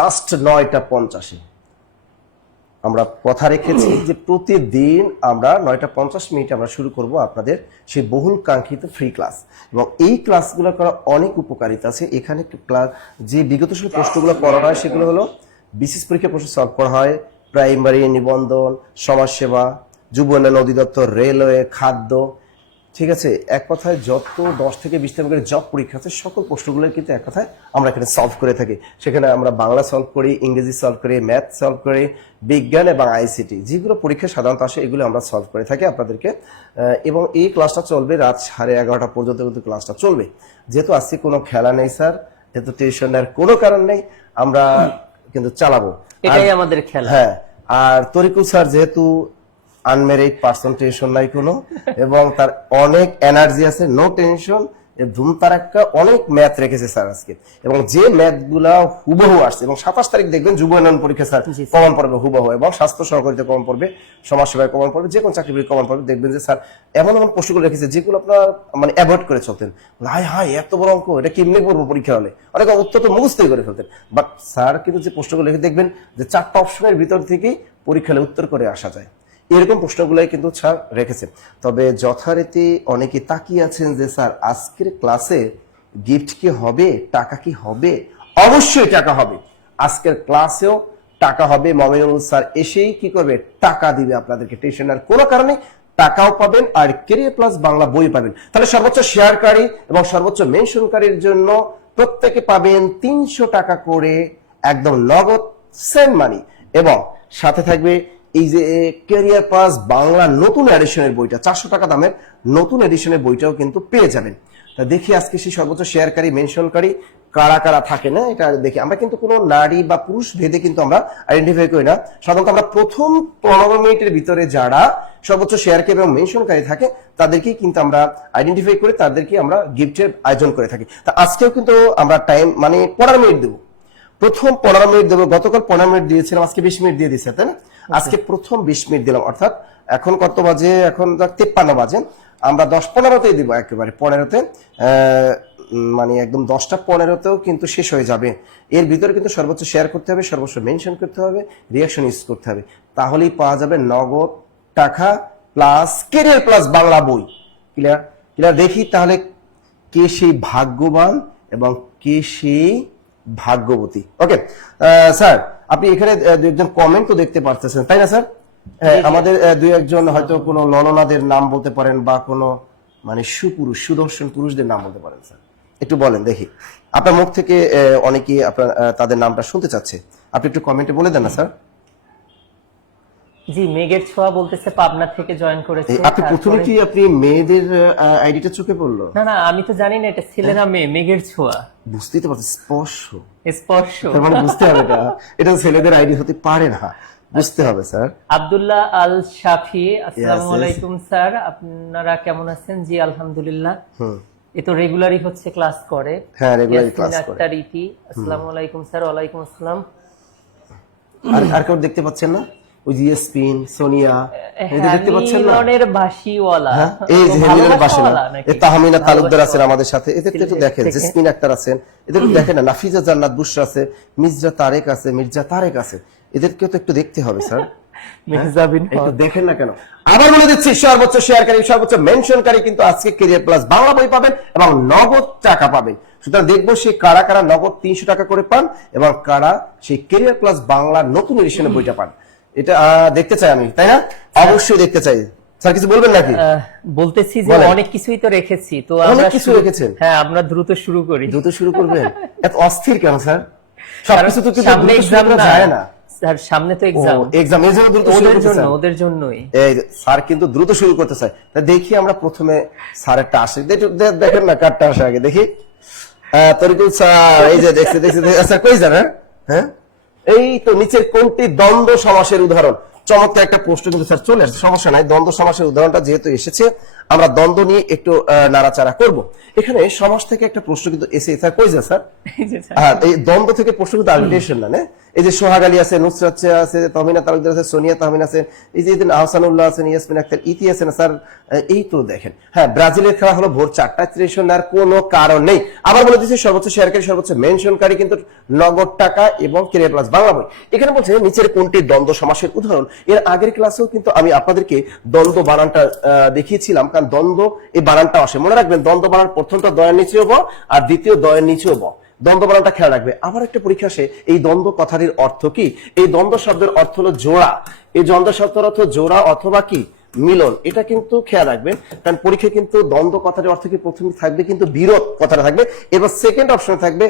Last 9:50 আমরা কথা রেখেছি যে প্রতিদিন আমরা 9:50 আমরা শুরু করব আপনাদের সেই বহুল কাঙ্ক্ষিত ফ্রি ক্লাস। এবং এই ক্লাসগুলো করা অনেক উপকারিতা আছে। এখানে যে বিগত সালের প্রশ্নগুলো পড়া হয় সেগুলো হলো বিশেষ পরীক্ষা প্রশ্ন সলভ করা হয়, প্রাইমারি, নিবন্ধন, সমাজসেবা, যুব উন্নয়ন অধিদপ্তর, রেলওয়ে, খাদ্য, ঠিক আছে। এক কথায় যত 10 থেকে 20টা করে জব পরীক্ষা আছে সকল প্রশ্নগুলো কিন্তু এক কথায় আমরা এখানে সলভ করে থাকি। সেখানে আমরা বাংলা সলভ করি, ইংরেজি সলভ করি, ম্যাথ সলভ করি, বিজ্ঞান এবং আইসিটি যেগুলো পরীক্ষা সাধারণত আসে এগুলো আমরা সলভ করে থাকি আপনাদেরকে। এবং এই ক্লাসটা চলবে রাত 11:30 পর্যন্ত কিন্তু ক্লাসটা চলবে। যেহেতু আজকে কোনো খেলা নেই স্যার, যেহেতু টিউশন এর কোনো কারণ নেই, আমরা কিন্তু চালাবো, এটাই আমাদের খেলা। হ্যাঁ, আর তরিকুল স্যার যেহেতু আনমেরিড পার্সেন্টেশন নাই কোনো, এবং তার অনেক এনার্জি আছে, নো টেনশন, ধুম তারাক্কা অনেক ম্যাথ রেখেছে স্যার আজকে। এবং যে ম্যাথ গুলা হুবহু আসছে, এবং 27 তারিখ দেখবেন যুব উন্নয়ন পরীক্ষা স্যার কমন পড়বে হুবহু, এবং স্বাস্থ্য সহকারিতা কমন পড়বে, সমাজসেবায় কমন পড়বে, যে কোনো চাকরি কমন পড়বে। দেখবেন যে স্যার এমন এমন প্রশ্নগুলো রেখেছে যেগুলো আপনার মানে অ্যাভয়েড করে চলতেন। হাই হাই এত বড় অঙ্ক, এটা কেমনে করবো পরীক্ষা হলে, অনেক উত্তর তো মুখস্থই করে ফেলতেন। বাট স্যার কিন্তু যে প্রশ্নগুলো লিখে দেখবেন যে 4টা অপশনের ভিতর থেকেই পরীক্ষা হলে উত্তর করে আসা যায়, এরকম প্রশ্নগুলাই কিন্তু স্যার রেখেছে। তবে যথারীতি অনেকে তাকিয়ে আছেন যে স্যার আজকের ক্লাসে গিফট কি হবে, টাকা কি হবে? অবশ্যই টাকা হবে, আজকের ক্লাসেও টাকা হবে। মমিনুল স্যার এসেই কি করবে, টাকা দিবে আপনাদেরকে, টেনশন আর কোনো কারণে টাকাও পাবেন আর কেরিয়ার প্লাস বাংলা বই পাবেন। তাহলে সর্বোচ্চ শেয়ারকারী এবং সর্বোচ্চ মেনশনকারীর জন্য প্রত্যেকে পাবেন 300 টাকা করে একদম নগদ সেন্ড মানি, এবং সাথে থাকবে এই যে ক্যারিয়ার প্লাস বাংলা নতুন এডিশনের বইটা, 400 টাকা দামের নতুন এডিশনের বইটাও কিন্তু পেয়ে যাবেন। তা দেখি আজকে সেই সর্বোচ্চ শেয়ারকারী মেনশনকারী কারা কারা থাকে না, এটা দেখি। আমরা কিন্তু কোনো নারী বা পুরুষ ভেদে কিন্তু আমরা আইডেন্টিফাই করি না। সাধারণত আমরা প্রথম 15 মিনিটের ভিতরে যারা সর্বোচ্চ শেয়ারকারী এবং মেনশনকারী থাকে তাদেরকেই কিন্তু আমরা আইডেন্টিফাই করে তাদেরকে আমরা গিফটের আয়োজন করে থাকি। তা আজকেও কিন্তু আমরা টাইম মানে 15 মিনিট দেবো, প্রথম 15 মিনিট দেবো। গতকাল 15 মিনিট দিয়েছিলাম, আজকে 20 মিনিট দিয়ে দিচ্ছে, তাই না? আজকে প্রথম 20 মিনিট দিলাম, অর্থাৎ এখন কত বাজে, এখন 53 বাজে, আমরা 10:15তেই দিব, একেবারে 15তে, মানে একদম 10:15তেও কিন্তু শেষ হয়ে যাবে। এর ভিতরে কিন্তু সর্বোচ্চ শেয়ার করতে হবে, সর্বোচ্চ মেনশন করতে হবে, রিয়াকশন ইউজ করতে হবে, তাহলেই পাওয়া যাবে নগদ টাকা প্লাস কেরিয়ার প্লাস বাংলা বই। Clear clear. দেখি তাহলে কে সেই ভাগ্যবান এবং কে সেই ভাগ্যবতী। ওকে স্যার, আপনি এখানে দুই একজন কমেন্ট তো দেখতে পারতেছেন, তাই না স্যার? আমাদের দুই একজন হয়তো কোনো ললনাদের নাম বলতে পারেন, বা কোনো মানে সুপুরুষ সুদর্শন পুরুষদের নাম বলতে পারেন। স্যার একটু বলেন দেখি, আপনার মুখ থেকে অনেকে আপনার তাদের নামটা শুনতে চাচ্ছে, আপনি একটু কমেন্টে বলে দেন না স্যার। জি, মেঘের ছোঁয়া বলতেছে পাবনা থেকে জয়েন করেছে। আপনি প্রথমে কি আপনি মেয়েদের আইডিটা চোখে পড়লো? না না, আমি তো জানি না এটা ছেলে না মেয়ে। মেঘের ছোঁয়া বুঝতেই তো পারছি, স্পর্শ স্পর্শ, তার মানে বুঝতে হবে এটা ছেলেদের আইডি হতে পারে না, বুঝতে হবে স্যার। আব্দুল্লাহ আল শাফি, আসসালামু আলাইকুম স্যার, আপনারা কেমন আছেন? জি আলহামদুলিল্লাহ। এ তো রেগুলারই হচ্ছে ক্লাস করে। হ্যাঁ, রেগুলারই ক্লাস করে। আসসালামু আলাইকুম স্যার। ওয়ালাইকুম আসসালাম। আর কেউ দেখতে পাচ্ছেন না? ওই জি স্পিন সোনিয়া, এদের দেখতে পাচ্ছেন না? মিলনের বাঁশিওয়ালা, এই যে মিলনের বাঁশিওয়ালা, এই তাহমিনা তালুকদার আছেন আমাদের সাথে, এদেরকে তো দেখেন। জেসমিন আক্তার আছেন, এদেরকে দেখেন না? নাফিজা জান্নাত বুশরা আছে, মির্জা তারেক আছে, মির্জা তারেক আছে, এদেরকেও তো একটু দেখতে হবে স্যার। একটু দেখেন না কেন? আবার বলে দিচ্ছি, সর্বোচ্চ শেয়ারকারী সর্বোচ্চ মেনশনকারী কিন্তু আজকে ক্যারিয়ার প্লাস বাংলা বই পাবেন এবং নগদ টাকা পাবেন। সুতরাং দেখবো সেই কারা কারা নগদ 300 টাকা করে পান এবং কারা সেই ক্যারিয়ার প্লাস বাংলা নতুন এডিশনের বইটা পান। এটা দেখতে চাই আমি, তাই না? অবশ্যই দেখতে চাই। স্যার কিছু বলবেন নাকি? বলতেছি যে অনেক কিছুই তো রেখেছি, তো অনেক কিছু রেখেছেন। হ্যাঁ, আমরা দ্রুত শুরু করি। দ্রুত শুরু করবেন? এত অস্থির কেন স্যার? সবকিছু তো কিন্তু সামনে এক্সাম যায় না স্যার, সামনে তো এক্সাম। এক্সাম এর জন্য দ্রুত শুরু করতে চাই। ওদের জন্যই এই স্যার কিন্তু দ্রুত শুরু করতে চাই। তা দেখি আমরা প্রথমে স্যারেরটা আসে, দেখেন না কারটা আসে আগে দেখি। তরিকুল স্যার, এই যে দেখছি দেখছি। আচ্ছা কই যান? হ্যাঁ, এই তো নিচের কোনটি দ্বন্দ্ব সমাসের উদাহরণ? চমৎকার একটা প্রশ্ন কিন্তু স্যার চলে আসছে, সমস্যা নাই। দ্বন্দ্ব সমাসের উদাহরণটা যেহেতু এসেছে, আমরা দ্বন্দ্ব নিয়ে একটু নাড়াচাড়া করব। এখানে সমাস থেকে একটা প্রশ্ন কিন্তু এসে স্যার কই যায় স্যার? এই যে স্যার, হ্যাঁ, এই দ্বন্দ্ব থেকে প্রশ্ন কিন্তু আর্বিট্রেশন না, এই যে সোহাগ আলী আছে, নুসরাত আছে, তহমিনা তালুকদার আছে, সোনিয়া তাহমিন আছে, এই যে আহসানুল্লাহ আছেন, ইয়াসমিন আক্তার, ইতি আছেন স্যার। এই তো দেখেন, হ্যাঁ, ব্রাজিলের খেলা হলো ভোর 4টায়, ত্রিশন আর কোনো কারণ নেই। আবার বলে দিচ্ছি, সর্বোচ্চ শেয়ারকারী, সর্বোচ্চ মেনশনকারী কিন্তু নগদ টাকা এবং কেরিয়ার প্লাস বাংলা বই। এখানে বলছে নিচের কোনটি দ্বন্দ্ব সমাসের উদাহরণ। এর আগের ক্লাসেও কিন্তু আমি আপনাদেরকে দ্বন্দ্ব বানানটা দেখিয়েছিলাম, কারণ দ্বন্দ্ব এই বানানটা আসে, মনে রাখবেন দ্বন্দ্ব বানান প্রথমটা দয়ের নিচেও ব আর দ্বিতীয় দয়ের নিচেও ব। দ্বন্দ্ব বানানটা খেয়াল রাখবে। আবার একটা পরীক্ষা আসে, এই দ্বন্দ্ব কথাটির অর্থ কি? এই দ্বন্দ্ব শব্দের অর্থ হলো জোড়া। এই দ্বন্দ্ব শব্দের অর্থ জোড়া অথবা কি মিলন, এটা কিন্তু খেয়াল রাখবেন, কারণ পরীক্ষায় কিন্তু দ্বন্দ্ব কথাটির অর্থ কি প্রথমে থাকবে কিন্তু বিরোধ কথাটা থাকবে, এবার সেকেন্ড অপশনে থাকবে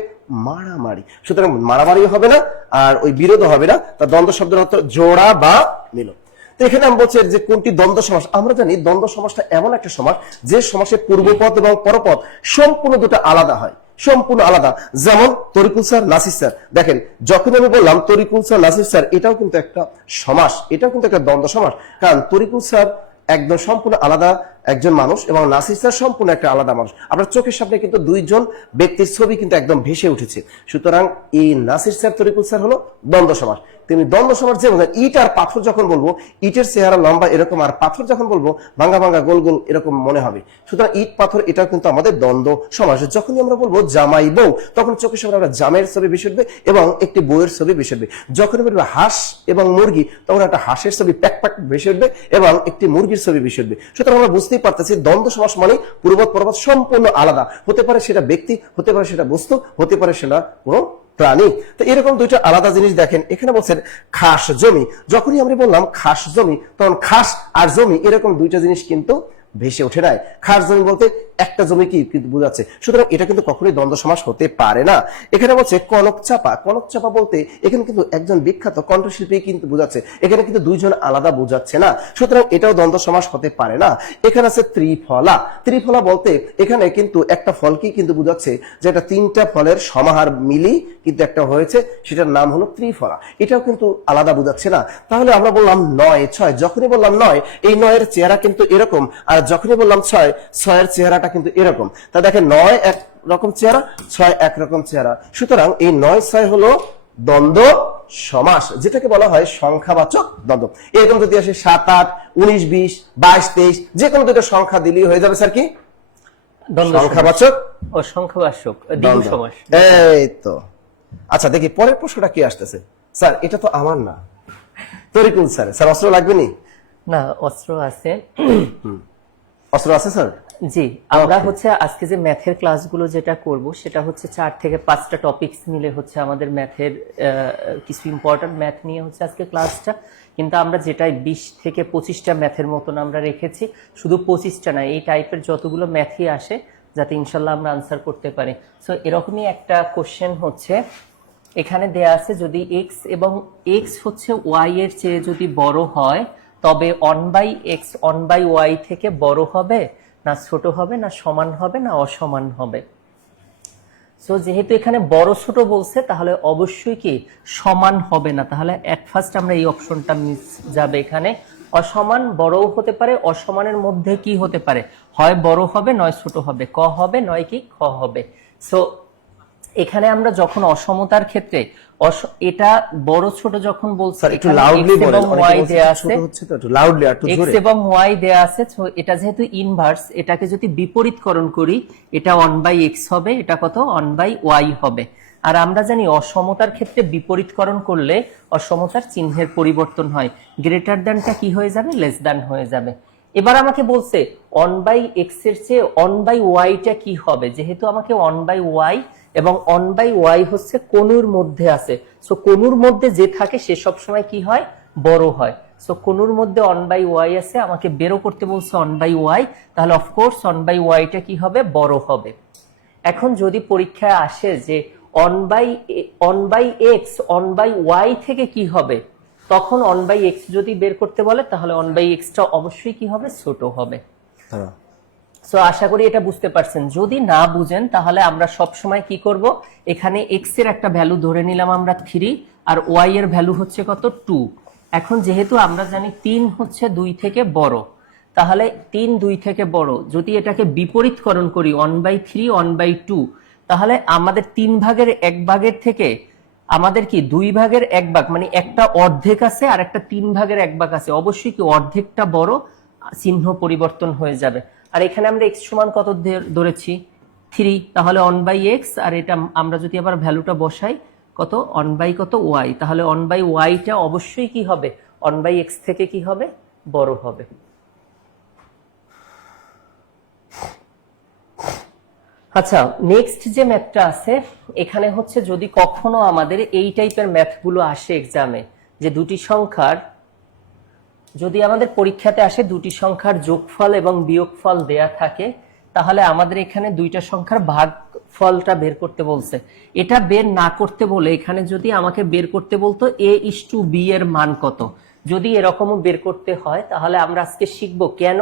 মারামারি। সুতরাং মারামারিও হবে না আর ওই বিরোধও হবে না, তার দ্বন্দ্ব শব্দের অর্থ জোড়া বা মিলন। তো এখানে আমি বলছি যে কোনটি দ্বন্দ্ব সমাস। আমরা জানি দ্বন্দ্ব সমাসটা এমন একটা সমাস যে সমাসের পূর্বপদ এবং পরপদ সম্পূর্ণ দুটো আলাদা হয়, সম্পূর্ণ আলাদা। যেমন তরিকুল স্যার, নাসির স্যার, দেখেন যখন আমি বললাম তরিকুল স্যার, নাসির স্যার, এটাও কিন্তু একটা সমাস, এটাও কিন্তু একটা দ্বন্দ্ব সমাস। কারণ তরিকুল স্যার একদম সম্পূর্ণ আলাদা একজন মানুষ এবং নাসির স্যার সম্পূর্ণ একটা আলাদা মানুষ। আপনার চোখের সামনে কিন্তু দুইজন ব্যক্তির ছবি কিন্তু একদম ভেসে উঠেছে। সুতরাং এই নাসির স্যার, তরিকুল স্যার হলো দ্বন্দ্ব সমাস। তিনি দ্বন্দ্ব সমাস যে বোঝেন, ইট আর পাথর যখন বলবো, ইটের চেহারা লম্বা এরকম, আর পাথর যখন বলবো ভাঙ্গা ভাঙ্গা গোল গোল এরকম মনে হবে। সুতরাং ইট পাথর এটাও কিন্তু আমাদের দ্বন্দ্ব সমাস। যখনই আমরা বলবো জামাই বউ, তখন চোখের সামনে আমরা জামাইয়ের ছবি ভেসে উঠবে এবং একটি বউয়ের ছবি ভেসে উঠবে। যখন বলবো হাঁস এবং মুরগি, তখন একটা হাঁসের ছবি প্যাক প্যাক ভেসে উঠবে এবং একটি মুরগির ছবি ভেসে উঠবে। সুতরাং আমরা বুঝতেই পারতেছি দ্বন্দ্ব সমাস মানে পূর্বপদ পরপদ সম্পূর্ণ আলাদা। হতে পারে সেটা ব্যক্তি, হতে পারে সেটা বস্তু, হতে পারে সেটা কোনো প্রাণী। তো এরকম দুইটা আলাদা জিনিস দেখেন। এখানে বলছেন খাস জমি। যখনই আমরা বললাম খাস জমি, তখন খাস আর জমি এরকম দুইটা জিনিস কিন্তু ভেসে ওঠে নাই। খাস জমি বলতে একটা জমি কি কিন্তু বোঝাচ্ছে। সুতরাং এটা কিন্তু কখনোই দ্বন্দ্ব সমাস হতে পারে না। এখানে বলছে কনক চাপা। কনক চাপা বলতে এখানে কিন্তু একজন বিখ্যাত কণ্ঠশিল্পী কিন্তু বোঝাচ্ছে, এখানে কিন্তু দুইজন আলাদা বোঝাচ্ছে না। সুতরাং এটাও দ্বন্দ্ব সমাস হতে পারে না। এখানে আছে ত্রিফলা। ত্রিফলা বলতে এখানে কিন্তু একটা ফলকেই কিন্তু বোঝাচ্ছে, যে এটা তিনটা ফলের সমাহার মিলি কিন্তু একটা হয়েছে, সেটার নাম হলো ত্রিফলা। এটাও কিন্তু আলাদা বোঝাচ্ছে না। তাহলে আমরা বললাম 9, 6, যখনই বললাম 9, এই 9-এর চেহারা কিন্তু এরকম, আর যখনই বললাম 6, 6-এর চেহারাটা কিন্তু এরকম। তা দেখেন 9 এক রকম চেহারা, 6 একরকম চেহারা। সুতরাং এই 9, 6 হলো দ্বন্দ্ব সমাস, যেটাকে বলা হয় সংখ্যাবাচক দ্বন্দ্ব। এরকম যদি আসে 7, 8, 19, 20, 22, 23, যে কোনো দুটো সংখ্যা দিলেই হয়ে যাবে স্যার কি সংখ্যাবাচক ও সংখ্যাবাচক দ্বিগু সমাস। এই তো। আচ্ছা দেখি পরের প্রশ্নটা কি আসতেছে। স্যার এটা তো আমার না, তরিকুল স্যার। স্যার অস্ত্র লাগবে নি? না, অস্ত্র আছে। অস্ত্র আছে স্যার? জি, আমরা হচ্ছে আজকে যে ম্যাথের ক্লাসগুলো যেটা করব, সেটা হচ্ছে 4 থেকে 5টা টপিকস মিলে হচ্ছে আমাদের ম্যাথের কিছু ইম্পর্টেন্ট ম্যাথ নিয়ে হচ্ছে আজকে ক্লাসটা। কিন্তু আমরা যেটাই 20 থেকে 25টা ম্যাথের মতন আমরা রেখেছি, শুধু 25টা না, এই টাইপের যতগুলো ম্যাথই আসে যাতে ইনশাল্লাহ আমরা আনসার করতে পারি। সো এরকমই একটা কোশ্চেন হচ্ছে এখানে দেয়া আছে, যদি এক্স এবং এক্স হচ্ছে ওয়াই এর চেয়ে যদি বড় হয়, তবে 1/x 1/y থেকে বড় হবে না ছোট হবে না সমান হবে না অসমান হবে। সো যেহেতু এখানে বড় ছোট বলছে, তাহলে অবশ্যই কি সমান হবে না। তাহলে এট ফার্স্ট আমরা এই অপশনটা মিস যাবে। এখানে অসমান বড়ও হতে পারে, অসমানের মধ্যে কি হতে পারে, হয় বড় হবে নয় ছোট হবে, ক হবে নয় কি খ হবে। সো এখানে আমরা যখন অসমতার ক্ষেত্রে এটা বড় ছোট যখন বলছি, একটু লাউডলি বলেন, ওয়াই দেয়া আছে, হচ্ছে তো একটু লাউডলি একটু জোরে। x এবং y দেয়া আছে। সো এটা যেহেতু ইনভার্স, এটাকে যদি বিপরীতকরণ করি, এটা 1/x হবে, এটা কত 1/y হবে। আর আমরা জানি অসমতার ক্ষেত্রে বিপরীতকরণ করলে অসমতার চিহ্নের পরিবর্তন হয়, গ্রেটার দ্যানটা কি হয়ে যাবে, লেস দ্যান হয়ে যাবে। এবার আমাকে বলছে 1/x এর চেয়ে 1/y টা কি হবে। যেহেতু আমাকে 1/y এবং 1/y হচ্ছে কোণের মধ্যে আছে, সো কোণের মধ্যে যে থাকে সে সব সময় কি হয়, বড় হয়। সো কোণের মধ্যে 1/y আছে, আমাকে বেরো করতে বলছে 1/y, তাহলে অফকোর্স 1/y টা কি হবে, বড় হবে। এখন যদি পরীক্ষায় আসে যে 1/x 1/y থেকে কি হবে, তখন 1/x যদি বের করতে বলে, তাহলে 1/x টা অবশ্যই কি হবে, ছোট হবে। সো আশা করি এটা বুঝতে পারছেন। যদি না বুঝেন, তাহলে আমরা সব সময় কি করব, এখানে x এর একটা ভ্যালু ধরে নিলাম আমরা 3, আর y এর ভ্যালু হচ্ছে কত 2। এখন যেহেতু আমরা জানি 3 হচ্ছে 2 থেকে বড়, তাহলে 3 2 থেকে বড়, যদি এটাকে বিপরীতকরণ করি 1/3 1/2, তাহলে আমাদের 3 ভাগের 1 ভাগের থেকে আমাদের কি 2 ভাগের 1 ভাগ, মানে একটা অর্ধেক আছে আর একটা 3 ভাগের 1 ভাগ আছে, অবশ্যই কি অর্ধেকটা বড়, চিহ্ন পরিবর্তন হয়ে যাবে। আর এখানে আমরা x সমান কত ধরেছি 3, তাহলে 1/x, আর এটা আমরা যদি আবার ভ্যালুটা বসাই কত 1 কত y, তাহলে 1/y টা অবশ্যই কি হবে 1/x থেকে কি হবে বড় হবে। আচ্ছা, নেক্সট যে ম্যাথটা আছে এখানে হচ্ছে যদি কখনো আমাদের এই টাইপের ম্যাথগুলো আসে এক্সামে, যে দুটি সংখ্যার, যদি আমাদের পরীক্ষাতে আসে দুটি সংখ্যার যোগফল এবং বিয়োগফল দেয়া থাকে, তাহলে আমাদের এখানে দুইটা সংখ্যার ভাগফলটা বের করতে বলছে। এটা বের না করতে বলে এখানে যদি আমাকে বের করতে বলতো a:b এর মান কত, যদি এরকমও বের করতে হয়, তাহলে আমরা আজকে শিখব কেন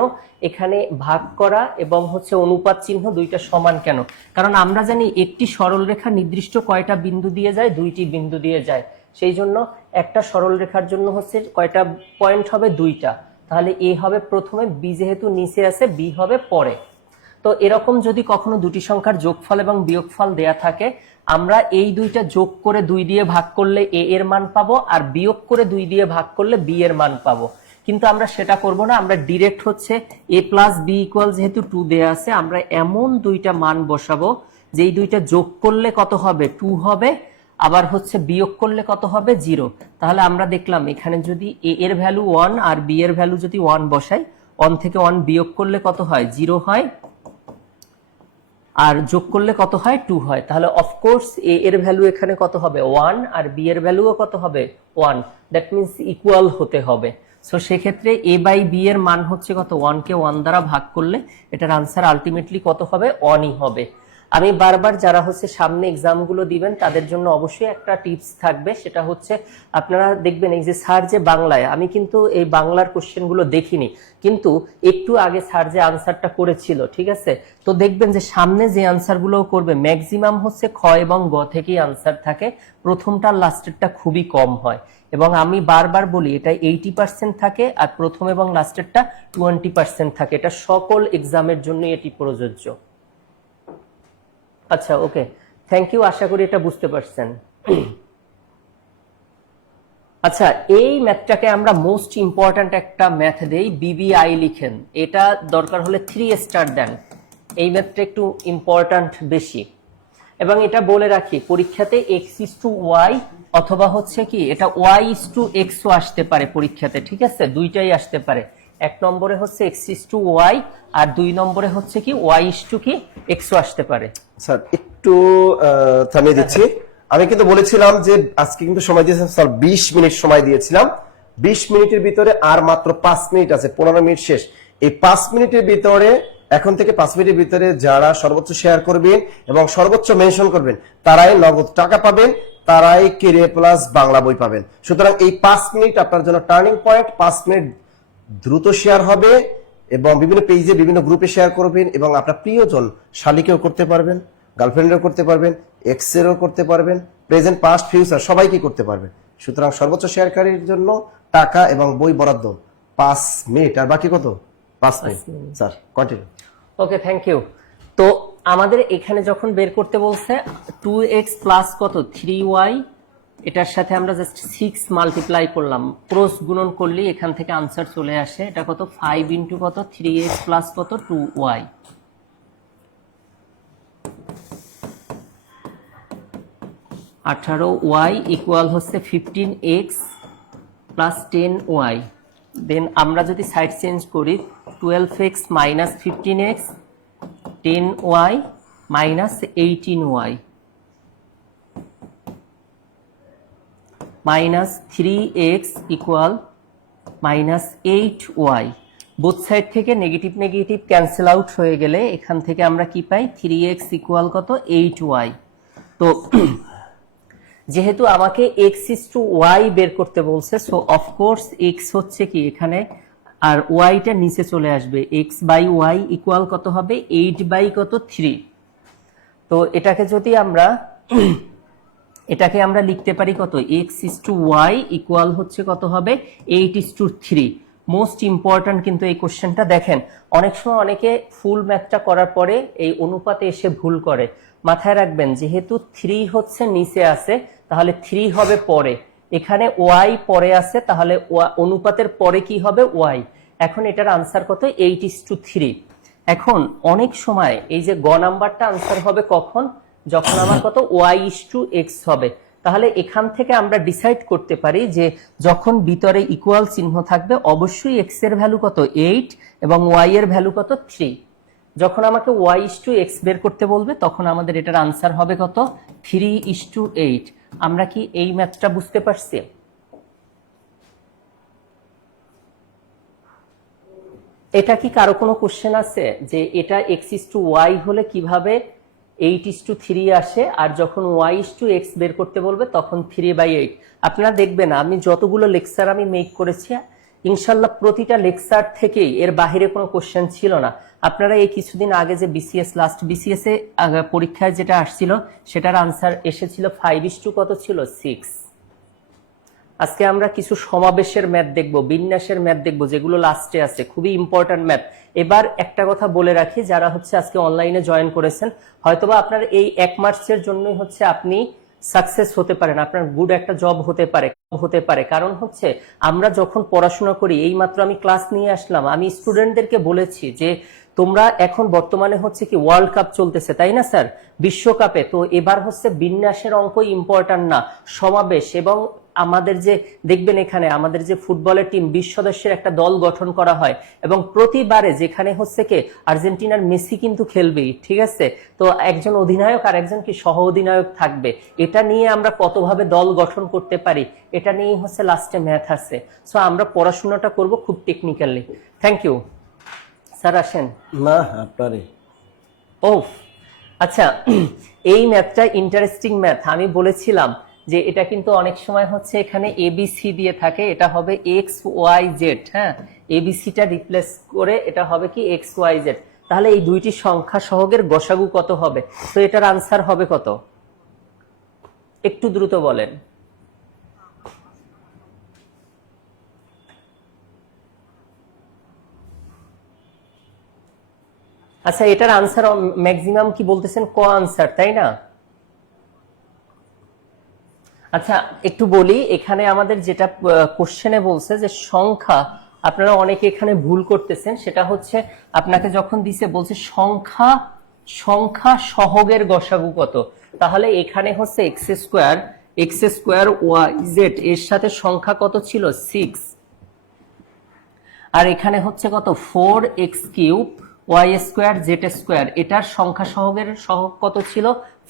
এখানে ভাগ করা এবং হচ্ছে অনুপাত চিহ্ন দুইটা সমান কেন। কারণ আমরা জানি একটি সরল রেখা নির্দিষ্ট কয়টা বিন্দু দিয়ে যায়, 2টি বিন্দু দিয়ে যায়। সেই জন্য একটা সরল রেখার জন্য হচ্ছে কয়টা পয়েন্ট হবে 2টা, তাহলে এ হবে প্রথমে, বি যেহেতু নিচে আছে বি হবে পরে। তো এরকম যদি কখনো দুটি সংখ্যার যোগফল এবং বিয়োগফল দেয়া থাকে, আমরা এই দুইটা যোগ করে 2 দিয়ে ভাগ করলে এ এর মান পাবো, আর বিয়োগ করে 2 দিয়ে ভাগ করলে বি এর মান পাবো। কিন্তু আমরা সেটা করব না, আমরা ডিরেক্ট হচ্ছে a প্লাস বি ইকুয়াল যেহেতু 2 দেয়া আছে, আমরা এমন দুইটা মান বসাবো যেই দুইটা যোগ করলে কত হবে 2 হবে, আবার হচ্ছে বিয়োগ করলে কত হবে 0। তাহলে আমরা দেখলাম এখানে যদি a এর ভ্যালু 1 আর b এর ভ্যালু যদি 1 বসাই, 1 থেকে 1 বিয়োগ করলে কত হয় 0 হয়, আর যোগ করলে কত হয় 2 হয়। তাহলে অফকোর্স a এর ভ্যালু এখানে কত হবে 1, আর b এর ভ্যালুও কত হবে 1, দ্যাট মিনস ইকুয়াল হতে হবে। সো সেক্ষেত্রে a/b এর মান হচ্ছে কত 1 কে 1 দ্বারা ভাগ করলে এটার আনসার আলটিমেটলি কত হবে 1ই হবে। আমি বারবার যারা হচ্ছে সামনে এক্সামগুলো দিবেন তাদের জন্য অবশ্যই একটা টিপস থাকবে, সেটা হচ্ছে আপনারা দেখবেন এই যে স্যার যে বাংলায়, আমি কিন্তু এই বাংলার কোশ্চেনগুলো দেখিনি, কিন্তু একটু আগে স্যার যে আনসারটা করেছিল, ঠিক আছে, তো দেখবেন যে সামনে যে আনসারগুলো করবে ম্যাক্সিমাম হচ্ছে খ এবং গ থেকেই আনসার থাকে, প্রথমটা লাস্টেরটা খুবই কম হয়। এবং আমি বারবার বলি এটা 80% থাকে আর প্রথম এবং লাস্টেরটা 20% থাকে, এটা সকল এক্সামের জন্য এটি প্রযোজ্য। আচ্ছা, ওকে, থ্যাংক ইউ, আশা করি এটা বুঝতে পারছেন। আচ্ছা, এই ম্যাথটাকে আমরা মোস্ট ইম্পর্ট্যান্ট একটা ম্যাথ দেই, BBI লিখেন, এটা দরকার হলে 3 স্টার দেন। এই ম্যাথটা একটু ইম্পর্ট্যান্ট বেশি, এবং এটা বলে রাখি পরীক্ষাতে x:y অথবা হচ্ছে কি এটা y:x ও আসতে পারে পরীক্ষাতে, ঠিক আছে, দুইটাই আসতে পারে। 1 নম্বরে হচ্ছে x:y আর 2 নম্বরে হচ্ছে কি y:x ও আসতে পারে। স্যার একটু থামিয়ে দিচ্ছি, আমি কিন্তু বলেছিলাম যে আজকে কিন্তু সময় দিয়েছিলাম স্যার 20 মিনিট সময় দিয়েছিলাম, 20 মিনিটের ভিতরে আর মাত্র 5 মিনিট আছে, 15 মিনিট শেষ। এই 5 মিনিটের ভিতরে, এখন থেকে 5 মিনিটের ভিতরে যারা সর্বোচ্চ শেয়ার করবেন এবং সর্বোচ্চ মেনশন করবেন তারাই নগদ টাকা পাবেন, তারাই কেরিয়ার প্লাস বাংলা বই পাবেন। সুতরাং এই 5 মিনিট আপনার জন্য টার্নিং পয়েন্ট। 5 মিনিট দ্রুত শেয়ার হবে এবং বিভিন্ন পেজে বিভিন্ন গ্রুপে শেয়ার করবেন, এবং আপনার প্রিয়জন শালিকেও করতে পারবেন, গার্লফ্রেন্ডেরও করতে পারবেন, এক্সেরও করতে পারবেন, প্রেজেন্ট পাস্ট ফিউচার সবাইকে করতে পারবেন। সুতরাং সর্বোচ্চ শেয়ারকারীর জন্য টাকা এবং বই বরাদ্দ 5 মিনিট, আর বাকি কত 5 minute. Sir continue. Okay, thank you. তো আমাদের এখানে যখন বের করতে বলছে 2x প্লাস কত 3y, এটার সাথে আমরা জাস্ট 6 মাল্টিপ্লাই করলাম, ক্রস গুণন করলেই এখান থেকে আনসার চলে আসে। এটা কত 5 ইন্টু কত 3x প্লাস কত 2y, 18y ইকুয়াল হচ্ছে 15x প্লাস 10y। দেন আমরা যদি সাইড চেঞ্জ করি 12x minus 15x, 10y minus 18y, minus 3x equal minus 8y। Both side থেকে নেগেটিভ নেগেটিভ ক্যান্সেল আউট হয়ে গেলে এখান থেকে আমরা কি পাই 3x ইকুয়াল কত 8y। তো যেহেতু আমাকে x:y বের করতে বলছে, সো অফকোর্স x হচ্ছে কি এখানে, আর y টা নিচে চলে আসবে, x/y ইকুয়াল কত হবে 8/3। তো এটাকে যদি আমরা এটাকে আমরা লিখতে পারি কত, x/y ইকুয়াল হচ্ছে কত হবে 8:3। মোস্ট ইম্পর্ট্যান্ট কিন্তু এই কোশ্চেনটা দেখেন, অনেক সময় অনেকে ফুল ম্যাথটা করার পরে এই অনুপাতে এসে ভুল করে। মাথায় রাখবেন যেহেতু 3 হচ্ছে নিচে আছে তাহলে 3 হবে পরে, এখানে y পরে আছে তাহলে অনুপাতের পরে কি হবে y। এখন এটার আনসার কত 8:3। এখন অনেক সময় এই যে গ নাম্বারটা আনসার হবে কখন, যখন আমার কত y/x হবে। তাহলে এখান থেকে আমরা ডিসাইড করতে পারি যে যখন ভিতরে ইকুয়াল চিহ্ন থাকবে অবশ্যই x এর ভ্যালু কত 8 এবং y এর ভ্যালু কত 3। যখন আমাকে y/x বের করতে বলবে তখন আমাদের এটার আনসার হবে কত 3:8। আমরা কি এই ম্যাথটা বুঝতে পারছি? এটা কি কারো কোনো কোশ্চেন আছে যে এটা x/y হলে কিভাবে 8:3 আসে, আর যখন y/x বের করতে বলবে তখন 3/8? আপনারা দেখবেন আমি যতগুলো লেকচার আমি মেক করেছি ইনশাল্লাহ প্রতিটা লেকচার থেকেই এর বাহিরে কোনো কোশ্চেন ছিল না। আপনারা এই কিছুদিন আগে যে লাস্ট বিসিএস এ পরীক্ষায় যেটা আসছিল সেটার আনসার এসেছিল 5 কত ছিল 6। আজকে আমরা কিছু সমাবেশের ম্যাথ দেখব, বিন্যাসের ম্যাথ দেখব, যেগুলো লাস্টে আছে, খুবই ইম্পর্টেন্ট ম্যাথ। এবার একটা কথা বলে রাখি, যারা হচ্ছে আজকে অনলাইনে জয়েন করেছেন হয়তোবা আপনার এই 1 মার্চের জন্যই হচ্ছে আপনি সাকসেস হতে পারেন, আপনার গুড একটা জব হতে পারে। কারণ হচ্ছে আমরা যখন পড়াশোনা করি, এই মাত্র আমি ক্লাস নিয়ে আসলাম, আমি স্টুডেন্টদেরকে বলেছি যে তোমরা এখন বর্তমানে হচ্ছে কি ওয়ার্ল্ড কাপ চলতেছে তাই না স্যার, বিশ্বকাপে, তো এবার হচ্ছে বিন্যাসের অঙ্ক ইম্পর্টেন্ট না, সমাবেশ। এবং আমাদের যে দেখবেন এখানে আমাদের যে ফুটবলের টিম 20 সদস্যের একটা দল গঠন করা হয় এবং প্রতিবারে যেখানে হচ্ছে কি আর্জেন্টিনার মেসি কিন্তু খেলবেই, ঠিক আছে, তো একজন অধিনায়ক আর একজন কি সহ অধিনায়ক থাকবে। এটা নিয়ে আমরা কতভাবে দল গঠন করতে পারি এটা নিয়ে হচ্ছে লাস্টে ম্যাথ আছে। সো আমরা পড়াশোনাটা করব খুব টেকনিক্যালি। থ্যাংক ইউ স্যার, আসেন। না আপনারই। ও আচ্ছা, এই ম্যাথটা ইন্টারেস্টিং ম্যাথ। আমি বলেছিলাম যে এটা কিন্তু অনেক সময় হচ্ছে এখানে এবিসি দিয়ে থাকে, এটা হবে এক্স ওয়াই জেড। হ্যাঁ, এবিসিটা রিপ্লেস করে এটা হবে কি এক্স ওয়াই জেড। তাহলে এই দুইটি সংখ্যা সহগের গসাগু কত হবে? তো এটার আনসার হবে কত? একটু দ্রুত বলেন। আচ্ছা, এটার আনসার ম্যাক্সিমাম কি বলতেছেন ক আনসার, তাই না? আচ্ছা একটু বলি, এখানে আমাদের যেটা কোশ্চেনে বলছে যে সংখ্যা, আপনারা অনেকে এখানে ভুল করতেছেন, সেটা হচ্ছে আপনাকে যখন দিছে বলছে সংখ্যা সহগের গসাগু কত, তাহলে এখানে হচ্ছে এক্স স্কোয়ার ওয়াই জেড এর সাথে সংখ্যা কত ছিল 6, আর এখানে হচ্ছে কত 4x³ Y square Z square, এটার সংখ্যা সহগের সহগ কত ছিল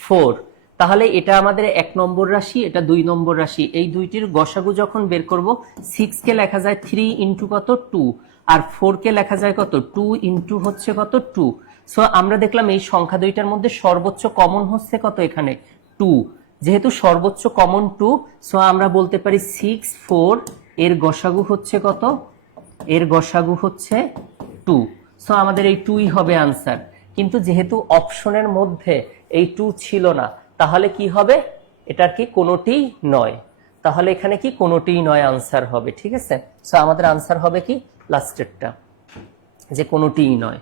4। তাহলে এটা আমাদের 1 নম্বর রাশি, এটা 2 নম্বর রাশি, এই দুইটির গসাগু যখন বের করব 6 কে লেখা যায় 3 ইন্টু কত 2, আর 4 কে লেখা যায় কত 2 ইন্টু হচ্ছে কত 2। সো আমরা দেখলাম এই সংখ্যা দুইটার মধ্যে সর্বোচ্চ কমন হচ্ছে কত এখানে 2, যেহেতু সর্বোচ্চ কমন 2, সো আমরা বলতে পারি 6 4 এর গসাগু হচ্ছে কত, এর গসাগু হচ্ছে 2। সো আমাদের এই 2ই হবে আনসার। কিন্তু যেহেতু অপশনের মধ্যে এই 2 ছিল না, তাহলে কি হবে, এটার কি কোনোটি নয়, তাহলে এখানে কি কোনোটি নয় আনসার হবে, ঠিক আছে। সো আমাদের আনসার হবে কি লাস্টেরটা, যে কোনোটি নয়।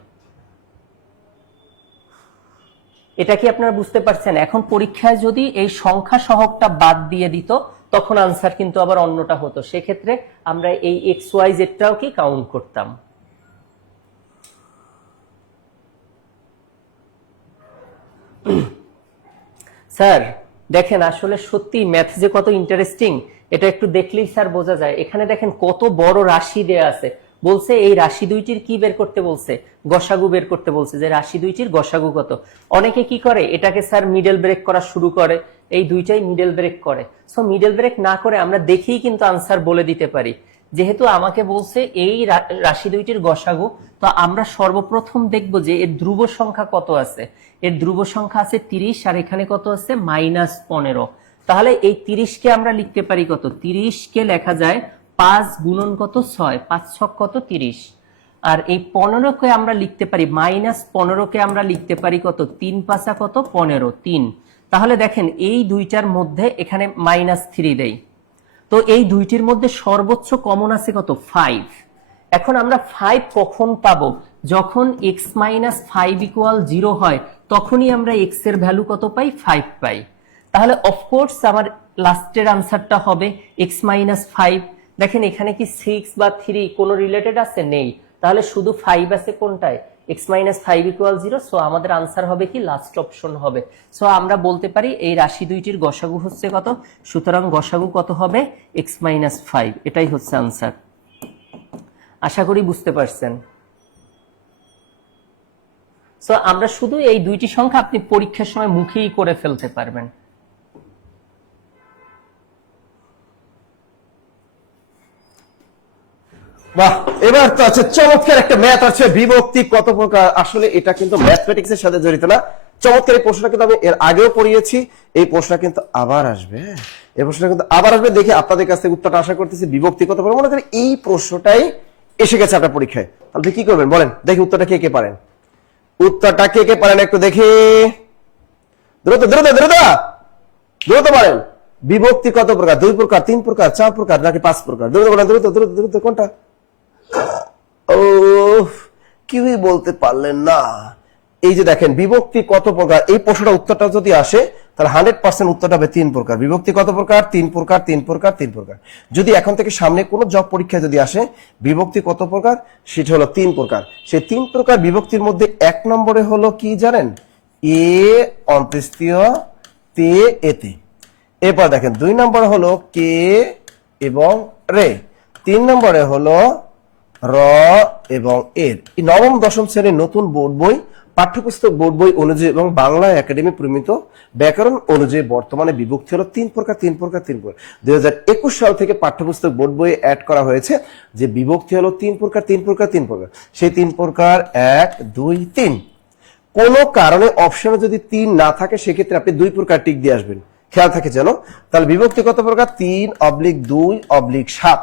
এটা কি আপনারা বুঝতে পারছেন? এখন পরীক্ষায় যদি এই সংখ্যা সহগটা বাদ দিয়ে দিত তখন আনসার কিন্তু আবার অন্যটা হতো, সেক্ষেত্রে আমরা এই এক্স ওয়াই জেডটাও কি কাউন্ট করতাম। স্যার দেখেন আসলে সত্যি ম্যাথ যে কত ইন্টারেস্টিং এটা একটু দেখলেই স্যার বোঝা যায়। এখানে দেখেন কত বড় রাশি দেয়া আছে, বলছে এই রাশি দুইটির কি বের করতে বলছে, গসাগু বের করতে বলছে, যে রাশি দুইটির গসাগু কত। অনেকে কি করে এটাকে স্যার মিডল ব্রেক করা শুরু করে, এই দুইটাই মিডল ব্রেক করে। সো মিডল ব্রেক না করে আমরা দেখেই কিন্তু আনসার বলে দিতে পারি। যেহেতু আমাকে বলছে এই রাশি দুইটির গসাগু, তো আমরা সর্বপ্রথম দেখব যে এর ধ্রুব সংখ্যা কত আছে। এর ধ্রুব সংখ্যা আছে 30, আর এখানে কত আছে -15। তাহলে এই 30 কে আমরা লিখতে পারি কত, 30 কে লেখা যায় 5 গুণন কত 6, 5 ছক কত 30। আর এই 15 কে আমরা লিখতে পারি -15 কে আমরা লিখতে পারি কত, 3 পাঁচা কত 15, 3। তাহলে দেখেন এই দুইটার মধ্যে এখানে -3 দেই, তো এই দুইটির মধ্যে সর্বোচ্চ কমন আছে কত? 5। এখন আমরা 5 কখন পাবো? যখন x - 5 = 0 হয়, তখনই আমরা x এর ভ্যালু কত পাই? 5 পাই। তাহলে অফকোর্স আমার লাস্টের আনসারটা হবে x - 5। দেখেন এখানে কি 6 বা 3 কোনো রিলেটেড আছে? নেই। তাহলে শুধু 5 আছে কোনটায়? x - 5 = 0। সো আমাদের আনসার হবে কি? লাস্ট অপশন হবে। সো আমরা বলতে পারি এই রাশি দুইটির গসাগু হচ্ছে কত? সুতরাং গসাগু কত হবে? x - 5। এটাই হচ্ছে আনসার। আশা করি বুঝতে পারছেন। সো আমরা শুধু এই দুইটি সংখ্যা আপনি পরীক্ষার সময় মুখেই করে ফেলতে পারবেন। বাহ, এবার তো আছে চমৎকার একটা ম্যাথ আছে, বিভক্তি কত প্রকার। আসলে এটা কিন্তু ম্যাথমেটিক্স এর সাথে জড়িত না। চমৎকার এই প্রশ্নটা কিন্তু আমি এর আগেও পড়িয়েছি, এই প্রশ্নটা কিন্তু আবার আসবে। এই প্রশ্নটা কিন্তু আবার আসবে, দেখি আপনাদের কাছ থেকে উত্তরটা আশা করতেছি। বিভক্তি কত প্রকার, মনে করেন এই প্রশ্নটাই এসে গেছে আপনার পরীক্ষায়, তাহলে কি করবেন বলেন দেখি? উত্তরটা কে কে পারেন? উত্তরটা কে কে পারেন একটু দেখি, দ্রুত দ্রুত দ্রুত দ্রুত পারেন। বিভক্তি কত প্রকার? 2 প্রকার, 3 প্রকার, 4 প্রকার, নাকি 5 প্রকার? দ্রুত বলেন, দ্রুত দ্রুত দ্রুত। কোনটা? ও, কেউই বলতে পারলেন না। এই যে দেখেন বিভক্তি কত প্রকার, এই প্রশ্নটা উত্তরটা যদি আসে তাহলে 100% উত্তরটা হবে 3 প্রকার। বিভক্তি কত প্রকার? 3 প্রকার, 3 প্রকার, 3 প্রকার। যদি এখন থেকে সামনে কোনো জব পরীক্ষায় যদি আসে বিভক্তি কত প্রকার, সেটা হলো 3 প্রকার। সেই 3 প্রকার বিভক্তির মধ্যে 1 নম্বরে হলো কি জানেন? এ অন্তস্থীয় তে এতে। এরপর দেখেন 2 নম্বরে হলো কে এবং রে। 3 নম্বরে হলো র এবং এর। এই নবম দশম শ্রেণীর নতুন বোর্ড বই, পাঠ্যপুস্তক বোর্ড বই অনুযায়ী এবং বাংলা একাডেমি প্রমিত ব্যাকরণ অনুযায়ী বর্তমানে বিভক্তি হলো 3 প্রকার, 3 প্রকার, 3 প্রকার। 2021 সাল থেকে পাঠ্যপুস্তক বোর্ড বইয়ে অ্যাড করা হয়েছে যে বিভক্তি হলো 3 প্রকার, 3 প্রকার, 3 প্রকার। সেই 3 প্রকার 1, 2, 3। কোনো কারণে অপশনে যদি 3 না থাকে সেক্ষেত্রে আপনি 2 প্রকার টিক দিয়ে আসবেন, খেয়াল থাকে যেন। তাহলে বিভক্তি কত প্রকার? 3/2/7।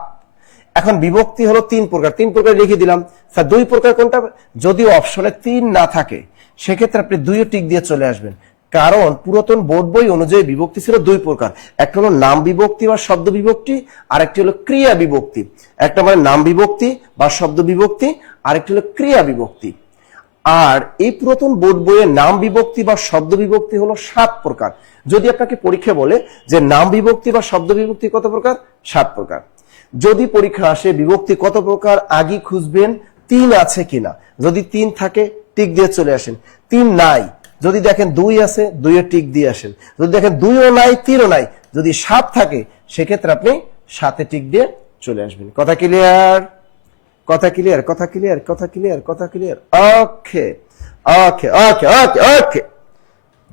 এখন বিভক্তি হলো 3 প্রকার, 3 প্রকার লিখে দিলাম। স্যার 2 প্রকার কোনটা? যদি অপশনে 3 না থাকে সেক্ষেত্রে আপনি 2 টিক দিয়ে চলে আসবেন, কারণ পুরাতন বোর্ড বই অনুযায়ী বিভক্তি ছিল 2 প্রকার। একটা হলো নাম বিভক্তি বা শব্দ বিভক্তি, আরেকটি হলো ক্রিয়া বিভক্তি। একটা মানে নাম বিভক্তি বা শব্দ বিভক্তি, আরেকটি হলো ক্রিয়া বিভক্তি। আর এই পুরাতন বোর্ড বইয়ে নাম বিভক্তি বা শব্দ বিভক্তি হলো 7 প্রকার। যদি আপনাকে পরীক্ষা বলে যে নাম বিভক্তি বা শব্দ বিভক্তি কত প্রকার? 7 প্রকার। যদি পরীক্ষা আসে বিভক্তি কত প্রকার, আগে খুঁজবেন 3 আছে কিনা। যদি 3 থাকে টিক দিয়ে চলে আসেন। 3 নাই, যদি দেখেন 2 আছে 2 এ টিক দিয়ে আসেন। যদি দেখেন 2ও নাই 3ও নাই, যদি 7 থাকে সেক্ষেত্রে আপনি 7 এ টিক দিয়ে চলে আসবেন। কথা ক্লিয়ার? কথা ক্লিয়ার? কথা ক্লিয়ার? কথা ক্লিয়ার? কথা clear? Okay okay okay okay ওকে।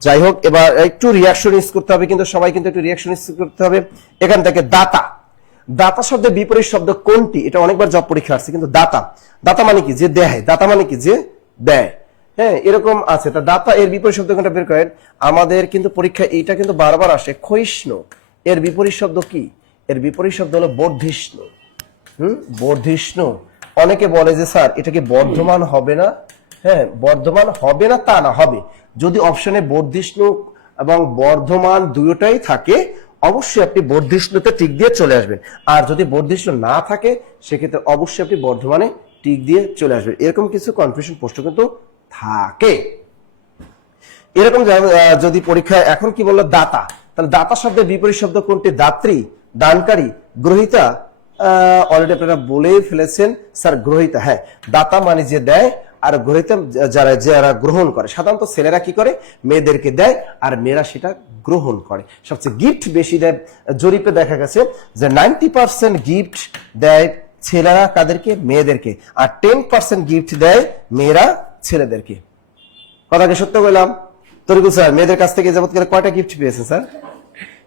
যাই হোক, এবার একটু রিয়াকশন ইউজ করতে হবে, কিন্তু সবাই কিন্তু একটু রিয়াকশন ইউজ করতে হবে। এখান থেকে দাতা, দাতা শব্দের বিপরীত শব্দ কোনটি? এটা অনেকবার জব পরীক্ষা আসছে, কিন্তু দাতা, দাতা মানে কি? যে দেয়। দাতা মানে কি? যে দেয়। হ্যাঁ, এরকম আছে। তা দাতা এর বিপরীত শব্দ কোনটা বের করেন। আমাদের কিন্তু পরীক্ষা এইটা কিন্তু বারবার আসে। ক্ষয়িষ্ণু এর বিপরীত শব্দ কি? এর বিপরীত শব্দ হলো বর্ধিষ্ণু। বর্ধিষ্ণু। অনেকে বলে যে স্যার এটা কি বর্ধমান হবে না? হ্যাঁ, বর্ধমান হবে না তা না, হবে। যদি অপশনে বর্ধিষ্ণু এবং বর্ধমান দুটোটাই থাকে অবশ্যই আপনি বর্ধিষ্ণুতে টিক দিয়ে চলে আসবেন। আর যদি বর্ধিষ্ণু না থাকে সেক্ষেত্রে অবশ্যই আপনি বর্ধমানে টিক দিয়ে চলে আসবেন। এরকম কিছু কনফিউশন প্রশ্ন কিন্তু থাকে। এরকম যদি পরীক্ষায় এখন কি বললো দাতা, তাহলে দাতা শব্দের বিপরীত শব্দ কোনটি? দাত্রী, দানকারী, গ্রহিতা। অলরেডি আপনারা বলেই ফেলেছেন স্যার গ্রহিতা। হ্যাঁ, দাতা মানে যে দেয়, আর গ্রহিতা যারা গ্রহণ করে। সাধারণত ছেলেরা কি করে? মেয়েদেরকে দেয়, আর মেয়েরা সেটা গ্রহণ করে। সবচেয়ে গিফট বেশি দেয়। জরিপে দেখা গেছে যে 90% গিফট দেয় ছেলেরা কাদেরকে? মেয়েদেরকে। আর 10% গিফট দেয় মেয়েরা ছেলেদেরকে। কথাকে সত্য বললাম? তরিকুল স্যার মেয়েদের কাছ থেকে যাবত করে কয়টা গিফট পেয়েছেন স্যার?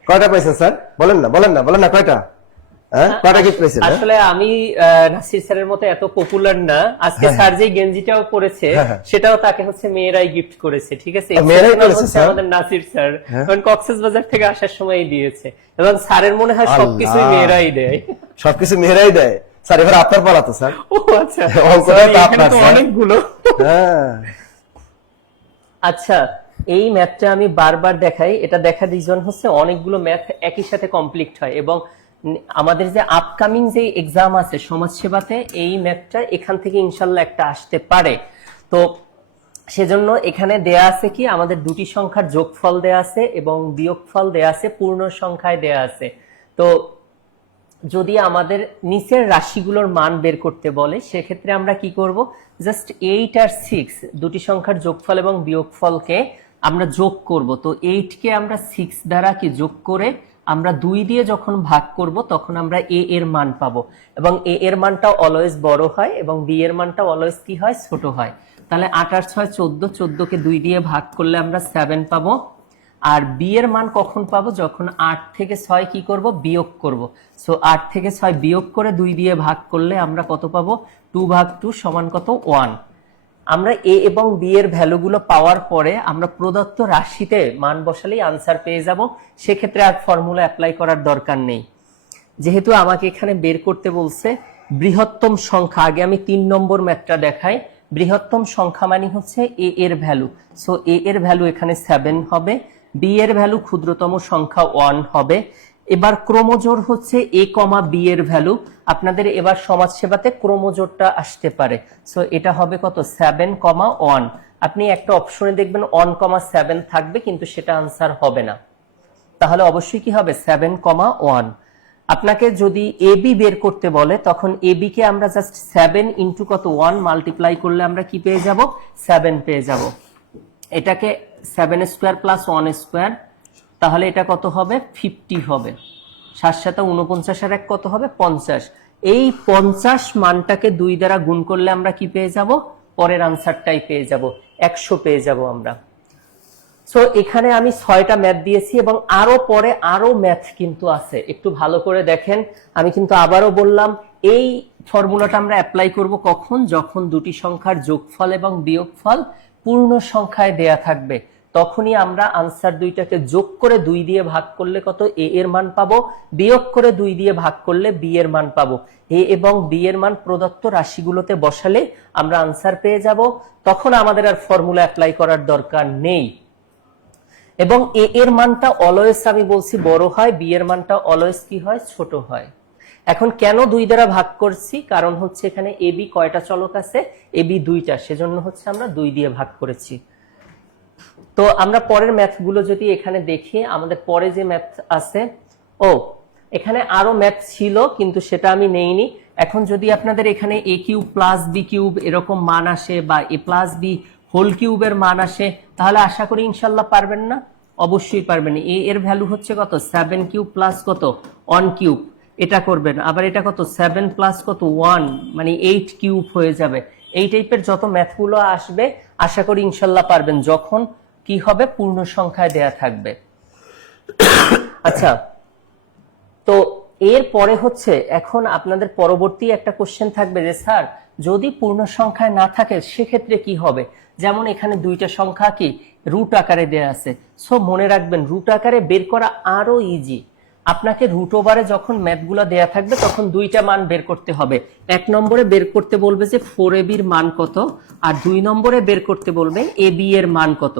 কয়টা পেয়েছেন স্যার? বলেন না, বলেন না, বলেন না, কয়টা? কয়টা গিফট পেয়েছেন? আসলে আমি নাসির স্যারের মতো এত পপুলার না। আজকে স্যার যে গেঞ্জিটাও পরেছে সেটাও তাকে হচ্ছে মেয়েরাই গিফট করেছে। ঠিক আছে, মেয়েরাই করেছে স্যার? আমাদের নাসির স্যার কক্সবাজার থেকে আসার সময় দিয়েছে, এবং স্যারের মনে হয় সবকিছু মেয়েরাই দেয়। সবকিছু মেয়েরাই দেয় স্যার। এবার আপনার পালা তো স্যার। ও আচ্ছা, অনেকগুলো। হ্যাঁ। আচ্ছা, এই ম্যাথটা আমি বারবার দেখাই, এটা দেখার রিজন হচ্ছে অনেকগুলো ম্যাথ একই সাথে কমপ্লিট হয় এবং আমাদের যে আপকামিং যে এক্সাম আছে সমাজসেবাতে এই ম্যাথটা এখান থেকে ইনশাল্লাহ একটা আসতে পারে। তো সেজন্য এখানে দেয়া আছে কি আমাদের দুটি সংখ্যার যোগফল দেয়া আছে এবং বিয়োগফল দেয়া আছে, পূর্ণ সংখ্যায় দেয়া আছে। তো যদি আমাদের নিচের রাশিগুলোর মান বের করতে বলে সেক্ষেত্রে আমরা কি করব, জাস্ট 8 আর 6 দুটি সংখ্যার যোগফল এবং বিয়োগফলকে আমরা যোগ করব। তো 8 কে আমরা 6 দ্বারা কি যোগ করে আমরা 2 দিয়ে যখন ভাগ করব তখন আমরা a এর মান পাবো এবং a এর মানটা অলওয়েজ বড় হয় এবং b এর মানটা অলওয়েজ কি হয়, ছোট হয়। তাহলে 8 আর 6 14, 14 কে 2 দিয়ে ভাগ করলে আমরা 7 পাবো। আর b এর মান কখন পাবো, যখন 8 থেকে 6 কি করব, বিয়োগ করব। সো 8 থেকে 6 বিয়োগ করে 2 দিয়ে ভাগ করলে আমরা কত পাবো, 2 ভাগ 2 সমান কত, 1। আমরা a এবং b এর ভ্যালুগুলো পাওয়ার পরে আমরা প্রদত্ত রাশিতে মান বসালেই আনসার পেয়ে যাব, সেক্ষেত্রে আর ফর্মুলা অ্যাপ্লাই করার দরকার নেই। যেহেতু আমাকে এখানে বের করতে বলছে বৃহত্তম সংখ্যা, আগে আমি 3 নম্বর ম্যাথটা দেখাই। বৃহত্তম সংখ্যা মানে হচ্ছে a এর ভ্যালু, সো a এর ভ্যালু এখানে 7 হবে, b এর ভ্যালু ক্ষুদ্রতম সংখ্যা 1 হবে। এবার ক্রমজোড় হচ্ছে a, b এর ভ্যালু, আপনাদের এবার সমাজসেবাতে ক্রমজোড়টা আসতে পারে। সো এটা হবে কত, 7, 1। আপনি একটা অপশনে দেখবেন 1,7 থাকবে কিন্তু সেটা আনসার হবে না, তাহলে অবশ্যই কি হবে, 7, 1। আপনাকে যদি ab বের করতে বলে তখন ab কে আমরা জাস্ট 7 ইন্টু কত, 1 মাল্টিপ্লাই করলে আমরা কি পেয়ে যাব, 7 পেয়ে যাব। এটাকে 7 স্কোয়ার প্লাস 1 স্কোয়ার, তাহলে এটা কত হবে, 50 হবে। 7 7 49 আর 1 কত হবে, 50। এই 50 মানটাকে 2 দ্বারা গুণ করলে আমরা কি পেয়ে যাব, পরের আনসারটাই পেয়ে যাব, 100 পেয়ে যাব আমরা। সো এখানে আমি 6টা ম্যাথ দিয়েছি এবং আরো পরে আরো ম্যাথ কিন্তু আছে, একটু ভালো করে দেখেন। আমি কিন্তু আবারও বললাম এই ফর্মুলাটা আমরা অ্যাপ্লাই করব কখন, যখন দুটি সংখ্যার যোগফল এবং বিয়োগফল পূর্ণ সংখ্যায় দেয়া থাকবে, তখনই আমরা আনসার দুইটাকে যোগ করে 2 দিয়ে ভাগ করলে কত, a এর মান পাবো, বিয়োগ করে 2 দিয়ে ভাগ করলে b এর মান পাবো। a এবং b এর মান প্রদত্ত রাশিগুলোতে বসালে আমরা আনসার পেয়ে যাব, তখন আমাদের আর ফর্মুলা অ্যাপ্লাই করার দরকার নেই। এবং a এর মানটা অলওয়েজ আমি বলছি বড় হয়, b এর মানটা অলওয়েজ কি হয়, ছোট হয়। এখন কেন 2 দ্বারা ভাগ করছি, কারণ হচ্ছে এখানে ab কয়টা চলক আছে, ab 2টা, সেজন্য হচ্ছে আমরা 2 দিয়ে ভাগ করেছি। তো আমরা পরের ম্যাথগুলো যদি এখানে দেখি, আমাদের পরে যে ম্যাথ আছে, এখানে আরো ম্যাথ ছিল কিন্তু সেটা আমি নেইনি। এখন যদি আপনাদের এখানে a cube plus b cube এরকম মান আসে বা a প্লাস b হোল কিউবের মান আসে, তাহলে আশা করি ইনশাল্লাহ পারবেন না, অবশ্যই পারবেন। a এর ভ্যালু হচ্ছে কত, 7 কিউব প্লাস কত, 1 কিউব, এটা করবেন। আবার এটা কত, 7 প্লাস কত, 1 মানে 8 কিউব হয়ে যাবে। এই টাইপের যত ম্যাথগুলো আসবে আশা করি ইনশাল্লাহ পারবেন, যখন কি হবে, পূর্ণ সংখ্যায় দেয়া থাকবে। আচ্ছা, তো এর পরে হচ্ছে এখন আপনাদের পরবর্তী একটা কোশ্চেন থাকবে যে স্যার যদি পূর্ণ সংখ্যায় না থাকে সেক্ষেত্রে কি হবে। যেমন এখানে 2টা সংখ্যা কি রুট আকারে দেয়া আছে, সো মনে রাখবেন রুট আকারে বের করা আরো ইজি। আপনাকে রুট ওভারে যখন ম্যাথগুলো দেয়া থাকবে তখন 2টা মান বের করতে হবে। 1 নম্বরে বের করতে বলবে যে 4ab এর মান কত, আর 2 নম্বরে বের করতে বলবে ab এর মান কত।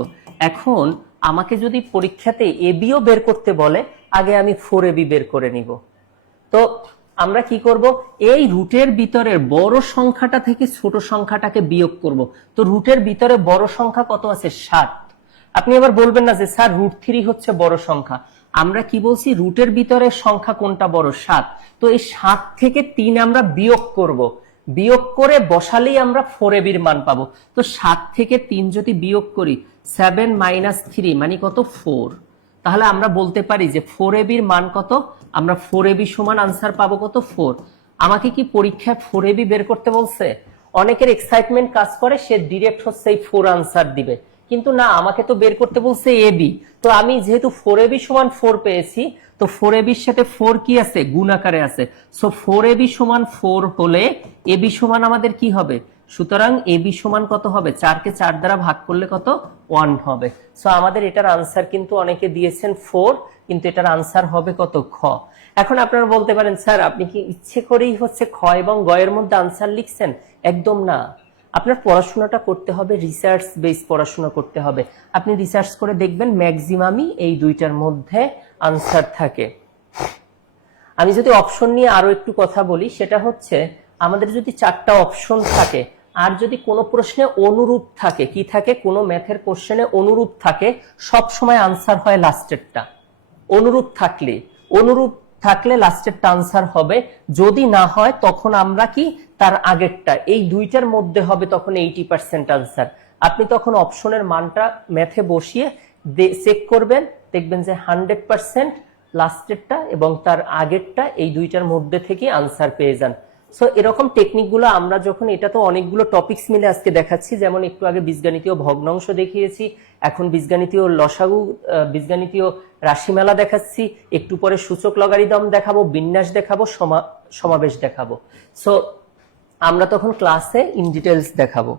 এখন আমাকে যদি পরীক্ষাতে এবিও বের করতে বলে, আগে আমি 4ab বের করে নিব। তো আমরা কি করব, এই রুটের ভিতরের বড় সংখ্যাটা থেকে ছোট সংখ্যাটাকে বিয়োগ করব। তো রুটের ভিতরে বড় সংখ্যা কত আছে, 7। আপনি আবার বলবেন না যে স্যার √3 হচ্ছে বড় সংখ্যা। আমরা কি বলছি, রুটের ভিতরে সংখ্যা কোনটা বড়, 7। তো এই 7 থেকে 3 আমরা বিয়োগ করব, বিয়োগ করে বসালেই আমরা 4ab এর মান পাবো। তো 7 থেকে 3 যদি বিয়োগ করি, 7 - 3 মানে কত, 4। তাহলে আমরা বলতে পারি যে 4ab এর মান কত, আমরা 4ab সমান আনসার পাবো কত, 4। আমাকে কি পরীক্ষায় 4ab বের করতে বলছে? অনেকের এক্সাইটমেন্ট কাজ করে, সে ডিরেক্ট হচ্ছে এই 4 আনসার দিবে, কিন্তু না, আমাকে তো বের করতে বলছে ab। তো আমি যেহেতু 4ab সমান 4 পেয়েছি, তো 4ab এর সাথে 4 কি আছে, গুণ আকারে আছে। সো 4ab সমান 4 হলে ab সমান আমাদের কি হবে, সুতরাং ab সমান কত হবে, 4 কে 4 দ্বারা ভাগ করলে কত, 1 হবে। সো আমাদের এটার আনসার কিন্তু অনেকে দিয়েছেন 4, কিন্তু এটার আনসার হবে কত, খ। এখন আপনারা বলতে পারেন স্যার আপনি কি ইচ্ছে করেই হচ্ছে খ এবং গ এর মধ্যে আনসার লিখছেন? একদম না, আপনার পড়াশোনাটা করতে হবে, রিসার্চ বেস পড়াশোনা করতে হবে। আপনি রিসার্চ করে দেখবেন ম্যাক্সিমামই এই দুইটার মধ্যে আনসার থাকে। আমি যদি অপশন নিয়ে আরো একটু কথা বলি, সেটা হচ্ছে আমাদের যদি 4টা অপশন থাকে আর যদি কোনো প্রশ্নে অনুরূপ থাকে, কি থাকে, কোনো ম্যাথের কোশ্চেনে অনুরূপ থাকে, সব সময় আনসার হয় লাস্টেরটা। অনুরূপ থাকলে লাস্টেরটা আনসার হবে, যদি না হয় তখন আমরা কি তার আগেরটা, এই দুইটার মধ্যে হবে তখন 80% আনসার। আপনি তখন অপশনের মানটা ম্যাথে বসিয়ে চেক করবেন, দেখবেন যে 100% লাস্টেরটা এবং তার আগেরটা, এই দুইটার মধ্যে থেকে আনসার পেয়ে যান। সো এরকম টেকনিকগুলো আমরা যখন, এটা তো অনেকগুলো টপিকস মিলে আজকে দেখাচ্ছি, যেমন একটু আগে বীজগণিতীয় ভগ্নাংশ দেখিয়েছি, এখন বীজগণিতীয় লসাগু, বীজগণিতীয় রাশিমালা দেখাচ্ছি, একটু পরে সূচক লগারিদম দেখাবো, বিন্যাস দেখাবো, সমাবেশ দেখাবো। সো আমরা তখন ক্লাসে ইন ডিটেলস দেখাবো।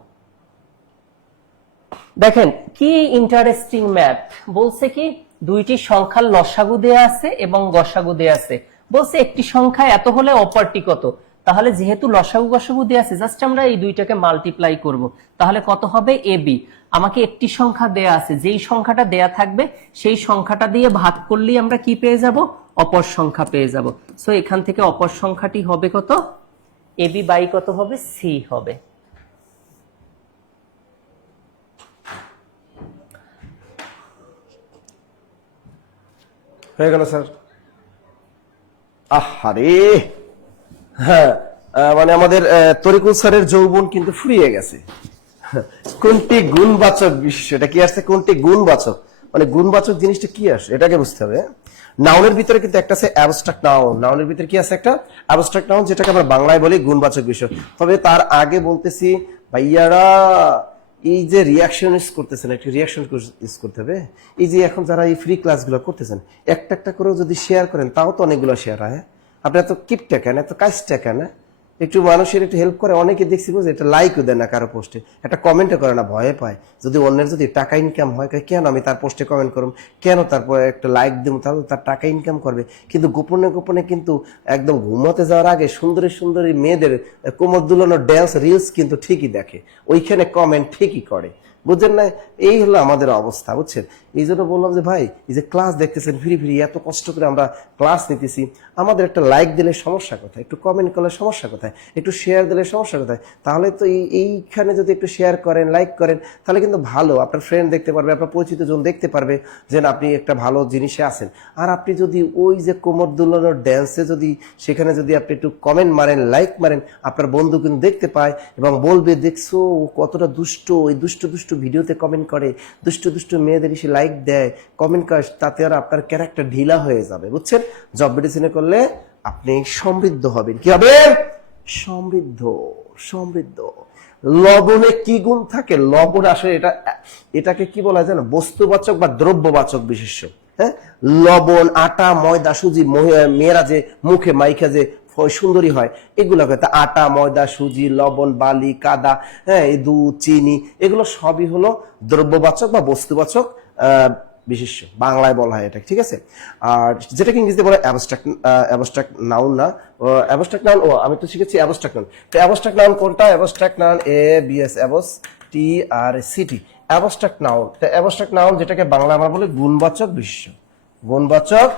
দেখেন কি ইন্টারেস্টিং ম্যাথ বলছে, কি দুইটি সংখ্যার লসাগু দেয়া আছে এবং গসাগু দেয়া আছে। বলছে একটি সংখ্যা এত হলে অপরটি কত। তাহলে যেহেতু লসাগু গসাগু দেয়া আছে, জাস্ট আমরা এই দুইটাকে মাল্টিপ্লাই করব। তাহলে কত হবে? AB। আমাকে একটি সংখ্যা দেয়া আছে, যেই সংখ্যাটা দেয়া থাকবে সেই সংখ্যাটা দিয়ে ভাগ করলেই আমরা কি পেয়ে যাব? অপর সংখ্যা পেয়ে যাব। সো এখান থেকে অপর সংখ্যাটি হবে কত? AB বাই কত হবে? C হবে। হয়ে গেল স্যার। আহারে, হ্যাঁ, মানে আমাদের তরিকুল স্যারের যৌবন কিন্তু ফুরিয়ে গেছে। কোনটি গুণবাচক বিশেষ্য, এটা কি আসছে? কোনটি গুণবাচক, মানে গুণবাচক জিনিসটা কি আসে এটাকে বুঝতে হবে। নাউনের ভিতরে কিন্তু একটা আছে অ্যাবস্ট্রাক্ট নাউন। নাউনের ভিতরে কি আছে? একটা অ্যাবস্ট্রাক্ট নাউন, যেটাকে আমরা বাংলায় বলি গুণবাচক বিষয়। তবে তার আগে বলতেছি ভাইয়ারা, এই যে রিয়াকশন ইউজ করতেছেন, একটি রিয়াকশন ইউজ করতে হবে। এই যে এখন যারা এই ফ্রি ক্লাসগুলো করতেছেন, একটা একটা করেও যদি শেয়ার করেন, তাও তো অনেকগুলো শেয়ার হয়। আপনি এত কিপটা কেন, এত কাজটা কেন? একটু মানুষের একটু হেল্প করে। অনেকে দেখছি বুঝে এটা লাইকও দেয় না কারো পোস্টে, একটা কমেন্টও করে না, ভয়ে পায় যদি অন্যের যদি টাকা ইনকাম হয়, কেন আমি তার পোস্টে কমেন্ট করব, কেন তারপরে একটা লাইক দেবো, তাহলে তার টাকা ইনকাম করবে। কিন্তু গোপনে গোপনে কিন্তু একদম ঘুমাতে যাওয়ার আগে সুন্দরী সুন্দরী মেয়েদের কোমর দুলানোর ড্যান্স রিলস কিন্তু ঠিকই দেখে, ওইখানে কমেন্ট ঠিকই করে। বুঝছেন না? এই হলো আমাদের অবস্থা, বুঝছেন? এই জন্য বললাম যে ভাই, এই যে ক্লাস দেখতেছেন ফ্রি ফ্রি, এত কষ্ট করে আমরা ক্লাস নিতেছি, আমাদের একটা লাইক দিলে সমস্যা কোথায়, একটু কমেন্ট করলে সমস্যা কোথায়, একটু শেয়ার দিলে সমস্যা কোথায়? তাহলে তো এইখানে যদি একটু শেয়ার করেন, লাইক করেন, তাহলে কিন্তু ভালো, আপনার ফ্রেন্ড দেখতে পারবে, আপনার পরিচিত জন দেখতে পারবে যে আপনি একটা ভালো জিনিসে আছেন। আর আপনি যদি ওই যে কোমর দুলানোর ড্যান্সে যদি সেখানে যদি আপনি একটু কমেন্ট মারেন, লাইক মারেন, আপনার বন্ধু কিন্তু দেখতে পায় এবং বলবে, দেখছো ও কতটা দুষ্ট, ওই দুষ্ট দুষ্ট ভিডিওতে কমেন্ট করে, দুষ্ট দুষ্ট মেয়েদের এসে লাইক দেয়, কমেন্ট করে, তাতে আর আপনার ক্যারেক্টার ঢিলা হয়ে যাবে। বুঝছেন? জব মেডিসিনে করলে আপনি সমৃদ্ধ হবেন। কি হবে? সমৃদ্ধ। সমৃদ্ধ। লবণে কি গুণ থাকে? লবণ আসলে এটাকে কি বলা যায় জানো? বস্তুবাচক বা দ্রব্যবাচক বিশেষ্য। হ্যাঁ, লবণ, আটা, ময়দা, সুজি, মেয়েরা যে মুখে মাইখা যে সুন্দরী হয়, এগুলো আটা, ময়দা, সুজি, লবণ, বালি, কাদা, হ্যাঁ, দুধ, চিনি, এগুলো সবই হলো দ্রব্যবাচক বা বস্তুবাচক বিশেষ্য, বাংলায় বলা হয় এটা। ঠিক আছে? আর যেটাকে ইংরেজিতে বলে অ্যাবস্ট্রাক্ট নাউন না, অ্যাবস্ট্রাক্ট নাউন। ও আমি তো শিখেছি অ্যাবস্ট্রাক্ট নাউন। তো অ্যাবস্ট্রাক্ট নাউন কোনটা? Abstract noun ABS, TRCT, abstract noun. তো অ্যাবস্ট্রাক্ট নাউন যেটাকে বাংলা আমরা বলি গুণবাচক বিশেষ্য। গুণবাচক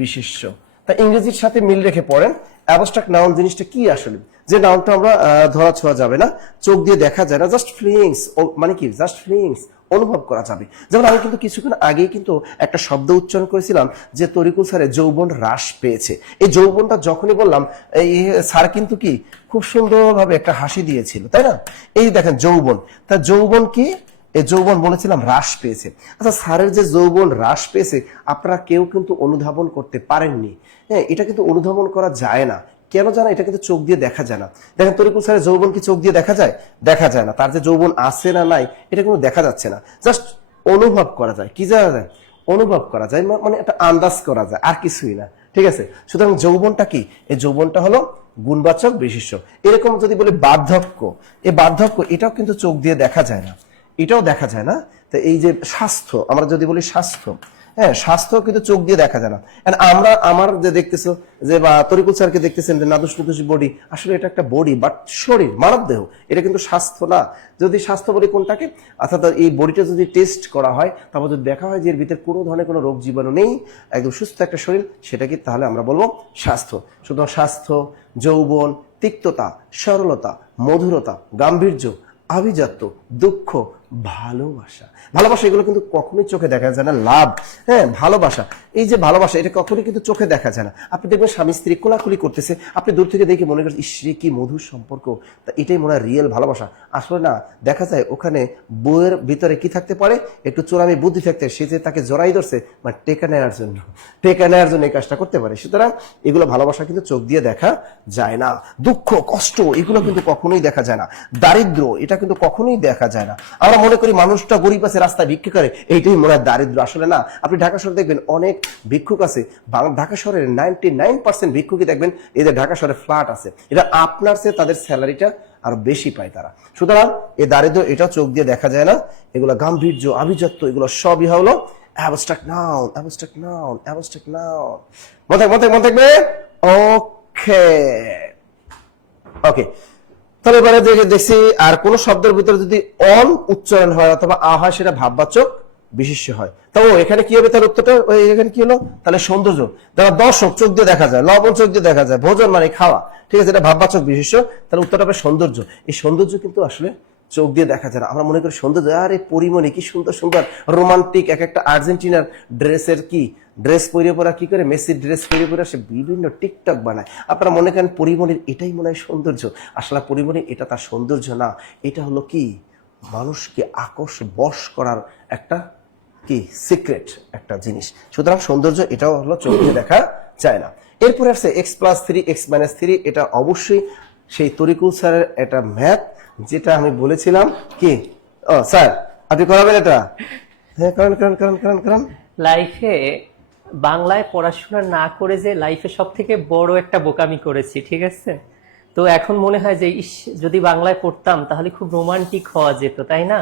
বিশেষ্য। তা ইংরেজির সাথে মিল রেখে পড়েন। অ্যাবস্ট্রাক্ট নাউন জিনিসটা কি আসলে? যে নাউনটা আমরা ধরা ছোঁয়া যাবে না, চোখ দিয়ে দেখা যায় না, জাস্ট ফিলিংস, মানে কি জাস্ট ফিলিংস অনুভব করা যাবে। যেমন আমি কিন্তু কিছুক্ষণ আগেই কিন্তু একটা শব্দ উচ্চারণ করেছিলাম যে তরিকুল স্যারের যৌবন হ্রাস পেয়েছে। এই যৌবনটা যখনই বললাম, এই স্যার কিন্তু কি খুব সুন্দরভাবে একটা হাসি দিয়েছিল, তাই না? এই দেখেন যৌবন, তা যৌবন কি? এই যৌবন বলেছিলাম হ্রাস পেয়েছে। আচ্ছা, স্যারের যে যৌবন হ্রাস পেয়েছে আপনারা কেউ কিন্তু অনুধাবন করতে পারেননি। হ্যাঁ, এটা কিন্তু অনুধাবন করা যায় না। কেন জানা? এটা কিন্তু চোখ দিয়ে দেখা যায় না। দেখেন তরিকুল স্যারের যৌবন কি চোখ দিয়ে দেখা যায়? দেখা যায় না। তার যে যৌবন আছে না নাই, এটা কিন্তু দেখা যাচ্ছে না, জাস্ট অনুভব করা যায়। কি জানা যায়? অনুভব করা যায়, মানে একটা আন্দাজ করা যায়, আর কিছুই না। ঠিক আছে? সুতরাং যৌবনটা কি? এই যৌবনটা হলো গুণবাচক বিশেষ্য। এরকম যদি বলি বার্ধক্য, এই বার্ধক্য এটাও কিন্তু চোখ দিয়ে দেখা যায় না, এটাও দেখা যায় না। তো এই যে স্বাস্থ্য, আমরা যদি বলি স্বাস্থ্য, হ্যাঁ, স্বাস্থ্য কিন্তু চোখ দিয়ে দেখা যায় না। And আমরা আমার যে দেখতেছো যে বা তরিকুল স্যারকে দেখতেছেন যে নাদুস নুদুস বডি, আসলে এটা একটা বডি বাট শরীর মানব দেহ, এটা কিন্তু স্বাস্থ্য না। যদি স্বাস্থ্য বলি কোনটাকে, অর্থাৎ এই বডিটা যদি টেস্ট করা হয়, তারপর যদি দেখা হয় যে এর ভিতরে কোনো ধরনের কোনো রোগ জীবাণু নেই, একদম সুস্থ একটা শরীর, সেটা কি তাহলে আমরা বলবো স্বাস্থ্য। সুতরাং স্বাস্থ্য, যৌবন, তিক্ততা, সরলতা, মধুরতা, গাম্ভীর্য, আভিজাত্য, দুঃখ, ভালোবাসা। ভালোবাসা এগুলো কিন্তু কখনোই চোখে দেখা যায় না। লাভ, হ্যাঁ, ভালোবাসা, এই যে ভালোবাসা, এটা কখনোই কিন্তু চোখে দেখা যায় না। আপনি দেখবেন স্বামী স্ত্রী কোলাকুলি করতেছে, আপনি দূর থেকে দেখে মনে করছেন ইস রে কি মধুর সম্পর্ক, তা এটাই মনে হয় রিয়েল ভালোবাসা। আসলে না, দেখা যায় ওখানে বউয়ের ভিতরে কি থাকতে পারে, একটু চোরামি বুদ্ধি থাকতে, সে যে তাকে জড়াই ধরছে মানে টেকা নেওয়ার জন্য এই কাজটা করতে পারে। সুতরাং এগুলো ভালোবাসা কিন্তু চোখ দিয়ে দেখা যায় না। দুঃখ, কষ্ট, এগুলো কিন্তু কখনোই দেখা যায় না। দারিদ্র, এটা কিন্তু কখনোই দেখা যায় না। আমরা মনে করি মানুষটা গরিব আছে, রাস্তায় ভিক্ষা করে, এইটাই মনে হয় দারিদ্র। আসলে না, আপনি ঢাকা শহরে দেখবেন অনেক ভিক্ষুক আছে। ঢাকা শহরের 99% ভিক্ষুকই দেখবেন এদের ঢাকা শহরে ফ্ল্যাট আছে, এটা আপনার চেয়ে তাদের স্যালারিটা আরো বেশি পায় তারা। সুতরাং এই দারিদ্র, এটা চোখ দিয়ে দেখা যায় না। এগুলো গাম্ভীর্য, আভিজাত্য, এগুলো সবই হলো abstract noun, abstract noun, abstract noun. মনে থাকবে। ওকে ওকে, তাহলে এবারে দেখছি আর কোন শব্দের ভিতরে যদি অন উচ্চারণ হয় অথবা আ হয়, সেটা ভাববাচক বিশেষ্য হয়। তো এখানে কি হবে তার উত্তরটা, এখানে কি হলো তাহলে সৌন্দর্য। তাহলে দর্শক চোখ দিয়ে দেখা যায়, লবণ চোখ দিয়ে দেখা যায়, ভোজন মানে খাওয়া, ঠিক আছে, এটা ভাববাচক বিশেষ্য, তাহলে উত্তরটা হবে সৌন্দর্য। এই সৌন্দর্য কিন্তু আসলে চোখ দিয়ে দেখা যায় না। আমরা মনে করি সৌন্দর্য, আরে পরিমণি কি সুন্দর সুন্দর রোমান্টিক, এক একটা আর্জেন্টিনার ড্রেসের কি ড্রেস পরে পরা, কি করে মেসির ড্রেস পরে পরা সে বিভিন্ন টিকটক বানায়। আপনারা মনে করেন পরিমণির এটাই মনে হয় সৌন্দর্য। আসলে পরিমণি এটা তার সৌন্দর্য না, এটা হলো কি মানুষকে বশ করার একটা কি সিক্রেট একটা জিনিস। সুতরাং সৌন্দর্য এটাও হলো চোখ দিয়ে দেখা যায় না। এরপরে আসছে x+3 x-3, এটা অবশ্যই সেই তরিকুল স্যারের একটা ম্যাথ, যেটা আমি বলেছিলাম কি, ও স্যার আপনি করাবেন এটা? হ্যাঁ, করেন। লাইফে বাংলায় পড়াশোনা না করে যে লাইফে সব থেকে বড় একটা বোকামি করেছি, ঠিক আছে। তো এখন মনে হয় যে ইস, যদি বাংলায় পড়তাম তাহলে খুব রোমান্টিক হওয়া যেত, তাই না?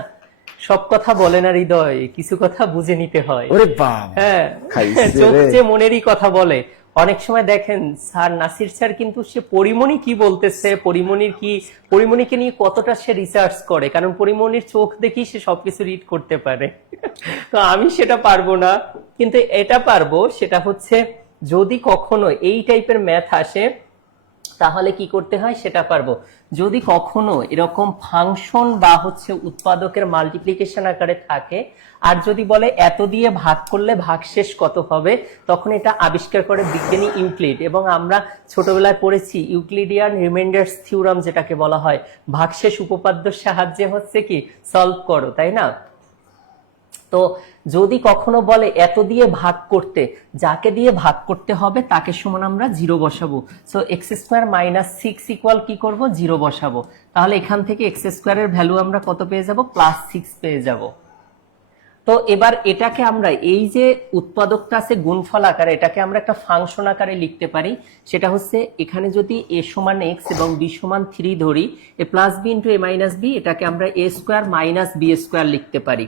সব কথা বলে না হৃদয়, কিছু কথা বুঝে নিতে হয়। ওরে বাবা, হ্যাঁ, চোখ যে মনেরই কথা বলে। অনেক সময় দেখেন স্যার নাসির স্যার কিন্তু সে পরিমণি কি বলতেছে, পরিমণিকে নিয়ে কতটা সে রিসার্চ করে, কারণ পরিমণির চোখ দেখি সে সবকিছু রিড করতে পারে। তো আমি সেটা পারবো না, কিন্তু এটা পারবো, সেটা হচ্ছে যদি কখনো এই টাইপের ম্যাথ আসে তাহলে কি করতে হয় সেটা পারবো। যদি কখনো এরকম ফাংশন বা হচ্ছে উৎপাদকের মাল্টিপ্লিকেশন আকারে থাকে, আর যদি বলে এত দিয়ে ভাগ করলে ভাগশেষ কত হবে, তখন এটা আবিষ্কার করে বিজ্ঞানী ইউক্লিড। এবং আমরা ছোটবেলায় পড়েছি ইউক্লিডিয়ান রিমাইন্ডার্স থিওরাম, যেটাকে বলা হয় ভাগশেষ উপপাদ্যের সাহায্যে হচ্ছে কি সলভ করো, তাই না? তো যদি কখনো বলে এত দিয়ে ভাগ করতে, যাকে দিয়ে ভাগ করতে হবে তাকে সমান আমরা 0 বসাবো। সো x² - 6 ইকুয়াল কি করব, 0 বসাবো। তাহলে এখান থেকে x² এর ভ্যালু আমরা কত পেয়ে যাব, +6 পেয়ে যাব। তো এবার এটাকে আমরা এই যে উৎপাদকটা আছে গুণফল আকারে, এটাকে আমরা একটা ফাংশন আকারে লিখতে পারি। সেটা হচ্ছে এখানে যদি a = x এবং b = 3 ধরি, a + b * a - b, এটাকে আমরা a² - b² লিখতে পারি।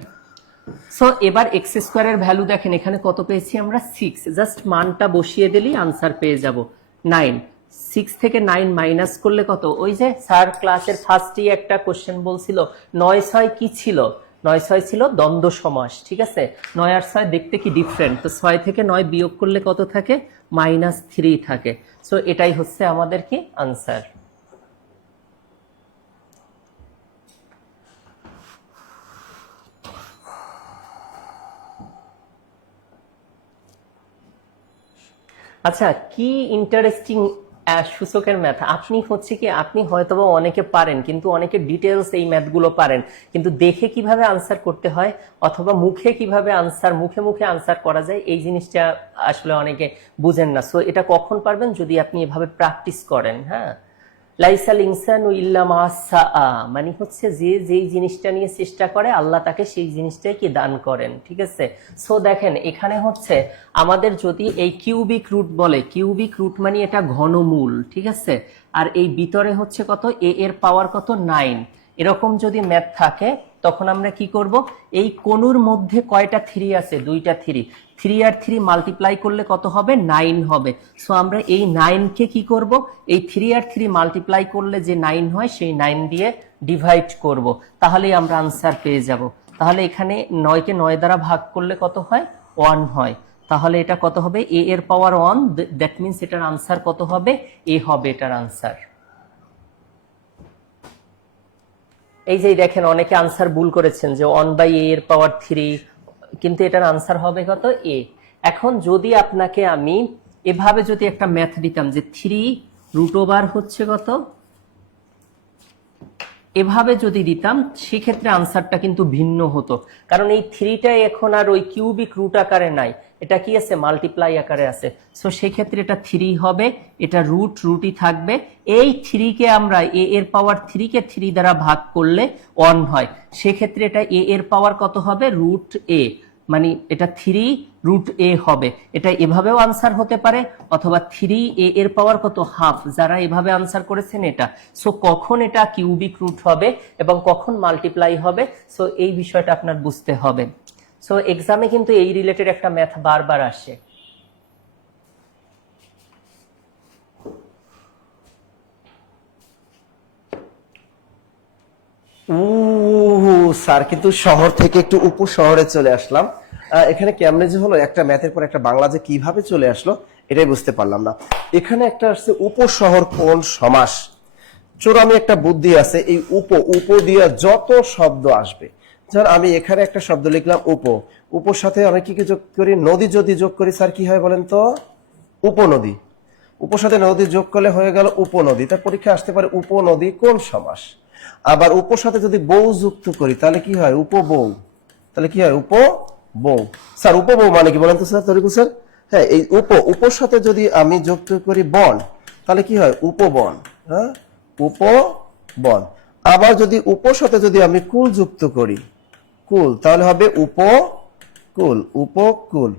সো এবার x² এর ভ্যালু দেখেন এখানে কত পেয়েছি আমরা, 6। জাস্ট মানটা বসিয়ে দিলেই আনসার পেয়ে যাব 9। 6 থেকে 9 মাইনাস করলে কত, ওই যে স্যার ক্লাসের ফার্স্টেই একটা কোশ্চেন বলছিল 9-6 কি ছিল, 9-6 ছিল দ্বন্দ্ব সমাস, ঠিক আছে। 9 আর 6 দেখতে কি ডিফারেন্ট, তো 6 থেকে 9 বিয়োগ করলে কত থাকে, -3 থাকে। সো এটাই হচ্ছে আমাদের কি আনসার। আচ্ছা, কি ইন্টারেস্টিং সূচকের ম্যাথ। আপনি হচ্ছে কি, আপনি হয়তোবা অনেকে পারেন, কিন্তু অনেকে ডিটেলস এই ম্যাথগুলো পারেন, কিন্তু দেখে কিভাবে আনসার করতে হয় অথবা মুখে কিভাবে মুখে আনসার করা যায়, এই জিনিসটা আসলে অনেকে বুঝেন না। সো এটা কখন পারবেন, যদি আপনি এভাবে প্র্যাকটিস করেন। হ্যাঁ, লাইসাল ইনসানু ইল্লা মা সাআ, মানে হচ্ছে যে যেই জিনিসটা নিয়ে চেষ্টা করে আল্লাহ তাকে সেই জিনিসটাই কি দান করেন, ঠিক আছে। সো দেখেন এখানে হচ্ছে আমাদের যদি এই কিউবিক রুট বলে, কিউবিক রুট মানে এটা ঘনমূল, ঠিক আছে। আর এই ভিতরে হচ্ছে কত, এ এর পাওয়ার কত, 9, এরকম যদি ম্যাথ থাকে তখন আমরা কি করব, এই কোণের মধ্যে কয়টা 3 আছে, দুইটা 3, 3 আর 3 মাল্টিপ্লাই করলে কত হবে, 9 হবে। সো আমরা এই 9 কে কি করব, এই 3 আর 3 মাল্টিপ্লাই করলে যে 9 হয় সেই 9 দিয়ে ডিভাইড করব, তাহলেই আমরা আনসার পেয়ে যাব। তাহলে এখানে 9 কে 9 দ্বারা ভাগ করলে কত হয়, 1 হয়। তাহলে এটা কত হবে, a এর পাওয়ার 1, দ্যাট মিন্স এটার আনসার কত হবে, a হবে এটার আনসার। এই যে দেখেন অনেকে আনসার ভুল করেছেন যে 1/a এর পাওয়ার 3, কিন্তু এটার আনসার হবে কত, a। এখন যদি আপনাকে আমি এভাবে যদি একটা ম্যাথ দিতাম যে 3√ওভার হচ্ছে কত, এভাবে যদি দিতাম সেক্ষেত্রে আনসারটা কিন্তু ভিন্ন হতো, কারণ এই 3টা এখন আর ওই কিউবিক রুট আকারে নাই, এটা কি আছে, মাল্টিপ্লাই আকারে আছে। সো সেক্ষেত্রে এটা 3 হবে, এটা রুটই থাকবে। এই 3 কে আমরা a এর পাওয়ার 3 কে 3 দ্বারা ভাগ করলে 1 হয়, সেক্ষেত্রে এটা a এর পাওয়ার কত হবে, √a, মানে এটা 3√a হবে। এটা এভাবেও আনসার হতে পারে, অথবা 3a এর পাওয়ার কত, হাফ, যারা এভাবে আনসার করেছেন এটা। সো কখন এটা কিউবিক রুট হবে এবং কখন মাল্টিপ্লাই হবে, সো এই বিষয়টা আপনার বুঝতে হবে। সো এক্সামে কিন্তু এই রিলেটেড একটা ম্যাথ বারবার আসে। স্যার কিন্তু শহর থেকে একটু উপশহরে চলে আসলাম। এখানে কেমনে যে হলো, একটা ম্যাথের পর একটা বাংলা যে কিভাবে চলে আসলো এটাই বুঝতে পারলাম না। এখানে একটা আসছে উপশহর কোন সমাস। চোরামি একটা বুদ্ধি আছে, এই উপ দিয়ে যত শব্দ আসবে, যেমন আমি এখানে একটা শব্দ লিখলাম উপর সাথে আমি কি কি যোগ করি, নদী যদি যোগ করি স্যার কি হয় বলেন তো, উপনদী। উপর সাথে নদী যোগ করলে হয়ে গেল উপনদী। তার পরীক্ষা আসতে পারে উপনদী কোন সমাস। আবার উপর সাথে যদি বউ যুক্ত করি তাহলে কি হয়, উপবউ। তাহলে কি হয়, উপবউ। স্যার উপবউ মানে কি বলেন তো স্যার, তরিকুল স্যার? হ্যাঁ, এই উপর সাথে যদি আমি যুক্ত করি বন, তাহলে কি হয়, উপবন। হ্যাঁ, উপবন। আবার যদি উপর সাথে যদি আমি কুল যুক্ত করি, কুল, তাহলে হবে উপকূল।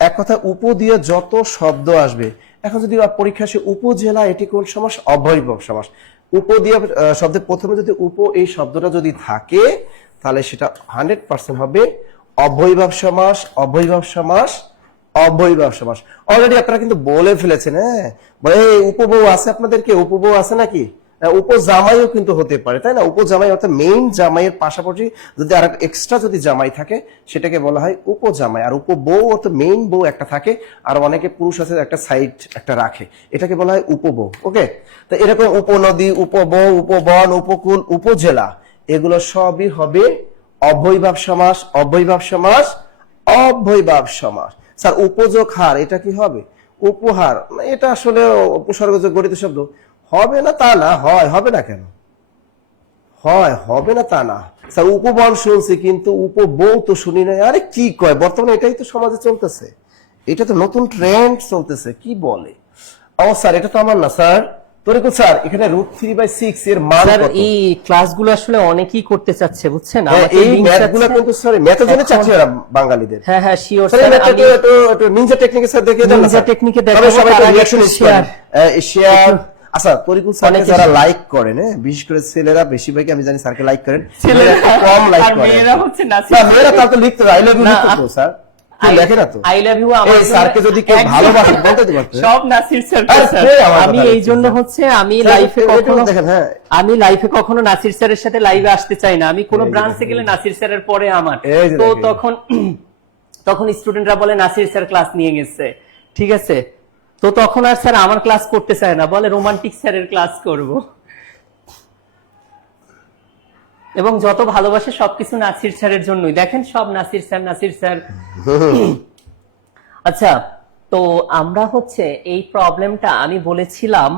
এক কথা উপ দিয়ে যত শব্দ আসবে। এখন যদি পরীক্ষা আসে উপজেলা, এটি কোন সমাস, অব্যয়ভাব সমাস। উপ দিয়ে শব্দের প্রথমে যদি উপ এই শব্দটা যদি থাকে তাহলে সেটা 100% হবে অব্যয়ভাব সমাস। অলরেডি আপনারা কিন্তু বলে ফেলেছেন, হ্যাঁ, বলে উপবউ আছে, আপনাদেরকে উপবউ আছে নাকি, উপজামাইও কিন্তু হতে পারে, তাই না? উপজামাই অর্থাৎ মেইন জামাইয়ের পাশাপাশি যদি আর এক্সট্রা যদি জামাই থাকে সেটাকে বলা হয় উপজামাই। আর উপবউ অর্থাৎ মেইন বউ একটা থাকে, আর অনেকে পুরুষ আছে একটা সাইড একটা রাখে, এটাকে বলা হয় উপবউ। ওকে, তো এরকম উপনদী, উপবউ, উপবন, উপকূল, উপজেলা, এগুলো সবই হবে অব্যয়ভাব সমাস। স্যার উপযোগ হার, এটা কি হবে, উপহার, এটা আসলে উপসর্গযোগ গঠিত শব্দ হবে না তা না, হবে না কেন, হবে না তা না। স্যার উপবন শুনছি কিন্তু উপবউ তো শুনি নাই। আরে কি কয়, বর্তমানে এটাই তো সমাজে চলতেছে, এটা তো নতুন ট্রেন্ড চলতেছে, কি বলে। ও স্যার এটা তো আমার না স্যার, তরিকুল স্যার এখানে √3/6 এর মান কত? এই ক্লাসগুলো আসলে অনেকেই করতে চাচ্ছে, বুঝছেন, হ্যাঁ, এই ম্যাথগুলো কিন্তু স্যার ম্যাথের জন্য চাচ্ছে ওরা বাঙালিদের। হ্যাঁ শিওর স্যার স্যার, আমি একটু নিনজা টেকনিকে স্যার দেখিয়ে দেন না নিনজা স্যার? টেকনিকে তবে দেখাবো, সবাই তার আগে রিঅ্যাকশন শেয়ার। আচ্ছা তরিকুল স্যারকে অনেকে যারা লাইক করেন, হ্যাঁ, বিশেষ করে ছেলেরা বেশিরভাগই আমি জানি স্যারকে লাইক করেন, ছেলেরা কম লাইক আর করেন। মেয়েরা হচ্ছে না, না মেয়েরা তার তো লিখতে আই লাভ ইউ লিখতে তো স্যার, লেখে না তো। আই লাভ ইউ এই স্যারকে যদি কেউ ভালোবাসে বলতে তো পারতেন। সব নাসির স্যার। আমি এই জন্য হচ্ছে আমি লাইফে কখনো দেখেন, হ্যাঁ, আমি লাইফে কখনো নাসির স্যারের সাথে লাইভে আসতে চাই না। আমি কোনো ব্রাঞ্চে গেলে নাসির স্যারের পরে আমার, তো তখন স্টুডেন্টরা বলে নাসির স্যার ক্লাস নিয়ে গেছে, ঠিক আছে, তো তখন আর স্যার আমার ক্লাস করতে চায় না, বলে রোমান্টিক স্যারের ক্লাস করব। এবং যত ভালোবাসে সবকিছু নাসির স্যারের জন্যই, দেখেন সব নাসির স্যার। আচ্ছা, তো আমরা হচ্ছে এই প্রবলেমটা আমি বলেছিলাম,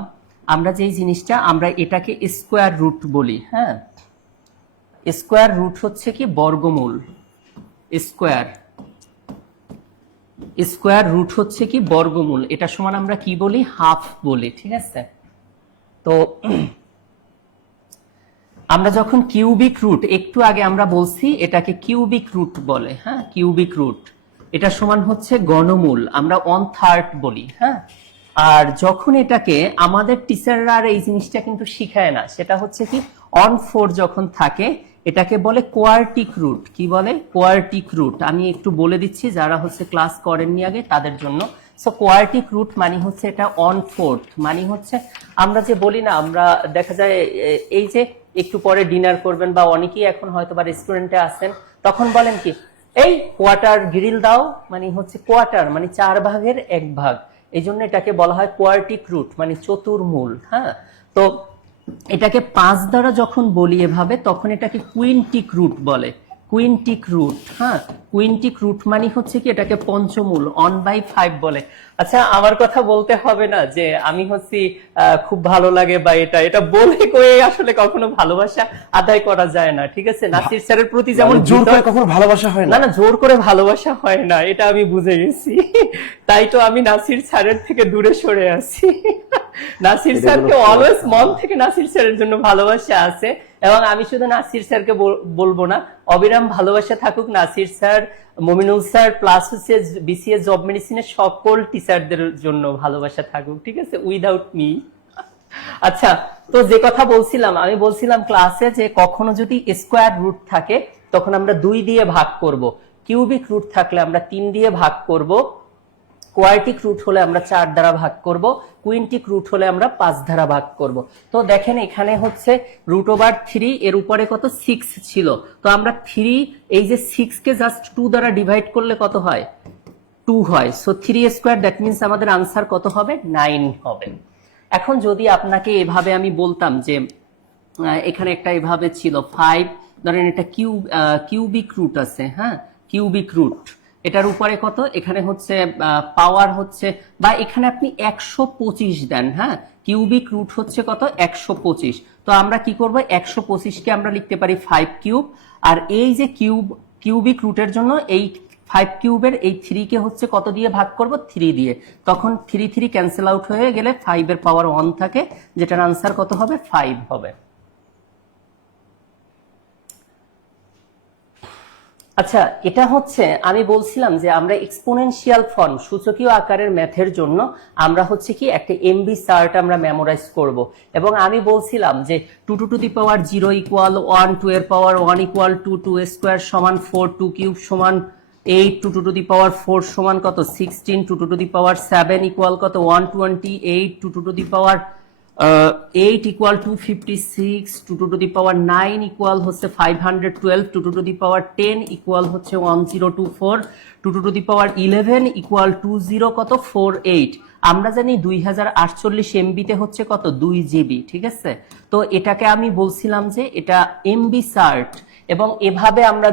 আমরা যেই জিনিসটা আমরা এটাকে স্কোয়ার রুট বলি। হ্যাঁ, স্কোয়ার রুট হচ্ছে কি বর্গমূল, স্কোয়ার রুট হচ্ছে কি বর্গমূল, এটা সমান আমরা কি বলি, হাফ বলি, ঠিক আছে। তো আমরা যখন কিউবিক রুট, একটু আগে আমরা বলছি এটাকে কিউবিক রুট বলে, হ্যাঁ, কিউবিক রুট, এটা সমান হচ্ছে ঘনমূল, আমরা 1/3 বলি। হ্যাঁ, আর যখন এটাকে আমাদের টিচাররা আর এই জিনিসটা কিন্তু শিখায় না, সেটা হচ্ছে কি 1/4 যখন থাকে এটাকে বলে কোয়ার্টিক রুট। কি বলে? কোয়ার্টিক রুট। আমি একটু বলে দিচ্ছি যারা হচ্ছে ক্লাস করেননি আগে তাদের জন্য। সো কোয়ার্টিক রুট মানে হচ্ছে এটা 1/4, মানে হচ্ছে আমরা যে বলি না, আমরা দেখা যায় এই যে একটু পরে ডিনার করবেন বা অনেকেই এখন হয়তো বা রেস্টুরেন্টে আসেন, তখন বলেন কি এই কোয়ার্টার গ্রিল দাও, মানে হচ্ছে কোয়ার্টার মানে 1/4 এই জন্য এটাকে বলা হয় কোয়ার্টিক রুট, মানে চতুর্মূল। হ্যাঁ, তো এটাকে 5 দ্বারা যখন বলি এভাবে, তখন এটাকে কুইন্টিক রুট বলে। কুইন্টিক রুট। হ্যাঁ, কুইন্টিক রুট মানে হচ্ছে কি এটাকে পঞ্চমূল 1/5 বলে। আচ্ছা, আমার কথা বলতে হবে না যে আমি হচ্ছি খুব ভালো লাগে বা এটা এটা বলে কয়ে আসলে কখনো ভালোবাসা আদায় করা যায় না, ঠিক আছে? নাসির স্যারের প্রতি যেমন জোর করে কখনো ভালোবাসা হয় না না। না, জোর করে ভালোবাসা হয় না, এটা আমি বুঝে গেছি। তাই তো আমি নাসির স্যারের থেকে দূরে সরে আছি। নাসির স্যারকে অলওয়েজ মন থেকে নাসির স্যারের জন্য ভালোবাসা আছে, এবং আমি শুধু নাসির স্যারকে বলবো না, অবিরাম ভালোবাসা থাকুক Nasir sir, Mominul sir, plus হচ্ছে বিসিএস জব মেডিসিনের সকল টিচারদের জন্য ভালোবাসা থাকুক, ঠিক আছে, উইদাউট মি। আচ্ছা, তো যে কথা বলছিলাম, আমি বলছিলাম ক্লাসে যে কখনো যদি স্কোয়ার রুট থাকে তখন আমরা 2 দিয়ে ভাগ করব, কিউবিক রুট থাকলে আমরা 3 দিয়ে ভাগ করব, কোয়ার্টিক রুট হলে আমরা 4 দ্বারা ভাগ করব, কুইন্টিক রুট হলে আমরা 5 দ্বারা ভাগ করব। তো দেখেন এখানে হচ্ছে √3, এর উপরে কত 6 ছিল, তো আমরা 3 এই যে 6 কে জাস্ট 2 দ্বারা ডিভাইড করলে কত হয়? 2 হয়। সো 3² দ্যাট মিন্স আমাদের আনসার কত হবে? 9 হবে। এখন যদি আপনাকে এভাবে আমি বলতাম যে এখানে একটা এভাবে ছিল 5, ধরেন এটা কিউবিক রুট আছে, হ্যাঁ, কিউবিক রুট, এটার উপরে কত? এখানে হচ্ছে পাওয়ার হচ্ছে, বা এখানে আপনি 125 দেন, হ্যাঁ, কিউবিক রুট হচ্ছে কত? 125। তো আমরা কি করব? 125 কে আমরা লিখতে পারি 5 কিউব, আর এই যে কিউবিক রুটের জন্য এই 5 কিউবের এই 3 কে হচ্ছে কত দিয়ে ভাগ করব? 3 দিয়ে। তখন 3 ক্যান্সেল আউট হয়ে গেলে 5 এর পাওয়ার 1 থাকে, যেটার আনসার কত হবে? 5 হবে। আচ্ছা, এটা হচ্ছে আমি বলছিলাম যে আমরা এক্সপোনেনশিয়াল ফর্ম, সূচকীয় আকারের ম্যাথের জন্য আমরা হচ্ছে কি একটা এমবি চার্ট আমরা মেমোরাইজ করব, এবং আমি বলছিলাম যে 2 টু দি পাওয়ার 0 ইকুয়াল 1, 2 এর পাওয়ার 1 ইকুয়াল 2, 2 স্কোয়ার সমান 4, 2 কিউব সমান 8, 2 টু দি পাওয়ার 4 সমান কত? 16, 2 টু দি পাওয়ার 7 ইকুয়াল কত? 128, 2 to the power 8 equal 256, 2 to the power 9 equal হচ্ছে 512, 2 টু দি পাওয়ার 10 ইকুয়াল হচ্ছে 1024, 2 টু দি পাওয়ার 11 ইকুয়াল 20 কত? 48। আমরা জানি 2048 এমবিতে হচ্ছে কত? 2 জিবি, ঠিক আছে? তো এটাকে আমি বলছিলাম যে এটা এমবি চার্ট, এবং এভাবে আমরা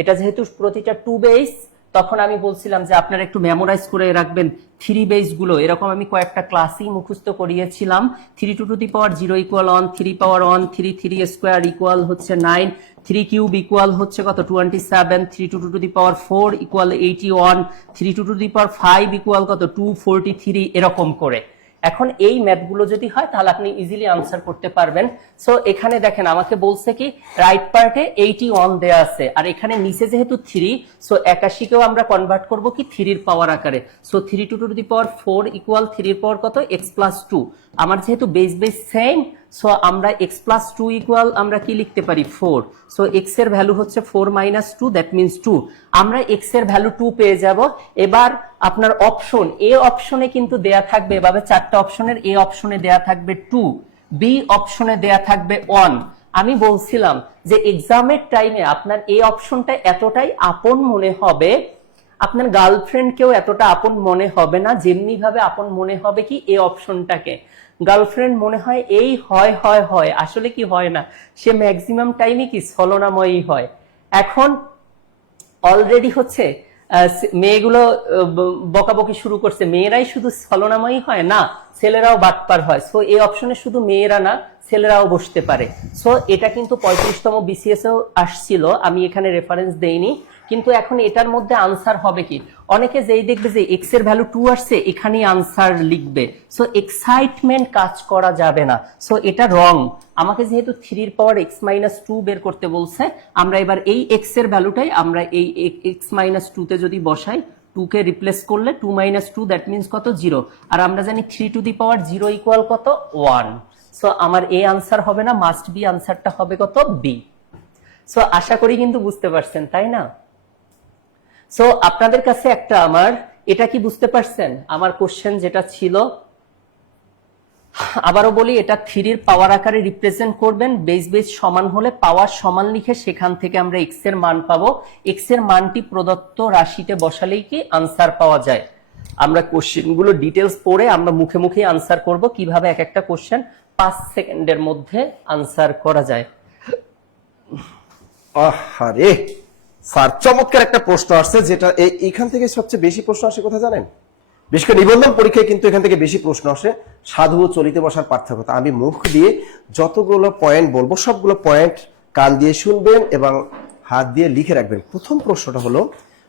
এটা যেহেতু প্রতিটা 2 বেস, তখন আমি বলছিলাম যে আপনারা একটু মেমোরাইজ করে রাখবেন 3 বেস গুলো। এরকম আমি কয়েকটা ক্লাসই মুখস্থ করিয়েছিলাম। 3 to the power 0 equal 1, 3 power 1, 3 square equal হচ্ছে 9, 3 কিউব ইকুয়াল হচ্ছে কত? 27, 3 to the power 4 equal 81, 3 to the power 5 equal কত? 243, এরকম করে। এখন এই ম্যাথগুলো যদি হয় তাহলে আপনি ইজিলি আনসার করতে পারবেন। সো এখানে দেখেন আমাকে বলছে কি রাইট পার্টে 81 দেয়া আছে, আর এখানে নিচে যেহেতু 3, সো 81 কেও আমরা কনভার্ট করব কি 3 এর পাওয়ার আকারে। So 3 to the power 4 equal 3 এর পাওয়ার কত? x plus 2। আমার যেহেতু বেস সেম, সো আমরা x প্লাস 2 ইকুয়াল আমরা কি লিখতে পারি? 4। সো x এর ভ্যালু হচ্ছে 4 মাইনাস 2, দ্যাট মিনস 2। আমরা x এর ভ্যালু 2 পেয়ে যাব। এবার আপনার অপশন, এ অপশনে কিন্তু দেয়া থাকবে এভাবে 4টা অপশনের, এ অপশনে দেয়া থাকবে 2, বি অপশনে দেয়া থাকবে 1। আমি বলছিলাম যে এক্সামের টাইমে আপনার এই অপশনটা এতটাই আপন মনে হবে, আপনার গার্লফ্রেন্ডকেও এতটা আপন মনে হবে না, যেমনি ভাবে আপন মনে হবে কি এই অপশনটাকে। গার্লফ্রেন্ড মনে হয় এই হয় হয় হয়, আসলে কি হয় না, সে ম্যাক্সিমাম টাইমে কি ছলনাময়ী হয়। এখন অলরেডি হচ্ছে মেয়েগুলো বকাবকি শুরু করছে, মেয়েরাই শুধু ছলনাময়ী হয় না, ছেলেরাও বাটপার হয়। সো এই অপশনে শুধু মেয়েরা না, ছেলেরাও বসতে পারে। সো এটা কিন্তু 35তম বিসিএস এও আসছিল, আমি এখানে রেফারেন্স দেইনি, কিন্তু এখন এটার মধ্যে আনসার হবে কি, অনেকে যেই দেখবে যে এক্স এর ভ্যালু 2 আসছে এখানেই আনসার লিখবে। সো এক্সাইটমেন্ট কাজ করা যাবে না, সো এটা রং। আমাকে যেহেতু 3 এর পাওয়ার x মাইনাস 2 বের করতে বলছে, আমরা এবার এই x এর ভ্যালুটাই আমরা এই x মাইনাস 2 তে যদি বসাই, 2 কে রিপ্লেস করলে 2 মাইনাস 2 দ্যাট মিনস কত? 0। আর আমরা জানি 3 টু দি পাওয়ার 0 ইকুয়াল কত? 1। সো আমার এ আনসার হবে না, মাস্ট বি আনসারটা হবে কত? বি। সো আশা করি কিন্তু বুঝতে পারছেন, তাই না? সো আপনাদের কাছে একটা আমার, এটা কি বুঝতে পারছেন আমার কোশ্চেন যেটা ছিল? আবারও বলি, এটা 3 এর পাওয়ার আকারে রিপ্রেজেন্ট করবেন, বেস সমান হলে পাওয়ার সমান লিখে সেখান থেকে আমরা এক্স এর মান পাবো। এক্স এর মানটি প্রদত্ত রাশিতে বসালেই কি আনসার পাওয়া যায়। আমরা কোশ্চেনগুলো ডিটেলস পড়ে আমরা মুখে মুখে আনসার করব, কিভাবে এক একটা কোশ্চেন 5 সেকেন্ডের মধ্যে আনসার করা যায়। আরে স্যার, চমৎকার একটা প্রশ্ন আসছে, যেটা এইখান থেকে সবচেয়ে বেশি প্রশ্ন আসে কোথায় জানেন? বিশেষ করে নিবন্ধন পরীক্ষায় কিন্তু এখান থেকে বেশি প্রশ্ন আসে, সাধু ও চলিতে বসার পার্থক্য। আমি মুখ দিয়ে যতগুলো পয়েন্ট বলবো সবগুলো পয়েন্ট কান দিয়ে শুনবেন এবং হাত দিয়ে লিখে রাখবেন। প্রথম প্রশ্নটা হলো,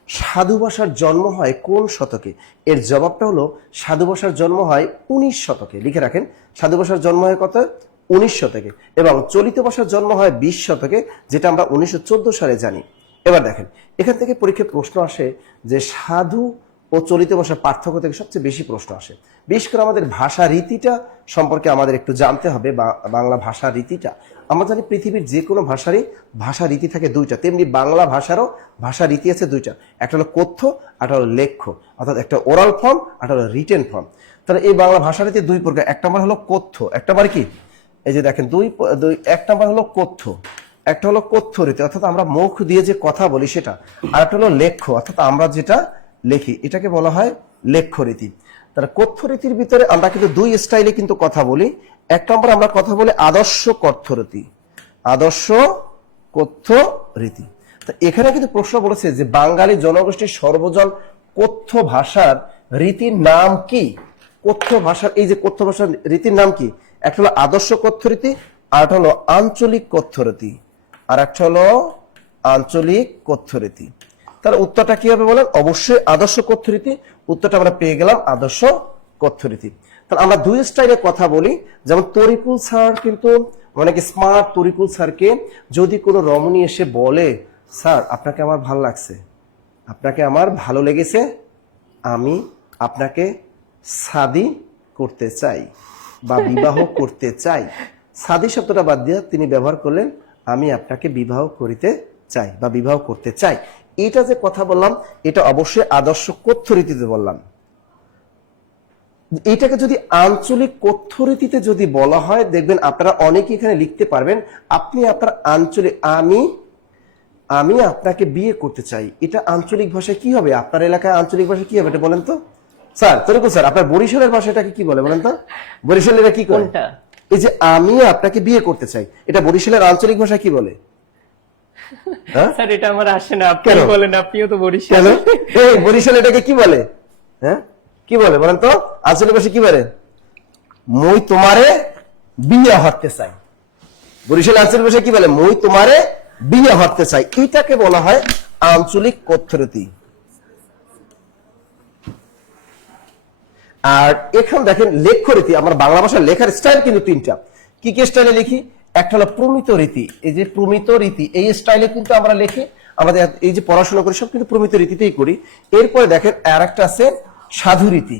সাধু ভাষার জন্ম হয় কোন শতকে? এর জবাবটা হলো, সাধু ভাষার জন্ম হয় 19 শতকে। লিখে রাখেন, সাধু ভাষার জন্ম হয় কত? 19 শতকে। এবং চলিত ভাষার জন্ম হয় 20 শতকে, যেটা আমরা 1914 সালে জানি। এবার দেখেন, এখান থেকে পরীক্ষায় প্রশ্ন আসে যে সাধু ও চলিত ভাষার পার্থক্য থেকে সবচেয়ে বেশি প্রশ্ন আসে। বিশেষ করে আমাদের ভাষা রীতিটা সম্পর্কে আমাদের একটু জানতে হবে। বাংলা ভাষা রীতিটা আমরা জানি পৃথিবীর যে কোনো ভাষারই ভাষা রীতি থাকে 2টা, তেমনি বাংলা ভাষারও ভাষা রীতি আছে 2টা। একটা হলো কথ্য, একটা হলো লেখ্য, অর্থাৎ একটা ওরাল ফর্ম, একটা হলো রিটেন ফর্ম। তাহলে এই বাংলা ভাষা রীতি 2 প্রকার। এক নম্বর হলো কথ্য, এক নম্বর কি, এই যে দেখেন এক নম্বর হলো কথ্য, একটা হলো কথ্য রীতি অর্থাৎ আমরা মুখ দিয়ে যে কথা বলি সেটা, আর একটা হলো লেখ্য অর্থাৎ আমরা যেটা লেখি, এটাকে বলা হয় লেখ্য রীতি। তাহলে কথ্য রীতির ভিতরে আমরা কিন্তু 2 স্টাইলে কিন্তু কথা বলি। এক নম্বর আমরা কথা বলি আদর্শ কথ্য রীতি, আদর্শ কথ্য রীতি। তো এখানে কিন্তু প্রশ্ন বলেছে যে বাঙালি জনগোষ্ঠীর সর্বজন কথ্য ভাষার রীতির নাম কি? কথ্য ভাষার এই যে কথ্য ভাষার রীতির নাম কি? একটা হলো আদর্শ কথ্য রীতি, আর একটা হলো আঞ্চলিক কথ্য রীতি, আর একটা হলো আঞ্চলিক কথ্য রীতি। তার উত্তরটা কি হবে বলেন? অবশ্যই আদর্শ কথ্য রীতি। উত্তরটা আমরা পেয়ে গেলাম আদর্শ কথ্য রীতি। তাহলে আমরা 2 স্টাইলে কথা বলি। যেমন তরিকুল স্যার কিন্তু অনেক স্মার্ট। তরিকুল স্যারকে যদি কোনো রমণী এসে বলে, স্যার আপনাকে আমার ভালো লাগছে, আপনাকে আমার ভালো লেগেছে, আমি আপনাকে শাদী করতে চাই বা বিবাহ করতে চাই, শাদী শব্দটা বাদ দিয়ে তিনি ব্যবহার করলেন আমি আপনাকে বিবাহ করিতে চাই বা বিবাহ করতে চাই। এটা যে কথা বললাম এটা অবশ্যই আদর্শ কথ্য রীতিতে বললাম। এটাকে যদি আঞ্চলিক কথ্য রীতিতে যদি বলা হয়, দেখবেন আপনারা অনেকে এখানে লিখতে পারবেন, আপনি আপনার আঞ্চলিক আমি আপনাকে বিয়ে করতে চাই, এটা আঞ্চলিক ভাষায় কি হবে? আপনার এলাকায় আঞ্চলিক ভাষায় কি হবে এটা বলেন তো স্যার? তরিকুল স্যার, আপনার বরিশালের ভাষাটাকে কি বলে বলেন তো? বরিশালের কি করে? এই যে আমি আপনাকে বিয়ে করতে চাই, এটা বরিশালের আঞ্চলিক ভাষায় কি বলে? স্যার এটা আমার আসে না, আপনি বলেন, আপনিও তো বরিশাল। এই বরিশাল এটাকে কি বলে? হ্যাঁ কি বলে বলেন তো? আঞ্চলিক ভাষায় কি বলে? মই তোমারে বিয়ে হতে চাই। বরিশাল আঞ্চলিক ভাষায় কি বলে? মই তোমারে বিয়ে হতে চাই। এটাকে বলা হয় আঞ্চলিক কথ্য রীতি। আর এখন দেখেন লেখ্য রীতি। আমার বাংলা ভাষার লেখার স্টাইল কিন্তু 3টা। কি কি স্টাইলে লিখি? একটা হলো প্রমিত রীতি। এই যে প্রমিত রীতি, এই স্টাইলে কিন্তু আমরা লিখি। আমাদের এই যে পড়াশোনা করি সব কিন্তু প্রমিত রীতিতেই করি। এরপরে দেখেন আর একটা আছে সাধু রীতি।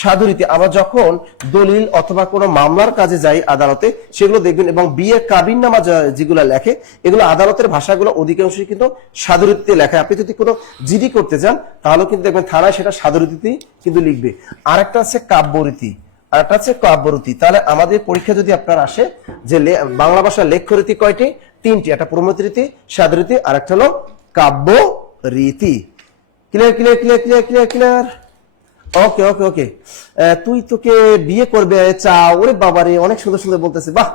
সাধু রীতি আমরা যখন দলিল অথবা কোনো মামলার কাজে যাই আদালতে, সেগুলো দেখবেন, এবং বিয়ের কাবিননামা যেগুলো লেখে এগুলো আদালতের ভাষাগুলো অধিকাংশই কিন্তু সাধু রীতিতে লেখা। আপনি যদি কোনো জিডি করতে যান তাহলে কিন্তু দেখবেন থানায় সেটা সাধু রীতিতেই কিন্তু লিখবে। আর একটা আছে কাব্য রীতি, আর একটা আছে কাব্য রীতি। তাহলে আমাদের পরীক্ষা যদি আপনার আসে যে বাংলা ভাষার লেখ্য রীতি কয়টি? 3টি। একটা প্রমিত রীতি, সাধু রীতি, আর একটা হলো কাব্য রীতি। Clear clear clear clear clear clear okay okay okay. তুই তোকে বিয়ে করবে চাও, ওরে বাবারে অনেক সুন্দর সুন্দর বলতেছে। বাহ,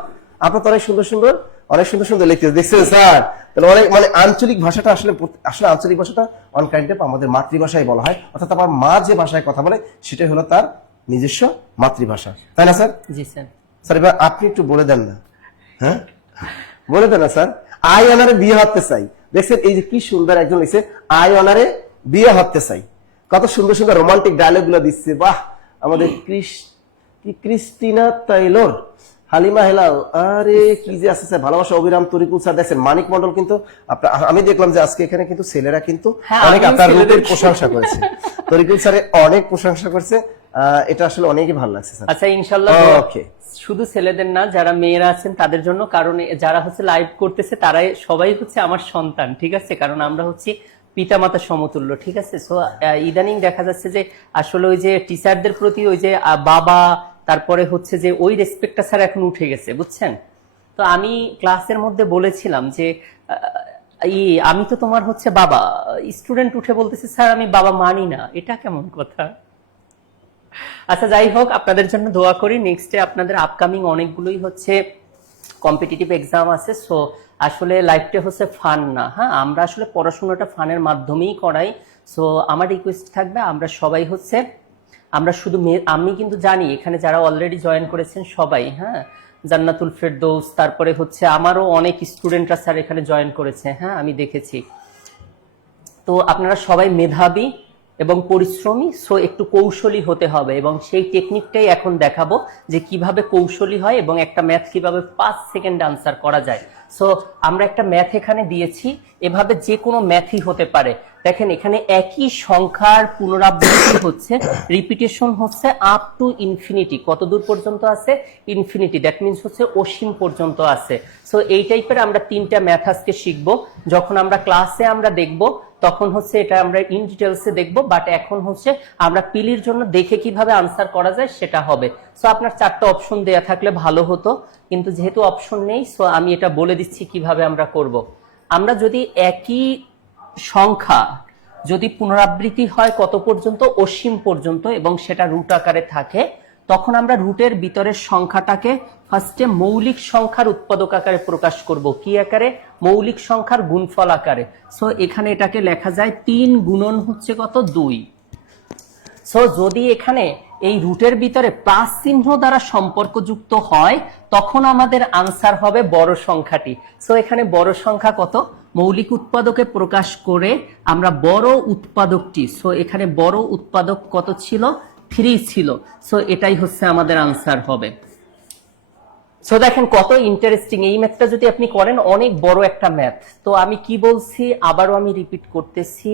আপনার তো অনেক সুন্দর সুন্দর লিখতেছে, দেখছেন স্যার? তাহলে অনেক মানে আঞ্চলিক ভাষাটা আসলে আঞ্চলিক ভাষাটা অন কাইন্ড অফ আমাদের মাতৃভাষায় বলা হয়, অর্থাৎ আমার মা যে ভাষায় কথা বলে সেটাই হলো তার নিজস্ব মাতৃভাষা, তাই না স্যার? জি স্যার। স্যার এবার আপনি একটু বলে দেন না, হ্যাঁ বলে দেন না স্যার। আই অনারে বিয়ে হতে চাই। দেখছেন এই যে কি সুন্দর একজন লিখছে, আই অনারে বিয়ে হতে চাই। কত সুন্দর সুন্দর রোমান্টিক ডায়লগ গুলো দিচ্ছে। বাহ, আমাদের ক্রিস্টিনা তাইলর, হালিমা হেলাল, আরে কি যে আছে স্যার, ভালোবাসা অবিরাম, তরিকুল স্যার, দেখছেন মানিক মন্ডল কিন্তু আমি দেখলাম যে আজকে এখানে কিন্তু ছেলেরা কিন্তু অনেক আপনার রূপের প্রশংসা করেছে। তরিকুল স্যারের অনেক প্রশংসা করছে, এটা আসলে অনেকই ভালো লাগছে স্যার। আচ্ছা ইনশাল্লাহ ওকে, শুধু ছেলেদের না, যারা মেয়েরা আছেন তাদের জন্য, কারণ যারা হচ্ছে লাইভ করতেছে তারাই সবাই হচ্ছে আমার সন্তান, ঠিক আছে, কারণ আমরা হচ্ছে পিতামাতা সমতুল্য, ঠিক আছে। সো ইদানিং দেখা যাচ্ছে যে আসলে ওই যে টিচারদের প্রতি ওই যে বাবা, তারপরে হচ্ছে যে ওই রেসপেক্টটা স্যার এখন উঠে গেছে, বুঝছেন। তো আমি ক্লাসের মধ্যে বলেছিলাম যে আমি তো তোমার হচ্ছে বাবা, স্টুডেন্ট উঠে বলতেছে স্যার আমি বাবা মানি না, এটা কেমন কথা। আচ্ছা যাই হোক, আপনাদের জন্য দোয়া করি। নেক্সটে আপনাদের আপকামিং অনেকগুলোই হচ্ছে কম্পিটিটিভ এক্সাম আছে। সো আসলে লাইফটা হচ্ছে ফান না, হ্যাঁ, আমরা আসলে পড়াশোনাটা ফানের মাধ্যমেই করাই। সো আমার রিকোয়েস্ট থাকবে, আমরা সবাই হচ্ছে, আমরা শুধু আমি কিন্তু জানি এখানে যারা অলরেডি জয়েন করেছেন সবাই, হ্যাঁ, জান্নাতুল ফেরদৌস, তারপরে হচ্ছে আমারও অনেক স্টুডেন্টরা স্যার এখানে জয়েন করেছে, হ্যাঁ, আমি দেখেছি। তো আপনারা সবাই মেধাবী এবং পরিশ্রমী, সো একটু কৌশলী হতে হবে, এবং সেই টেকনিকটাই এখন দেখাবো যে কিভাবে কৌশলী হয় এবং একটা ম্যাথ কিভাবে 5 সেকেন্ডে আনসার করা যায়। সো আমরা একটা ম্যাথ এখানে দিয়েছি, এভাবে যে কোনো ম্যাথই হতে পারে। দেখেন এখানে একই সংখ্যার পুনরাবৃত্তি হচ্ছে, রিপিটেশন হচ্ছে আপ টু ইনফিনিটি। কত দূর পর্যন্ত আছে? ইনফিনিটি, দ্যাট মিনস হচ্ছে অসীম পর্যন্ত আছে। সো এই টাইপের আমরা 3টা ম্যাথ আজকে শিখবো। যখন আমরা ক্লাসে আমরা দেখবো তখন হচ্ছে এটা আমরা ইন ডিটেলসে দেখবো, বাট এখন হচ্ছে আমরা পিলির জন্য দেখে কিভাবে আনসার করা যায় সেটা হবে। সো আপনার 4টা অপশন দেয়া থাকলে ভালো হতো, কিন্তু যেহেতু অপশন নেই, সো আমি এটা বলে দিচ্ছি কিভাবে আমরা করব। আমরা যদি একই সংখ্যা যদি পুনরাবৃত্তি হয় কত পর্যন্ত? অসীম পর্যন্ত, এবং সেটা রুট আকারে থাকে, তখন আমরা রুটের ভিতরের সংখ্যাটাকে ফার্স্টে মৌলিক সংখ্যার উৎপাদক আকারে প্রকাশ করব। কি আকারে? মৌলিক সংখ্যার গুণফল আকারে। সো এখানে এটাকে লেখা যায় 3 গুণন হচ্ছে কত? 2। সো যদি এখানে এই রুটের ভিতরে প্লাস চিহ্ন দ্বারা সম্পর্কযুক্ত হয় তখন আমাদের আনসার হবে বড় সংখ্যাটি। সো এখানে বড় সংখ্যা কত? মৌলিক উৎপাদকে প্রকাশ করে আমরা বড় উৎপাদকটি, সো এখানে বড় উৎপাদক কত ছিল? 3 ছিল। সো এটাই হচ্ছে আমাদের আনসার হবে। সো দেখেন কত ইন্টারেস্টিং, এই ম্যাথটা যদি আপনি করেন অনেক বড় একটা ম্যাথ। তো আমি কি বলছি, আবারও আমি রিপিট করতেছি,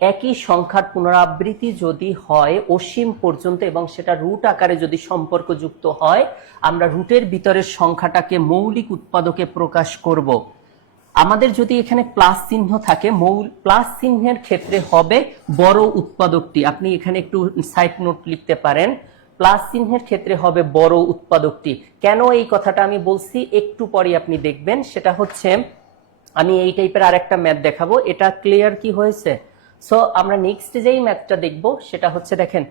একই সংখ্যার পুনরাবৃত্তি যদি হয় অসীম পর্যন্ত এবং সেটা রুট আকারে যদি সম্পর্কযুক্ত হয়, আমরা রুটের ভিতরের সংখ্যাটাকে মৌলিক উৎপাদকে প্রকাশ করব। আমাদের যদি এখানে প্লাস চিহ্ন থাকে, প্লাস চিহ্নের ক্ষেত্রে হবে বড় উৎপাদকটি। আপনি এখানে একটু সাইড নোট লিখতে পারেন, প্লাস চিহ্নের ক্ষেত্রে হবে বড় উৎপাদকটি। কেন এই কথাটা আমি বলছি একটু পরে আপনি দেখবেন। সেটা হচ্ছে আমি এই টাইপের আরেকটা ম্যাথ দেখাবো, এটা ক্লিয়ার কি হয়েছে? সো আমরা নেক্সট যেই ম্যাথটা দেখবো সেটা হচ্ছে, দেখেন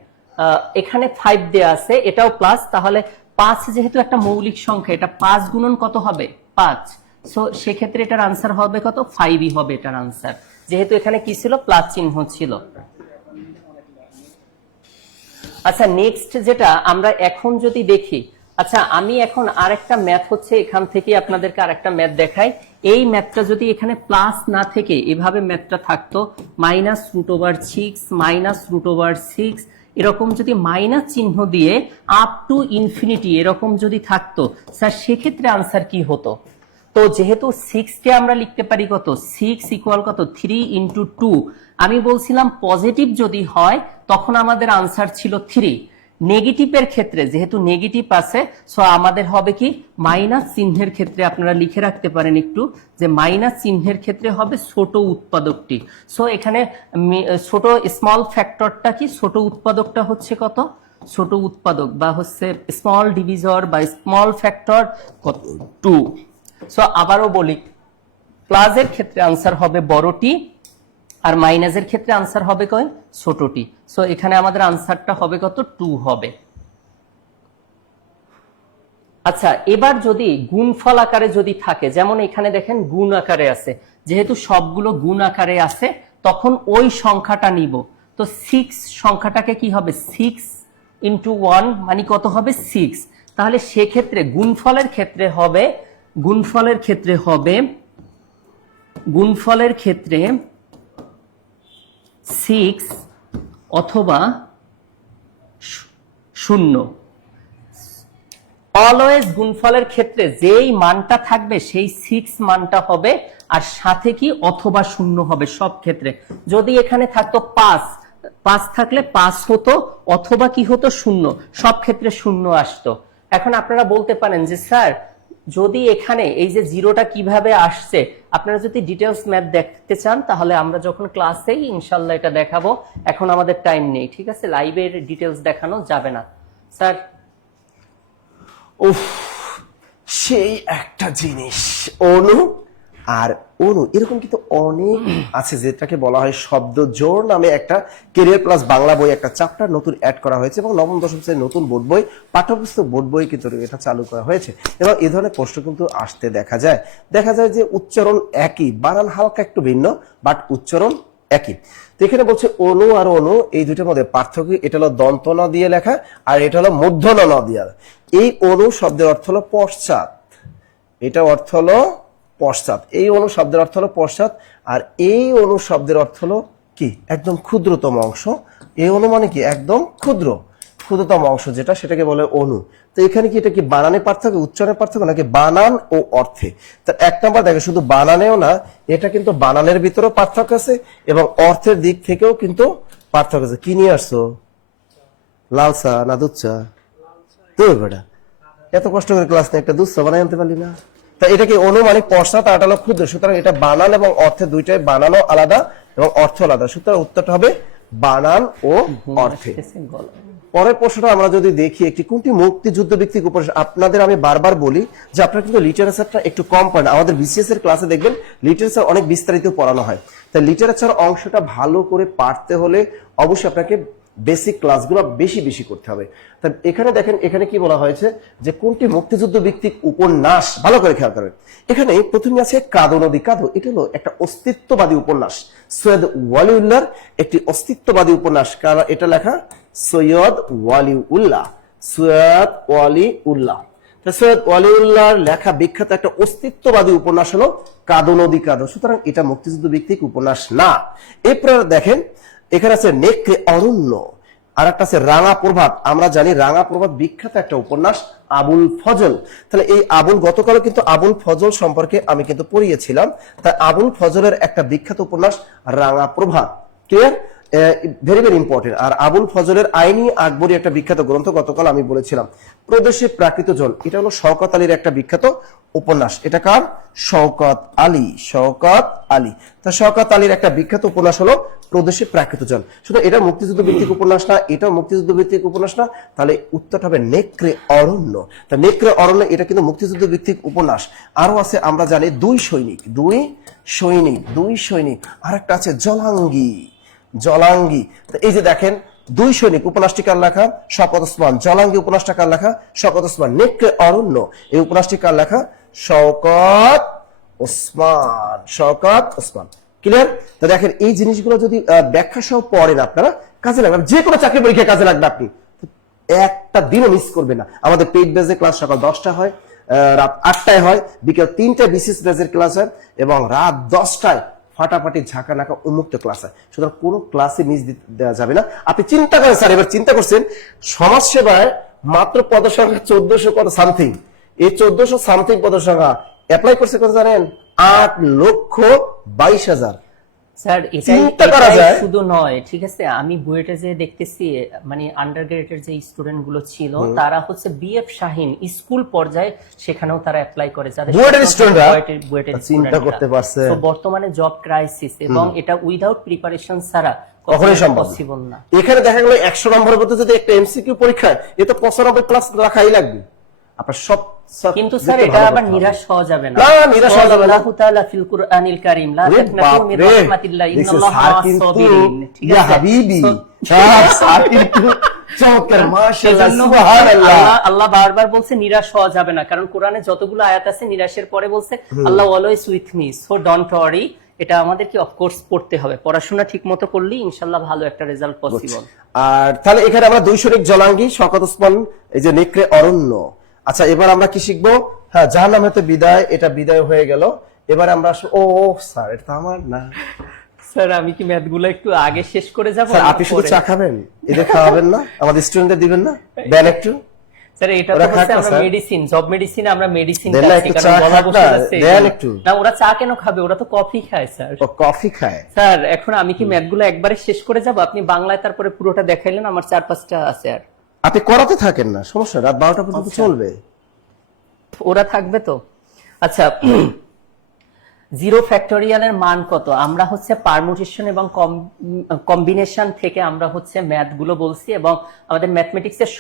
এখানে 5 দেয়া আছে, এটাও প্লাস, তাহলে 5 যেহেতু একটা মৌলিক সংখ্যা, এটা 5 গুণন কত হবে? 5। সো সেক্ষেত্রে এটার আনসার হবে কত? 5ই হবে এটার আনসার, যেহেতু এখানে কি ছিল? প্লাস চিহ্ন ছিল। আচ্ছা নেক্সট যেটা আমরা এখন যদি দেখি, আচ্ছা আমি এখন আরেকটা ম্যাথ হচ্ছে এখান থেকে আপনাদেরকে আরেকটা ম্যাথ দেখাই। এই ম্যাথটা যদি এখানে প্লাস না থেকে এভাবে ম্যাথটা থাকতো, -√6 -√6 এরকম যদি মাইনাস চিহ্ন দিয়ে আপ টু ইনফিনিটি এরকম যদি থাকতো, স্যার সেক্ষেত্রে আনসার কি হতো? তো যেহেতু 6 কে আমরা লিখতে পারি কত? 6 ইকুয়াল কত? 3 × 2। আমি বলছিলাম পজিটিভ যদি হয় তখন আমাদের আনসার ছিল 3। নেগেটিভের ক্ষেত্রে যেহেতু নেগেটিভ আছে, সো আমাদের হবে কি? মাইনাস চিহ্নের ক্ষেত্রে আপনারা লিখে রাখতে পারেন একটু, যে মাইনাস চিহ্নের ক্ষেত্রে হবে ছোট উৎপাদকটি। সো এখানে ছোট স্মল ফ্যাক্টরটা কি? ছোট উৎপাদকটা হচ্ছে কত? ছোট উৎপাদক বা হচ্ছে স্মল ডিভিজর বা স্মল ফ্যাক্টর কত? 2। সো আবারও বলি, প্লাসের ক্ষেত্রে আনসার হবে বড়টি আর মাইনাসের ক্ষেত্রে আনসার হবে কয়? ছোটটি। সো এখানে আমাদের আনসারটা হবে কত? 2 হবে। আচ্ছা এবার যদি গুণফল আকারে যদি থাকে, যেমন এখানে দেখেন গুণ আকারে আছে, যেহেতু সবগুলো গুণ আকারে আছে তখন ওই সংখ্যাটা নিব। তো 6 সংখ্যাটাকে কি হবে? 6 × 1 মানে কত হবে? 6। তাহলে সেক্ষেত্রে গুণফলের ক্ষেত্রে হবে 6 অথবা 0। অলওয়েজ গুণফলের ক্ষেত্রে যেই মানটা থাকবে সেই 6 মানটা হবে, আর সাথে কি? অথবা 0 হবে সব ক্ষেত্রে। যদি এখানে থাকতো 5, 5 থাকলে 5 হতো, অথবা কি হতো, 0, সব ক্ষেত্রে 0 আসতো। এখন আপনারা বলতে পারেন যে স্যার যদি এখানে এই যে জিরোটা কিভাবে আসছে, আপনারা যদি ডিটেলস ম্যাথ দেখতে চান তাহলে আমরা যখন ক্লাসেই ইনশাল্লাহ এটা দেখাবো। এখন আমাদের টাইম নেই, ঠিক আছে, লাইভের ডিটেলস দেখানো যাবে না স্যার। উফ, সেই একটা জিনিস অনু আর অনু, এরকম কিন্তু অনেক আছে যেটাকে বলা হয় শব্দ জোড় নামে একটা কেরিয়ার প্লাস বাংলা বই একটা চ্যাপ্টার নতুন অ্যাড করা হয়েছে, এবং নবম দশম শ্রেণীর নতুন বোর্ড বই, পাঠ্যপুস্তক বোর্ড বই কিন্তু এটা চালু করা হয়েছে। এবং এই ধরনের প্রশ্ন কিন্তু আসতে দেখা যায় যে উচ্চারণ একই, বানান হালকা একটু ভিন্ন, বাট উচ্চারণ একই। তো এখানে বলছে অনু আর অনু এই দুটোর মধ্যে পার্থক্য, এটা হলো দন্ত ন দিয়ে লেখা, আর এটা হলো মূর্ধন্য ন দিয়ে। এই অনু শব্দের অর্থ হলো পশ্চাৎ, এটা অর্থ হলো পশ্চাৎ, এই অনু শব্দের অর্থ হলো পশ্চাৎ, আর এই অনু শব্দের অর্থ হলো কি, একদম ক্ষুদ্রতম অংশ। এই অনু মানে কি, একদম ক্ষুদ্রতম অংশ যেটা, সেটাকে বলে অনু। তো এখানে কি এটা কি বানানে পার্থক্য, উচ্চারণের পার্থক্য, নাকি বানান ও অর্থে? তার এক নাম্বার দেখে শুধু বানানেও না, এটা কিন্তু বানানের ভিতরেও পার্থক্য আছে এবং অর্থের দিক থেকেও কিন্তু পার্থক্য আছে। কি নিয়ে আসছো, লাল চা না দুধ চা? তোর বেটা এত কষ্ট করে ক্লাস নিয়ে একটা দুধ চা বানাই আনতে পারলি না? তা এটা কি অনুমানিক পশ্চাৎ, আর এটা হলো ক্ষুদ্র, সুতরাং এটা বানান এবং অর্থে দুইটাই, বানানো আলাদা এবং অর্থ আলাদা, সুতরাং উত্তরটা হবে বানান ও অর্থে। পরের প্রশ্নটা আমরা যদি দেখি, একটি কোনটি মুক্তিযুদ্ধ ভিত্তিক উপন্যাস? আপনাদের আমি বারবার বলি যে আপনারা কিন্তু লিটারেচারটা একটু কম পড়েন। আমাদের বিসিএস এর ক্লাসে দেখবেন লিটারেচার অনেক বিস্তারিত পড়ানো হয়। তাই লিটারেচার অংশটা ভালো করে পারতে হলে অবশ্যই আপনাকে বেসিক ক্লাসগুলো বেশি বেশি করতে হবে। তা এখানে দেখেন, এখানে কি বলা হয়েছে যে কোনটি মুক্তিযুদ্ধ ভিত্তিক উপন্যাস, ভালো করে খেয়াল করেন। এখানে প্রথমে আছে কাদো নদী। কাদো এটা হলো একটা অস্তিত্ববাদী উপন্যাস, সৈয়দ ওয়ালিউল্লাহর একটি অস্তিত্ববাদী উপন্যাস। কারণ এটা লেখা সৈয়দ ওয়ালিউল্লাহ, সৈয়দ ওয়ালিউল্লাহ। সৈয়দ ওয়ালিউল্লাহর লেখা বিখ্যাত একটা অস্তিত্ববাদী উপন্যাস হলো কাদো নদী কাদো, সুতরাং এটা মুক্তিযুদ্ধ ভিত্তিক উপন্যাস না। এরপর দেখেন এখানে আছে নেকড়ে অরণ্য, আর একটা আছে রাঙা প্রভাত। আমরা জানি রাঙা প্রভাত বিখ্যাত একটা উপন্যাস আবুল ফজল। তাহলে এই আবুল, গতকাল কিন্তু আবুল ফজল সম্পর্কে আমি কিন্তু পড়িয়েছিলাম। তাই আবুল ফজলের একটা বিখ্যাত উপন্যাস রাঙা প্রভাত, ক্লিয়ার, ভেরি ভেরি ইম্পর্টেন্ট। আর আবুল ফজলের আইনি আকবরী একটা বিখ্যাত গ্রন্থ, গতকাল আমি বলেছিলাম প্রদেশে প্রাকৃত জল, এটা হলো শওকত আলীর একটা বিখ্যাত উপন্যাস। এটা কার? শওকত আলী, শওকত আলী। তা শওকত আলীর একটা বিখ্যাত উপন্যাস হলো প্রদেশে প্রাকৃত জল। শুধু এটা মুক্তিযুদ্ধ ভিত্তিক উপন্যাস না, এটাও মুক্তিযুদ্ধ ভিত্তিক উপন্যাস না, তাহলে উত্তরটা হবে নেকড়ে অরণ্য। তা নেকড়ে অরণ্য এটা কিন্তু মুক্তিযুদ্ধ ভিত্তিক উপন্যাস। আরো আছে আমরা জানি দুই সৈনিক, আর একটা আছে জলাঙ্গি। তো এই যে দেখেন দুই সৈনিক উপন্যাসটি কার লেখা? শওকত ওসমান। জলাঙ্গি উপন্যাসটা কার লেখা? শওকত ওসমান। নেকড়ে অরণ্য এই উপন্যাসটি কার লেখা? শওকত ওসমান। ক্লিয়ার? তো দেখেন এই জিনিসগুলো যদি ব্যাখ্যা সহ পড়েন আপনারা, কাজে লাগবে, যে কোনো চাকরি পরীক্ষায় কাজে লাগবে। আপনি একটা দিনও মিস করবেন না। আমাদের পেইড বেজে ক্লাস সকাল 10টা হয়, রাত 8টায় হয়, বিকেল 3টায় বিসিএস বেজের ক্লাস হয়, এবং রাত 10টায় ফাটাফাটি ঝাঁকা নাকা উন্মুক্ত ক্লাস হয়। সুতরাং কোনো ক্লাসে মিস দেওয়া যাবে না। আপনি চিন্তা করেন স্যার, এবার চিন্তা করছেন সমাজ সেবায় মাত্র পদের সংখ্যা 1400 কত সামথিং, এই 1400 সামথিং পদের সংখ্যা অ্যাপ্লাই করছে কত জানেন? 8,22,000। স্যার চিন্তা করা যায়। শুধু নয়, ঠিক আছে, আমি বুয়েটে যে দেখতেছি মানে আন্ডারগ্রেডের যে স্টুডেন্ট গুলো ছিল তারা হচ্ছে বিএফ শাহিন স্কুল পর্যায়ে, সেখানেও তারা অ্যাপ্লাই করে, যাদের বুয়েটের স্টুডেন্টরা বুয়েটের চিন্তা করতে পারছে। তো বর্তমানে জব ক্রাইসিস, এবং এটা উইদাউট প্রিপারেশন ছাড়া কখনোই সম্ভব পসিবল না। এখানে দেখা গেল 100 নম্বরের মধ্যে যদি একটা এমসিকিউ পরীক্ষায়, এ তো 95 প্লাস রাখাই লাগবে। আপনার সব কিন্তু স্যার এটা আবার নিরাশ হওয়া যাবে না। নিরাশ হওয়া যাবে না। আল্লাহু তাআলা ফিল কুরআনিল কারীম লা তাকনাতু মির রাহমাতিল্লাহ ইন্নাল্লাহা মা'আস সাবিরিন। ঠিক আছে, ইয়া হাবিবি স্যার কিন্তু চমৎকার, মাশাআল্লাহ, সুবহানাল্লাহ। আল্লাহ বারবার বলছে নিরাশ হওয়া যাবে না, কারণ কোরআনে যতগুলো আয়াত আছে নিরাশের পরে বলছে Allah always with me, so don't worry. এটা আমাদেরকে অফকোর্স পড়তে হবে, পড়াশোনা ঠিকমতো করলে ইনশাআল্লাহ ভালো একটা রেজাল্ট পসিবল। আর তাহলে এখানে আমরা দুই শরীক জলাঙ্গি, শওকত ওসমান, এই যে নেকড়ে অরণ্য। আচ্ছা, এবার আমরা কি শিখবো? হ্যাঁ, জাহান্নাম হতে বিদায়, এটা বিদায় হয়ে গেল। এবার আমরা ও স্যার, এটা তো আমার না স্যার, আমি কি ম্যাথগুলো একটু আগে শেষ করে যাব? আপনি শুধু চা খাবেন, এদের খাওয়াবেন না? আমাদের স্টুডেন্টদের দিবেন না? দেন একটু। স্যার এটা ওরা তো খাক হচ্ছে না, আমরা স্যার। মেডিসিন, জব মেডিসিনে আমরা মেডিসিন দেন না, খাচ্ছি, একটু কারণ চা গলা খাক বসে না, যাচ্ছে এই দেন জন্য। একটু। না ওরা চা কেন খাবে, ওরা তো কফি খায় স্যার। ও কফি খায়। স্যার এখন আমি কি ম্যাথগুলো একবারে শেষ করে যাব? আপনি বাংলায় তারপরে পুরোটা দেখাইলেন, আমার 4-5টা আছে আর। আপনি করাতে থাকেন না, সমস্যা রাত 12টা পর্যন্ত চলবে। ওরা থাকবে তো। আচ্ছা, জিরো ফ্যাক্টোরিয়ালের মান কত? আমরা হচ্ছে পারমুটেশন এবং কম্বিনেশন থেকে আমরা হচ্ছে ম্যাথ গুলো বলছি, এবং আমাদের ম্যাথমেটিক্সের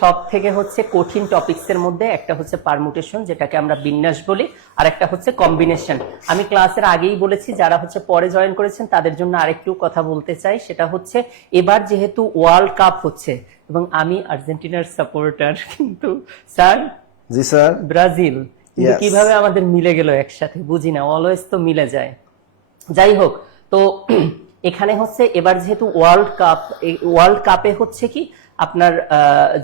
সব থেকে হচ্ছে কঠিন টপিকস এর মধ্যে একটা হচ্ছে পারমুটেশন, যেটাকে আমরা বিন্যাস বলি, আর একটা হচ্ছে কম্বিনেশন। আমি ক্লাসের আগেই বলেছি, যারা হচ্ছে পরে জয়েন করেছেন তাদের জন্য আরেকটু কথা বলতে চাই, সেটা হচ্ছে এবার যেহেতু ওয়ার্ল্ড কাপ হচ্ছে এবং আমি আর্জেন্টিনার সাপোর্টার, কিন্তু স্যার জি স্যার। ব্রাজিল, কিন্তু Yes. কিভাবে আমাদের মিলে গেল একসাথে বুঝি না, অলওয়েজ তো মিলে যায়। যাই হোক, তো এখানে হচ্ছে এবার যেহেতু ওয়ার্ল্ড কাপ, এই ওয়ার্ল্ড কাপে হচ্ছে কি আপনার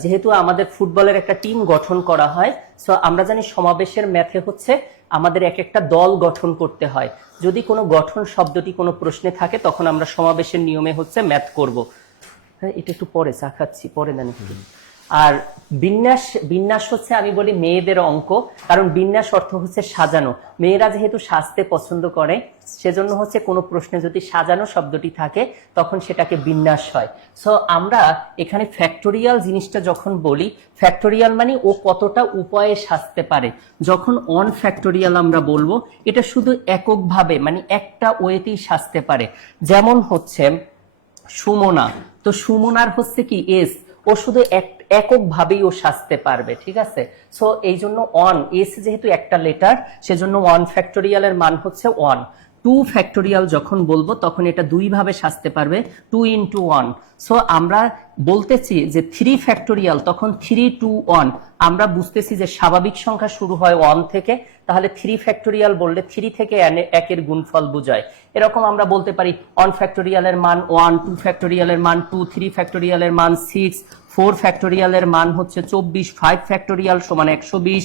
যেহেতু আমাদের ফুটবলের একটা টিম গঠন করা হয়, সো আমরা জানি সমাবেশের ম্যাথে হচ্ছে আমাদের এক একটা দল গঠন করতে হয়। যদি কোনো গঠন শব্দটি কোনো প্রশ্নে থাকে, তখন আমরা সমাবেশের নিয়মে হচ্ছে ম্যাথ করব। হ্যাঁ, এটা একটু পরে চা খাচ্ছি, পরে দেন একটু। আর বিন্যাস হচ্ছে আমি বলি মেয়েদের অঙ্ক, কারণ বিন্যাস অর্থ হচ্ছে সাজানো। মেয়েরা যেহেতু সাজতে পছন্দ করে, সেজন্য হচ্ছে কোনো প্রশ্নে যদি সাজানো শব্দটি থাকে তখন সেটাকে বিন্যাস হয়। সো আমরা এখানে ফ্যাক্টোরিয়াল জিনিসটা যখন বলি, ফ্যাক্টোরিয়াল মানে ও কতটা উপায়ে সাজতে পারে। যখন অন ফ্যাক্টোরিয়াল আমরা বলবো, এটা শুধু এককভাবে মানে একটা ওয়েতেই সাজতে পারে। যেমন হচ্ছে সুমনা, তো সুমনার হচ্ছে কি এস, ও শুধু এককভাবেই ও সাজতে পারবে, ঠিক আছে। সো এই জন্য অন, এস যেহেতু একটা লেটার, সেজন্য 1 ফ্যাক্টোরিয়ালের মান হচ্ছে 1। 2 ফ্যাক্টোরিয়াল যখন বলবো তখন এটা দুই ভাবে সাজতে পারবে, 2 into 1। সো আমরা বলতেছি যে 3 ফ্যাক্টোরিয়াল, তখন 3 to 1। আমরা বুঝতেছি যে স্বাভাবিক সংখ্যা শুরু হয় 1 থেকে, তাহলে 3 ফ্যাক্টোরিয়াল বললে 3 থেকে একের গুণফল বোঝায়। এরকম আমরা বলতে পারি 1 ফ্যাক্টোরিয়ালের মান 1, 2 ফ্যাক্টোরিয়ালের মান 2, 3 ফ্যাক্টোরিয়ালের মান 6, 4 ফ্যাক্টোরিয়ালের মান হচ্ছে 24, 5 ফ্যাক্টোরিয়াল সমান 120,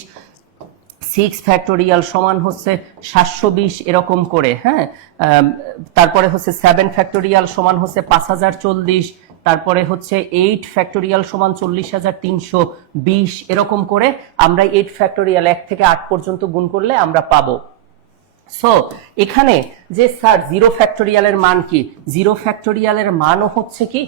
6 ফ্যাক্টোরিয়াল সমান হচ্ছে 720, এরকম করে। হ্যাঁ, তারপরে হচ্ছে 7 ফ্যাক্টোরিয়াল সমান হচ্ছে 5040, তারপরে হচ্ছে 8 ফ্যাক্টোরিয়াল সমান 40320, এরকম করে আমরা 8 ফ্যাক্টোরিয়াল 1 থেকে 8 পর্যন্ত গুণ করলে আমরা পাবো। সো এখানে যে স্যার জিরো ফ্যাক্টোরিয়ালের মান কি? জিরো ফ্যাক্টোরিয়ালের মানও হচ্ছে কি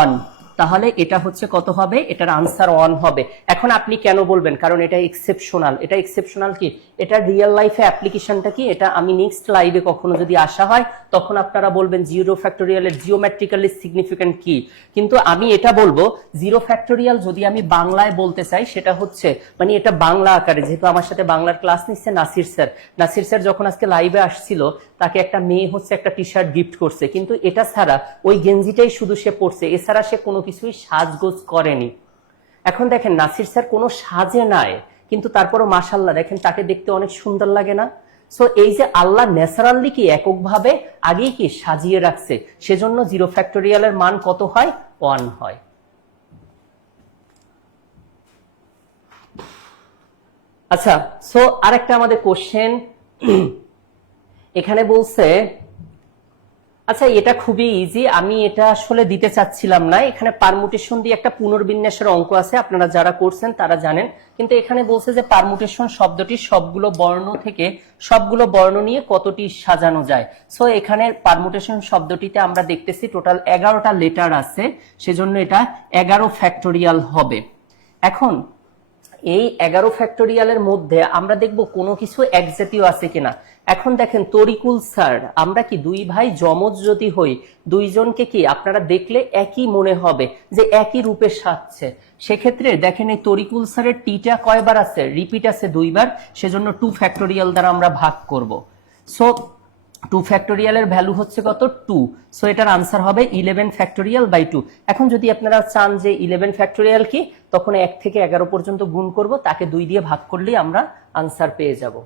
1, তাহলে এটা হচ্ছে কত হবে? এটার আনসার 1 হবে। এখন আপনি কেন বলবেন? কারণ এটা এক্সেপশনাল। এটা এক্সেপশনাল কি? এটা রিয়েল লাইফে অ্যাপ্লিকেশনটা কি? এটা আমি নেক্সট লাইভে কখনো যদি আসা হয়, তখন আপনারা বলবেন জিরো ফ্যাক্টোরিয়ালের জিওমেট্রিক্যালি সিগনিফিক্যান্ট কি। কিন্তু আমি এটা বলবো, জিরো ফ্যাক্টোরিয়াল যদি আমি বাংলায় বলতে চাই, সেটা হচ্ছে মানে এটা বাংলা আকারে, যেহেতু আমার সাথে বাংলার ক্লাস নিচ্ছে নাসির স্যার। নাসির স্যার যখন আজকে লাইভে আসছিল, তাকে একটা মেয়ে হচ্ছে একটা টি শার্ট গিফট করছে, কিন্তু এটা ছাড়া ওই গেঞ্জিটাই শুধু সে পরছে, এছাড়া সে কোনো কিছুই সাজগোজ করেনি। এখন দেখেন নাসির স্যার কোনো সাজে নাই, কিন্তু তারপরও মাশাআল্লাহ দেখেন তাকে দেখতে অনেক সুন্দর লাগে না? সো এই যে আল্লাহ ন্যাচারালি কি এককভাবে আগেই কি সাজিয়ে রাখছে, সেজন্য জিরো ফ্যাক্টোরিয়ালের মান কত হয়? 1 হয়। আচ্ছা, সো আরেকটা আমাদের কোশ্চেন এখানে বলছে, আচ্ছা এটা খুবই ইজি, আমি এটা আসলে দিতে চাচ্ছিলাম না। এখানে পারমুটেশন দিয়ে একটা পুনর্বিন্যাসের অঙ্ক আছে, আপনারা যারা করছেন তারা জানেন। কিন্তু এখানে বলছে যে পারমুটেশন শব্দটি সবগুলো বর্ণ নিয়ে কতটি সাজানো যায়। সো এখানে পারমুটেশন শব্দটিতে আমরা দেখতেছি টোটাল 11টা লেটার আছে, সেজন্য এটা 11 ফ্যাক্টোরিয়াল হবে। এখন এই 11 ফ্যাক্টোরিয়ালের মধ্যে আমরা দেখব কোনো কিছু একজাতীয় আছে কিনা। এখন দেখেন তরিকুল স্যার, আমরা কি দুই ভাই জমজ যদি হই, দুইজনকে কি আপনারা দেখলে একই মনে হবে যে একই রূপে সাজছে। সেক্ষেত্রে দেখেন এই তরিকুল স্যারের টিটা কয়বার আছে? রিপিট আছে 2 বার, সেজন্য 2 ফ্যাক্টোরিয়াল দ্বারা আমরা ভাগ করব। সো 2 ফ্যাক্টোরিয়ালের ভ্যালু হচ্ছে কত? 2। সো এটার আনসার হবে 11 ফ্যাক্টোরিয়াল বাই 2। এখন যদি আপনারা চান যে 11 ফ্যাক্টোরিয়াল কি, তখন 1 থেকে 11 পর্যন্ত গুণ করব, তাকে 2 দিয়ে ভাগ করলেই আমরা আনসার পেয়ে যাব।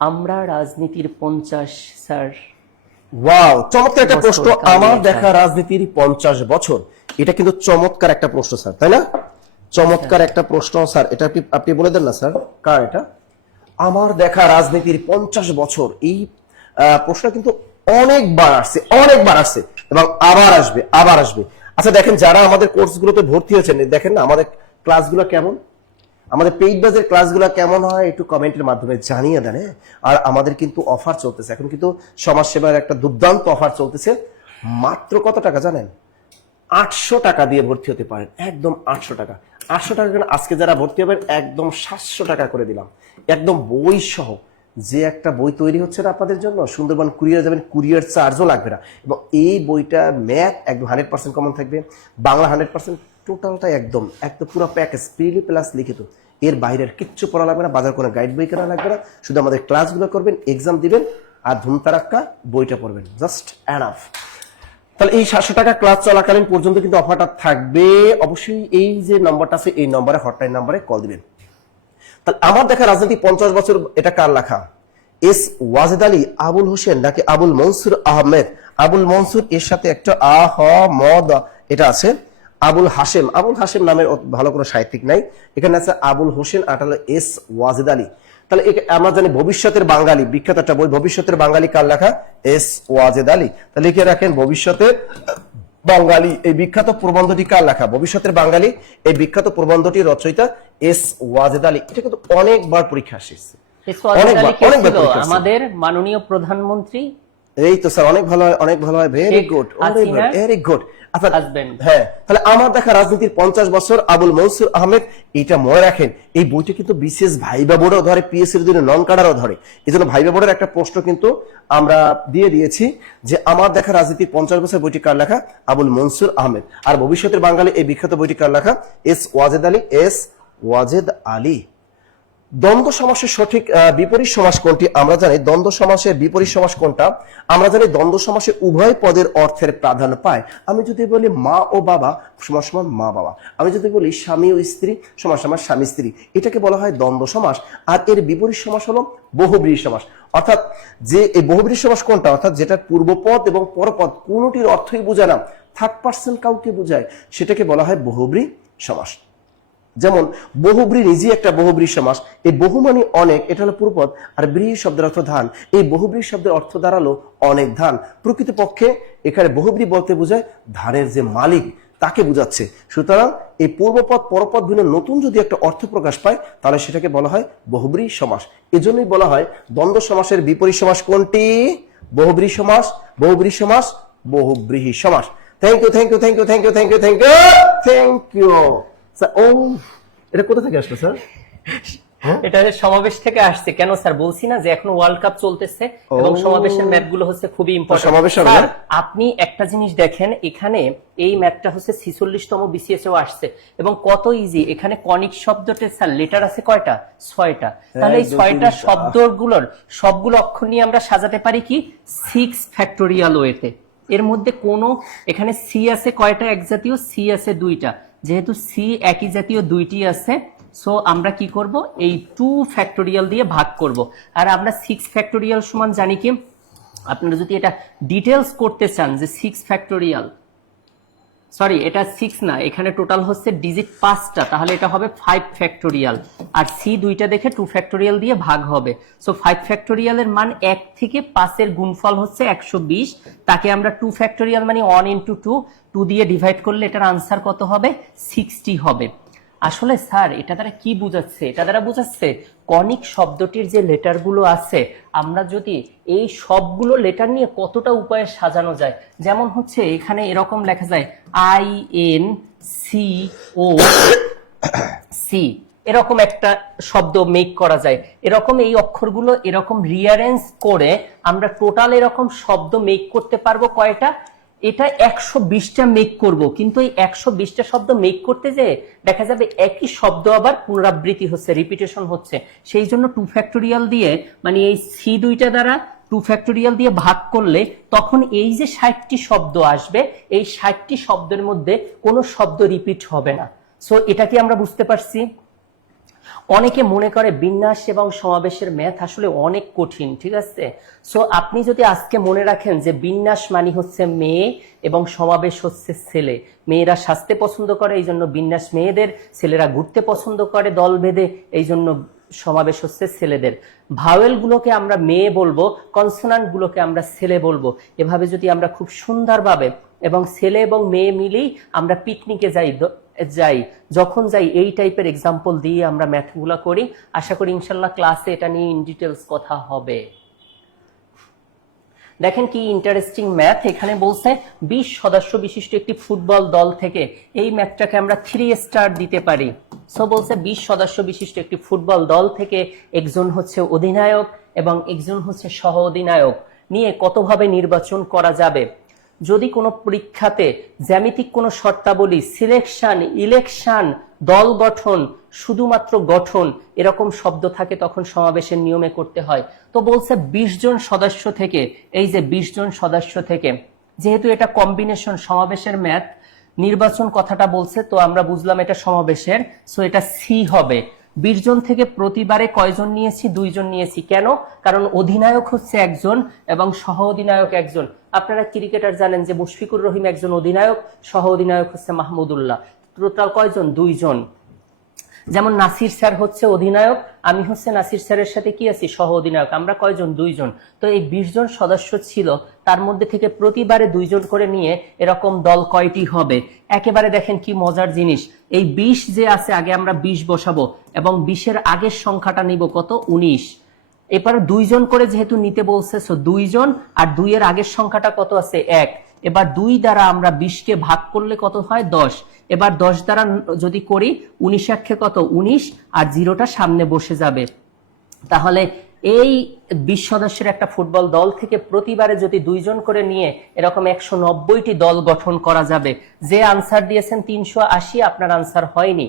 আমরা রাজনীতির 50 স্যার। ওয়াও, চমৎকার একটা বছর প্রশ্ন। কালিয়ে আমার যায়। দেখা রাজনীতির 50 বছর, এটা কিন্তু চমৎকার একটা প্রশ্ন স্যার, তাই না? চমৎকার একটা প্রশ্ন স্যার। এটা আপনি বলে দেন না স্যার, কার এটা? আমার দেখা রাজনীতির 50 বছর, এই প্রশ্ন কিন্তু অনেকবার আসছে এবং আবার আসবে। আচ্ছা দেখেন, যারা আমাদের কোর্সগুলোতে ভর্তি হয়েছেন, দেখেন না আমাদের ক্লাসগুলো কেমন, আমাদের পেইড ব্যাচের ক্লাসগুলো কেমন হয় একটু কমেন্টের মাধ্যমে জানিয়ে দেন। আর আমাদের কিন্তু অফার চলতেছে এখন, কিন্তু সমাজসেবার একটা দুর্দান্ত অফার চলতেছে। মাত্র কত টাকা জানেন? 800 টাকা দিয়ে ভর্তি হতে পারেন, একদম 800 টাকা। 800 টাকা কেন, আজকে যারা ভর্তি হবেন একদম 700 টাকা করে দিলাম, একদম বই সহ। যে একটা বই তৈরি হচ্ছে না আপনাদের জন্য, সুন্দরবন কুরিয়ার যাবেন, কুরিয়ার চার্জও লাগবে না। এবং এই বইটা ম্যাথ একদম 100% কমন থাকবে, বাংলা 100%, টোটালটা একদম পুরো প্যাকেজ, প্রিলি প্লাস লিখিত। এর বাইরের কিচ্ছু পড়া লাগবে না, বাজার কোনো গাইড বই কেনা লাগবে না, শুধু আমাদের ক্লাসগুলো করবেন, এক্সাম দিবেন আর ধুমতারাক্কা বইটা পড়বেন, জাস্ট এনাফ। তাহলে এই 700 টাকা ক্লাস চলাকালীন পর্যন্ত কিন্তু অফারটা থাকবে। অবশ্যই এই যে নাম্বারটা আছে এই নম্বরে, হটলাইন নাম্বারে কল দিবেন। তাহলে আমার দেখা রাজনীতি 50 বছর, এটা কার লেখা? এস ওয়াজেদ আলী, আবুল হোসেন নাকি আবুল মনসুর আহমেদ? আবুল মনসুর এর সাথে একটা আহমদ এটা আছে। আবুল হাশেম নামের ভালো কোনো সাহিত্যিক নাই, এখানে আছে আবুল হোসেন, আর হলো এস ওয়াজেদ আলী। তাহলে আমরা জানি ভবিষ্যতের বাঙালি, বিখ্যাত একটা বই ভবিষ্যতের বাঙালি, কার লেখা? এস ওয়াজেদ আলী। তাহলে লিখে রাখেন ভবিষ্যতের বাঙালি, এই বিখ্যাত প্রবন্ধটি কার লেখা? ভবিষ্যতের বাঙালি, এই বিখ্যাত প্রবন্ধটি রচয়িতা এস ওয়াজেদ আলী। এটা কিন্তু অনেকবার পরীক্ষা এসেছে, আমাদের মাননীয় প্রধানমন্ত্রী। এই তো স্যার, অনেক ভালো হয়, ভেরি গুড। আচ্ছা হ্যাঁ, তাহলে আমার দেখা রাজনীতির 50 বছর, আবুল মনসুর আহমেদ। এটা মনে রাখেন, এই বইটা কিন্তু বিশেষ ভাইবা বোর্ডও ধরে, পিএসসির জন্য নন কাডারও ধরে। এই জন্য ভাইবা বোর্ডের একটা প্রশ্ন কিন্তু আমরা দিয়ে দিয়েছি যে আমার দেখা রাজনীতির 50 বছর বইটি কার লেখা? আবুল মনসুর আহমেদ। আর ভবিষ্যতের বাঙালি, এই বিখ্যাত বইটি কার লেখা? এস ওয়াজেদ আলী। দ্বন্দ্ব সমাসের সঠিক বিপরীত সমাস কোনটি? আমরা জানি দ্বন্দ্ব সমাসের বিপরীত সমাস কোনটা? আমরা জানি দ্বন্দ্ব সমাসে উভয় পদের অর্থের প্রাধান্য পায়। আমি যদি বলি মা ও বাবা সমান সমান মা বাবা, আমি যদি বলি স্বামী ও স্ত্রী সমান সমান স্বামী স্ত্রী, এটাকে বলা হয় দ্বন্দ্ব সমাস। আর এর বিপরীত সমাস হলো বহুব্রীহি সমাস। অর্থাৎ যে এই বহুব্রীহি সমাস কোনটা? অর্থাৎ যেটা পূর্বপদ এবং পরপদ কোনটির অর্থই বোঝায় না, থার্ড পার্সন কাউকে বোঝায়, সেটাকে বলা হয় বহুব্রীহি সমাস। যেমন বহুব্রীহি নিজে একটা বহুব্রীহি সমাস। এই বহু মানে অনেক, এটা হলো পূর্বপদ, আর ব্রীহি শব্দের অর্থ ধান। এই বহুব্রীহি শব্দের অর্থ দাঁড়ালো অনেক ধান। প্রকৃতপক্ষে এখানে বহুব্রীহি বলতে বোঝায় ধানের যে মালিক তাকে বোঝাচ্ছে। সুতরাং এই পূর্বপদ পরপদ ভিন্ন নতুন যদি একটা অর্থ প্রকাশ পায়, তাহলে সেটাকে বলা হয় বহুব্রীহি সমাস। এজন্যই বলা হয় দ্বন্দ্ব সমাসের বিপরীত সমাস কোনটি? বহুব্রীহি সমাস, বহুব্রীহি সমাস, বহুব্রীহি সমাস। Thank you. ও এটা কোথা থেকে আসলো স্যার? এটা সমাবেশ থেকে আসছে। কেন স্যার? বলছি না যে এখন ওয়ার্ল্ড কাপ চলতেছে এবং সমাবেশের ম্যাথ গুলো হচ্ছে খুবই ইম্পর্টেন্ট। আপনি একটা জিনিস দেখেন, এখানে এই ম্যাথটা হচ্ছে 46তম বিসিএস এও আসছে এবং কত ইজি। এখানে কনিক শব্দটা স্যার লেটার আছে কয়টা? 6টা। তাহলে এই 6টা শব্দগুলোর সবগুলো অক্ষর নিয়ে আমরা সাজাতে পারি কি 6 ফ্যাক্টোরিয়াল ওয়েতে। এর মধ্যে কোনো এখানে সি আছে কয়টা? এক জাতীয় সি আছে 2টা। যেহেতু সি একই জাতীয় 2টি আছে, সো আমরা কি করব? এই 2 ফ্যাক্টোরিয়াল দিয়ে ভাগ করব। আর আমরা 6 ফ্যাক্টোরিয়াল সমান জানি কি, আপনারা যদি এটা ডিটেলস করতে চান যে 6 ফ্যাক্টোরিয়াল, সরি এটা 6 না, এখানে টোটাল হচ্ছে ডিজিট 5টা, তাহলে এটা হবে 5 ফ্যাক্টোরিয়াল। আর সি 2টা দেখে 2 ফ্যাক্টোরিয়াল দিয়ে ভাগ হবে। সো 5 ফ্যাক্টোরিয়ালের মান 1 থেকে 5 এর গুণফল হচ্ছে 120। তাকে আমরা 2 ফ্যাক্টোরিয়াল মানে 1 ইন্টু 2 দিয়ে ডিভাইড করলে এটার আনসার কত হবে? 60 হবে। আসলে স্যার এটা দ্বারা কি বোঝাচ্ছে? এটা দ্বারা বোঝাচ্ছে কনিক শব্দটির যে লেটারগুলো আছে, আমরা যদি এই সবগুলো লেটার নিয়ে কতটা উপায়ে সাজানো যায়। যেমন হচ্ছে এখানে এরকম লেখা যায় INCOC, এরকম একটা শব্দ মেক করা যায়। এরকম এই অক্ষরগুলো এরকম রিয়ারেঞ্জ করে আমরা টোটাল এরকম শব্দ মেক করতে পারবো কয়টা? এটা 120টা মেক করব, কিন্তু এই 120টা শব্দ মেক করতে যে দেখা যাবে একই শব্দ আবার পুনরাবৃত্তি হচ্ছে, রিপিটেশন হচ্ছে। সেই জন্য 2 ফ্যাক্টোরিয়াল দিয়ে মানে এই সি 2টা দ্বারা 2 ফ্যাক্টোরিয়াল দিয়ে ভাগ করলে তখন এই যে 60টি শব্দ আসবে, এই 60টি শব্দের মধ্যে কোনো শব্দ রিপিট হবে না। সো এটা কি আমরা বুঝতে পারছি? অনেকে মনে করে বিন্যাস এবং সমাবেশের ম্যাথ আসলে অনেক কঠিন, ঠিক আছে? সো আপনি যদি আজকে মনে রাখেন যে বিন্যাস মানে হচ্ছে মেয়ে এবং সমাবেশ হচ্ছে ছেলে। মেয়েরা সাজতে পছন্দ করে, এই জন্য বিন্যাস মেয়েদের, ছেলেরা ঘুরতে পছন্দ করে দল বেঁধে, এই জন্য সমাবেশ হচ্ছে ছেলেদের। ভাওয়েল গুলোকে আমরা মেয়ে বলবো, কনসোনান্ট গুলোকে আমরা ছেলে বলবো। এভাবে যদি আমরা খুব সুন্দরভাবে এবং ছেলে এবং মেয়ে মিলেই আমরা পিকনিকে যাই যখন যাই এই টাইপের এক্সাম্পল দিয়ে আমরা ম্যাথগুলো করি। আশা করি ইনশাল্লাহ ক্লাসে এটা নিয়ে ইন ডিটেলস কথা হবে। দেখেন কি ইন্টারেস্টিং ম্যাথ, এখানে বলছে 20 সদস্য বিশিষ্ট একটি ফুটবল দল থেকে এই ম্যাথটাকে আমরা 3 স্টার দিতে পারি। সো বলছে 20 সদস্য বিশিষ্ট একটি ফুটবল দল থেকে একজন হচ্ছে অধিনায়ক এবং একজন হচ্ছে সহ অধিনায়ক নিয়ে কতভাবে নির্বাচন করা যাবে। যদি কোনো পরীক্ষাতে জ্যামিতিক কোনো শর্তাবলী, সিলেকশন, ইলেকশন, দল গঠন, শুধুমাত্র গঠন এরকম শব্দ থাকে তখন সমাবেশের নিয়মে করতে হয়। তো বলছে 20 জন সদস্য থেকে, এই যে 20 জন সদস্য থেকে, যেহেতু এটা কম্বিনেশন সমাবেশের ম্যাথ, নির্বাচন কথাটা বলছে তো আমরা বুঝলাম এটা সমাবেশের, সো এটা সি হবে। 20 জন থেকে প্রতিবারে কয়জন নিয়েছি? 2 জন নিয়েছি। কেন? কারণ অধিনায়ক হচ্ছে একজন এবং সহ অধিনায়ক একজন। আপনারা ক্রিকেটার জানেন যে মুশফিকুর রহিম একজন অধিনায়ক, সহ অধিনায়ক হচ্ছে মাহমুদুল্লাহ। টোটাল কয়জন? 2 জন। যেমন নাসির স্যার হচ্ছে অধিনায়ক, আমি হচ্ছে নাসির স্যারের সাথে কি আছি? সহ অধিনায়ক। আমরা কয়জন? 2 জন। তো এই 20 জন সদস্য ছিল, তার মধ্যে থেকে প্রতিবারে 2 জন করে নিয়ে এরকম দল কয়টি হবে? একেবারে দেখেন কি মজার জিনিস, এই 20 যে আছে আগে আমরা 20 বসাবো এবং 20-এর আগের সংখ্যাটা নিব কত? 19। এবার 2 জন করে যেহেতু নিতে বলছে, সো 2 জন, আর 2 এর আগের সংখ্যাটা কত আছে? 1। এবার 2 দ্বারা আমরা 20-কে ভাগ করলে কত হয়? 10। এবার 10 দ্বারা যদি করি 19 একে কত? 19, আর 0টা সামনে বসে যাবে। তাহলে এই 20 সদস্যের একটা ফুটবল দল থেকে প্রতিবারে যদি 2 জন করে নিয়ে এরকম 190টি দল গঠন করা যাবে। যে আনসার দিয়েছেন 380, আপনার আনসার হয়নি।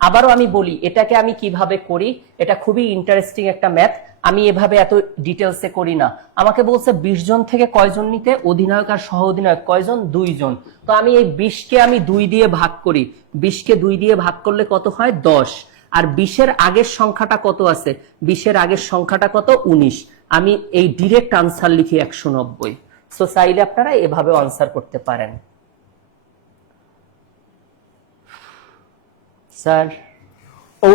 আবারও আমি বলি এটাকে আমি কিভাবে করি, এটা খুবই ইন্টারেস্টিং একটা ম্যাথ। আমি এভাবে এত ডিটেলসে করি না। আমাকে বলছে 20 জন থেকে কয়জন নিতে? অধিনায়ক আর সহ অধিনায়ক কয়জন? 2 জন। তো আমি এই 20-কে আমি 2 দিয়ে ভাগ করি। 20-কে 2 দিয়ে ভাগ করলে কত হয়? 10। আর 20-এর আগের সংখ্যাটা কত আছে? 20-এর আগের সংখ্যাটা কত? 19। আমি এই ডিরেক্ট আনসার লিখি 190। সো চাইলে আপনারা এভাবে আনসার করতে পারেন। স্যার ও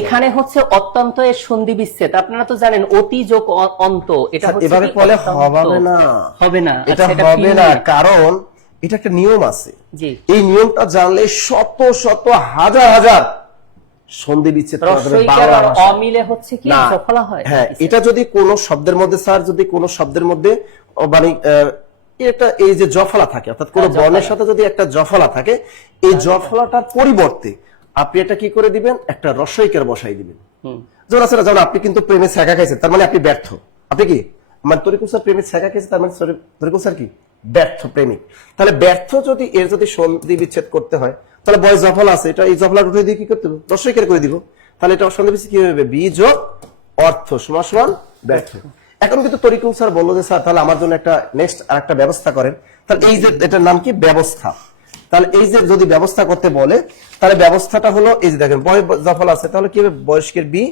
এখানে হচ্ছে অত্যন্ত এর সন্ধি বিচ্ছেদ। আপনারা তো জানেন অতি যোগ অন্ত, এটা এভাবে বলে হবে না, হবে না, এটা হবে না, কারণ এটা একটা নিয়ম আছে। এই নিয়মটা জানলে শত শত হাজার হাজার সন্ধি বিচ্ছেদ অমিলে হচ্ছে কি জফলা হয়। হ্যাঁ, এটা যদি কোন শব্দের মধ্যে স্যার, যদি কোন শব্দের মধ্যে মানে এটা এই যে জফলা থাকে, অর্থাৎ কোন বর্ণের সাথে যদি একটা জফলা থাকে, এই জফলাটার পরিবর্তে আপনি এটা কি করে দিবেন? একটা রস্বইকার বসাই দিবেন। যেমন আপনি কিন্তু প্রেমে ছ্যাঁকা খাইছেন, তার মানে আপনি ব্যর্থ। আপনি কি মানে তরিকুল স্যার প্রেমে ছ্যাঁকা খাইছে, তার মানে তরিকুল স্যার কি ব্যর্থ প্রেমিক। তাহলে ব্যর্থ যদি এর যদি সন্ধি বিচ্ছেদ করতে হয়, তাহলে বয় জফলা আছে, এটা এই জফলা উঠে দিয়ে কি করতে হবে? রস্বইকার করে দিব। তাহলে এটা সন্ধি বিচ্ছেদ কি হবে? বি যোগ অর্থ সমান ব্যর্থ। এখন কিন্তু তরিকুল স্যার বললো যে স্যার তাহলে আমার জন্য একটা নেক্সট আর একটা ব্যবস্থা করেন। তাহলে এই যে এটার নাম কি? ব্যবস্থা। তাহলে এই যে যদি ব্যবস্থা করতে বলে, তাহলে ব্যবস্থাটা হলো এই যে দেখেন বয় জফল আছে, তাহলে কি হবে? বয়স্কের বি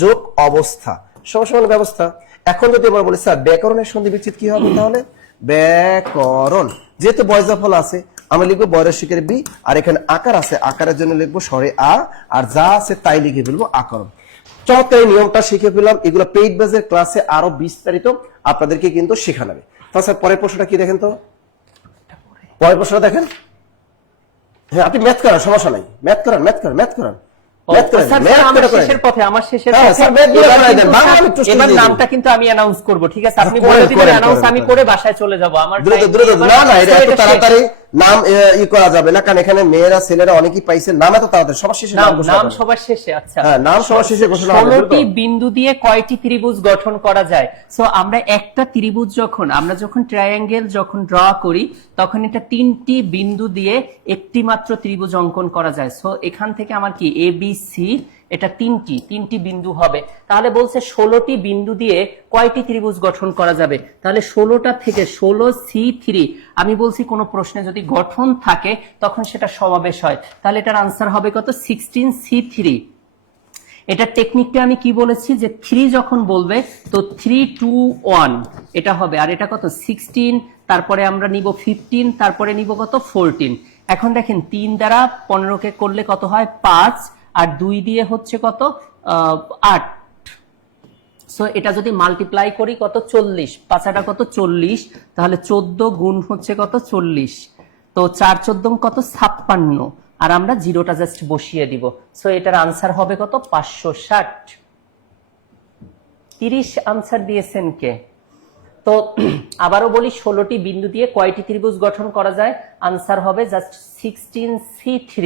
যোগ অবস্থা সমান ব্যবস্থা। এখন যদি আমরা বলি স্যার ব্যাকরণের সন্ধি বিচ্ছেদ কি হবে? তাহলে ব্যাকরণ, যেহেতু বয় জফল আছে আমরা লিখবো বয়স্কের বি, আর এখানে আকার আছে, আকারের জন্য লিখবো স্বরে আ, আর যা আছে তাই লিখে ফেলবো আকরণ। চমৎকার নিয়মটা শিখে ফেলাম। এগুলো পেইড বেজের ক্লাসে আরো বিস্তারিত আপনাদেরকে কিন্তু শেখানো হবে। তাছাড়া পরের প্রশ্নটা কি দেখেন তো, পরের প্রশ্নটা দেখেন। হ্যাঁ, আপনি ম্যাথ করান, সমস্যা নাই, ম্যাথ করান। নামটা কিন্তু আমি অ্যানাউন্স করব, ঠিক আছে? আপনি বলে দিবেন অ্যানাউন্স, আমি করে বাসায় চলে যাব। আমার না এটা এত তাড়াতাড়ি নাম ই করা যাবে না, কারণ এখানে মেয়েরা ছেলেরা অনেকেই পাইছে নাম এত তাড়াতাড়ি। সবার শেষে নাম সবার শেষে। আচ্ছা, হ্যাঁ, নাম সবার শেষে ঘোষণা হবে। 16টি বিন্দু দিয়ে কয়টি ত্রিভুজ গঠন করা যায়? সো আমরা একটা ত্রিভুজ আমরা যখন ট্রায়াঙ্গেল যখন ড্র করি, তখন এটা 3টি বিন্দু দিয়ে একটি মাত্র ত্রিভুজ অঙ্কন করা যায়। সো এখান থেকে আমার কি এ বি সি, এটা 3টি বিন্দু হবে। তাহলে বলছে 16টি বিন্দু দিয়ে কয়টি ত্রিভুজ গঠন করা যাবে? তাহলে 16টা থেকে 16C3, আমি বলছি কোন প্রশ্নে যদি গঠন থাকে তখন সেটা সমাবেশ হয়, তাহলে এটার আনসার হবে কত? 16C3। এটা টেকনিকটা আমি কি বলেছি যে 3 যখন বলবে তো 3 2 1 এটা হবে, আর এটা কত? 16, তারপরে আমরা নিব 15, তারপরে নিব কত? 14। এখন দেখেন 3 দ্বারা 15কে করলে কত হয় 5, আর 2 দিয়ে হচ্ছে কত 8। সো এটা যদি মাল্টিপ্লাই করি কত 40, 5 কত 40, তাহলে 14 গুণ হচ্ছে কত 40, তো 4 14 কত 56, আর আমরা জিরোটা জাস্ট বসিয়ে দিব। সো এটার আনসার হবে কত 560। 30 আনসার দিয়েছেন কে? তো আবারও বলি 16টি বিন্দু দিয়ে কয়টি ত্রিভুজ গঠন করা যায়? আনসার হবে জাস্ট 16C3।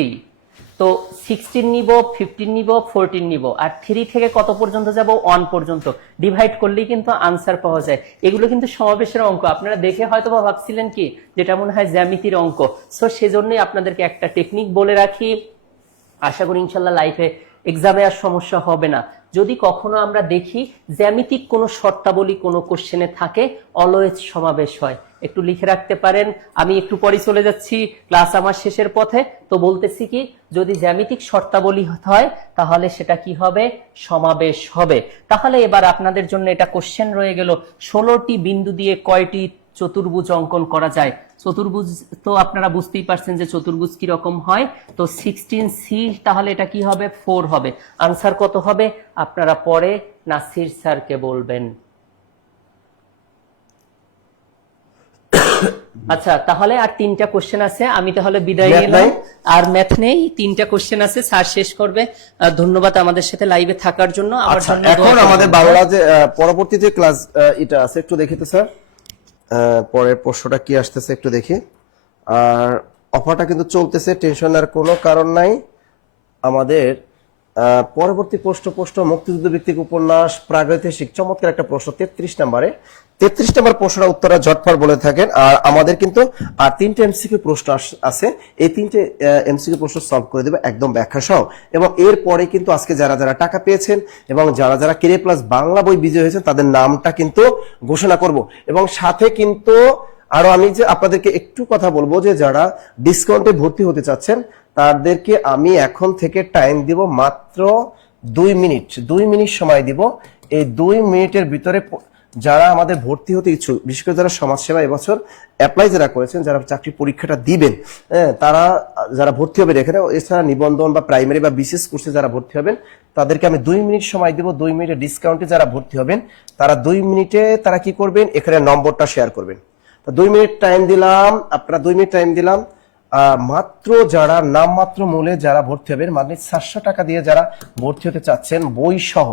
তো 16 নিব, 15 নিব, 14 নিব, আর 3 থেকে কত পর্যন্ত যাব 1 পর্যন্ত ডিভাইড করলেই কিন্তু আনসার পাওয়া যায়। এগুলো কিন্তু সমাবেশের অঙ্ক, আপনারা দেখে হয়তো ভাবছিলেন কি যেটা মনে হয় জ্যামিতির অঙ্ক। সো সেজন্যই আপনাদেরকে একটা টেকনিক বলে রাখি, আশা করি ইনশাল্লাহ লাইফে এক্সামে আর সমস্যা হবে না। যদি কখনো আমরা দেখি জ্যামিতিক কোনো শর্তাবলী কোনো কোশ্চেনে থাকে, অলওয়েজ সমাবেশ হয়, একটু লিখে রাখতে পারেন। আমি একটু পরে চলে যাচ্ছি, ক্লাস আমার শেষের পথে, তো বলতেছি কি যদি জ্যামিতিক শর্তাবলী হয় তাহলে সেটা কি হবে? সমাবেশ হবে। তাহলে এবার আপনাদের জন্য এটা কোশ্চেন রয়ে গেল, 16টি বিন্দু দিয়ে কয়টি চতুর্ভুজ অঙ্কন করা যায়? চতুর্ভুজ তো আপনারা বুঝতেই পারছেন যে চতুর্ভুজ কি রকম হয়। তো 16C, তাহলে এটা কি হবে 4 হবে। আনসার কত হবে আপনারা পরে নাসির স্যারকে বলবেন। আচ্ছা, তাহলে আর 3টা কোশ্চেন আছে, আমি তাহলে বিদায় নিলাম। আর ম্যাথ নেই, 3টা কোশ্চেন আছে, স্যার শেষ করবে। ধন্যবাদ আমাদের সাথে লাইভে থাকার জন্য। আমার জন্য এখন আমাদের বাংলা যে পরবর্তী যে ক্লাস এটা আছে একটু দেখি তো স্যার, পরের প্রশ্নটা কি আসতেছে একটু দেখি। আর অফারটা কিন্তু চলতেছে, টেনশনের কোনো কারণ নাই। আমাদের পরবর্তী প্রশ্ন মুক্তিযুদ্ধ ভিত্তিক উপন্যাস প্রাগৈতিহাসিক, চমৎকার একটা প্রশ্ন 33 নম্বরে। 33 নম্বর প্রশ্নটা উত্তরটা ঝটপট বলে থাকেন। আর আমাদের কিন্তু আর 3টে এমসিকিউ প্রশ্ন আছে, এই 3টে এমসিকিউ প্রশ্ন সলভ করে দেবে একদম ব্যাখ্যা সহ। এবং এরপরে কিন্তু আজকে যারা যারা টাকা পেয়েছেন এবং যারা যারা কেরিয়ার প্লাস বাংলা বই বিজয়ী হয়েছেন তাদের নামটা কিন্তু ঘোষণা করব। এবং সাথে কিন্তু আরো আমি যে আপনাদেরকে একটু কথা বলবো যে যারা ডিসকাউন্টে ভর্তি হতে চাচ্ছেন তাদেরকে আমি এখন থেকে টাইম দিব মাত্র 2 মিনিট। 2 মিনিট সময় দিব। এই 2 মিনিটের ভিতরে যারা আমাদের ভর্তি হতে ইচ্ছুক, বিশেষ করে যারা সমাজসেবা এবছর অ্যাপ্লাই যারা করেছেন, যারা চাকরি পরীক্ষাটা দিবেন, তারা যারা ভর্তি হবে এখানে, এছাড়া নিবন্ধন বা প্রাইমারি বা বিশেষ কোর্সে যারা ভর্তি হবেন তাদেরকে আমি 2 মিনিট সময় দিব। 2 মিনিটের ডিসকাউন্টে যারা ভর্তি হবেন তারা 2 মিনিটে তারা কি করবেন, এখানে নম্বরটা শেয়ার করবেন। 2 মিনিট টাইম দিলাম, আপনারা 2 মিনিট টাইম দিলাম। মাত্র যারা নামমাত্র মূল্যে যারা ভর্তি হবেন, মানে 700 টাকা দিয়ে যারা ভর্তি হতে চাচ্ছেন বই সহ,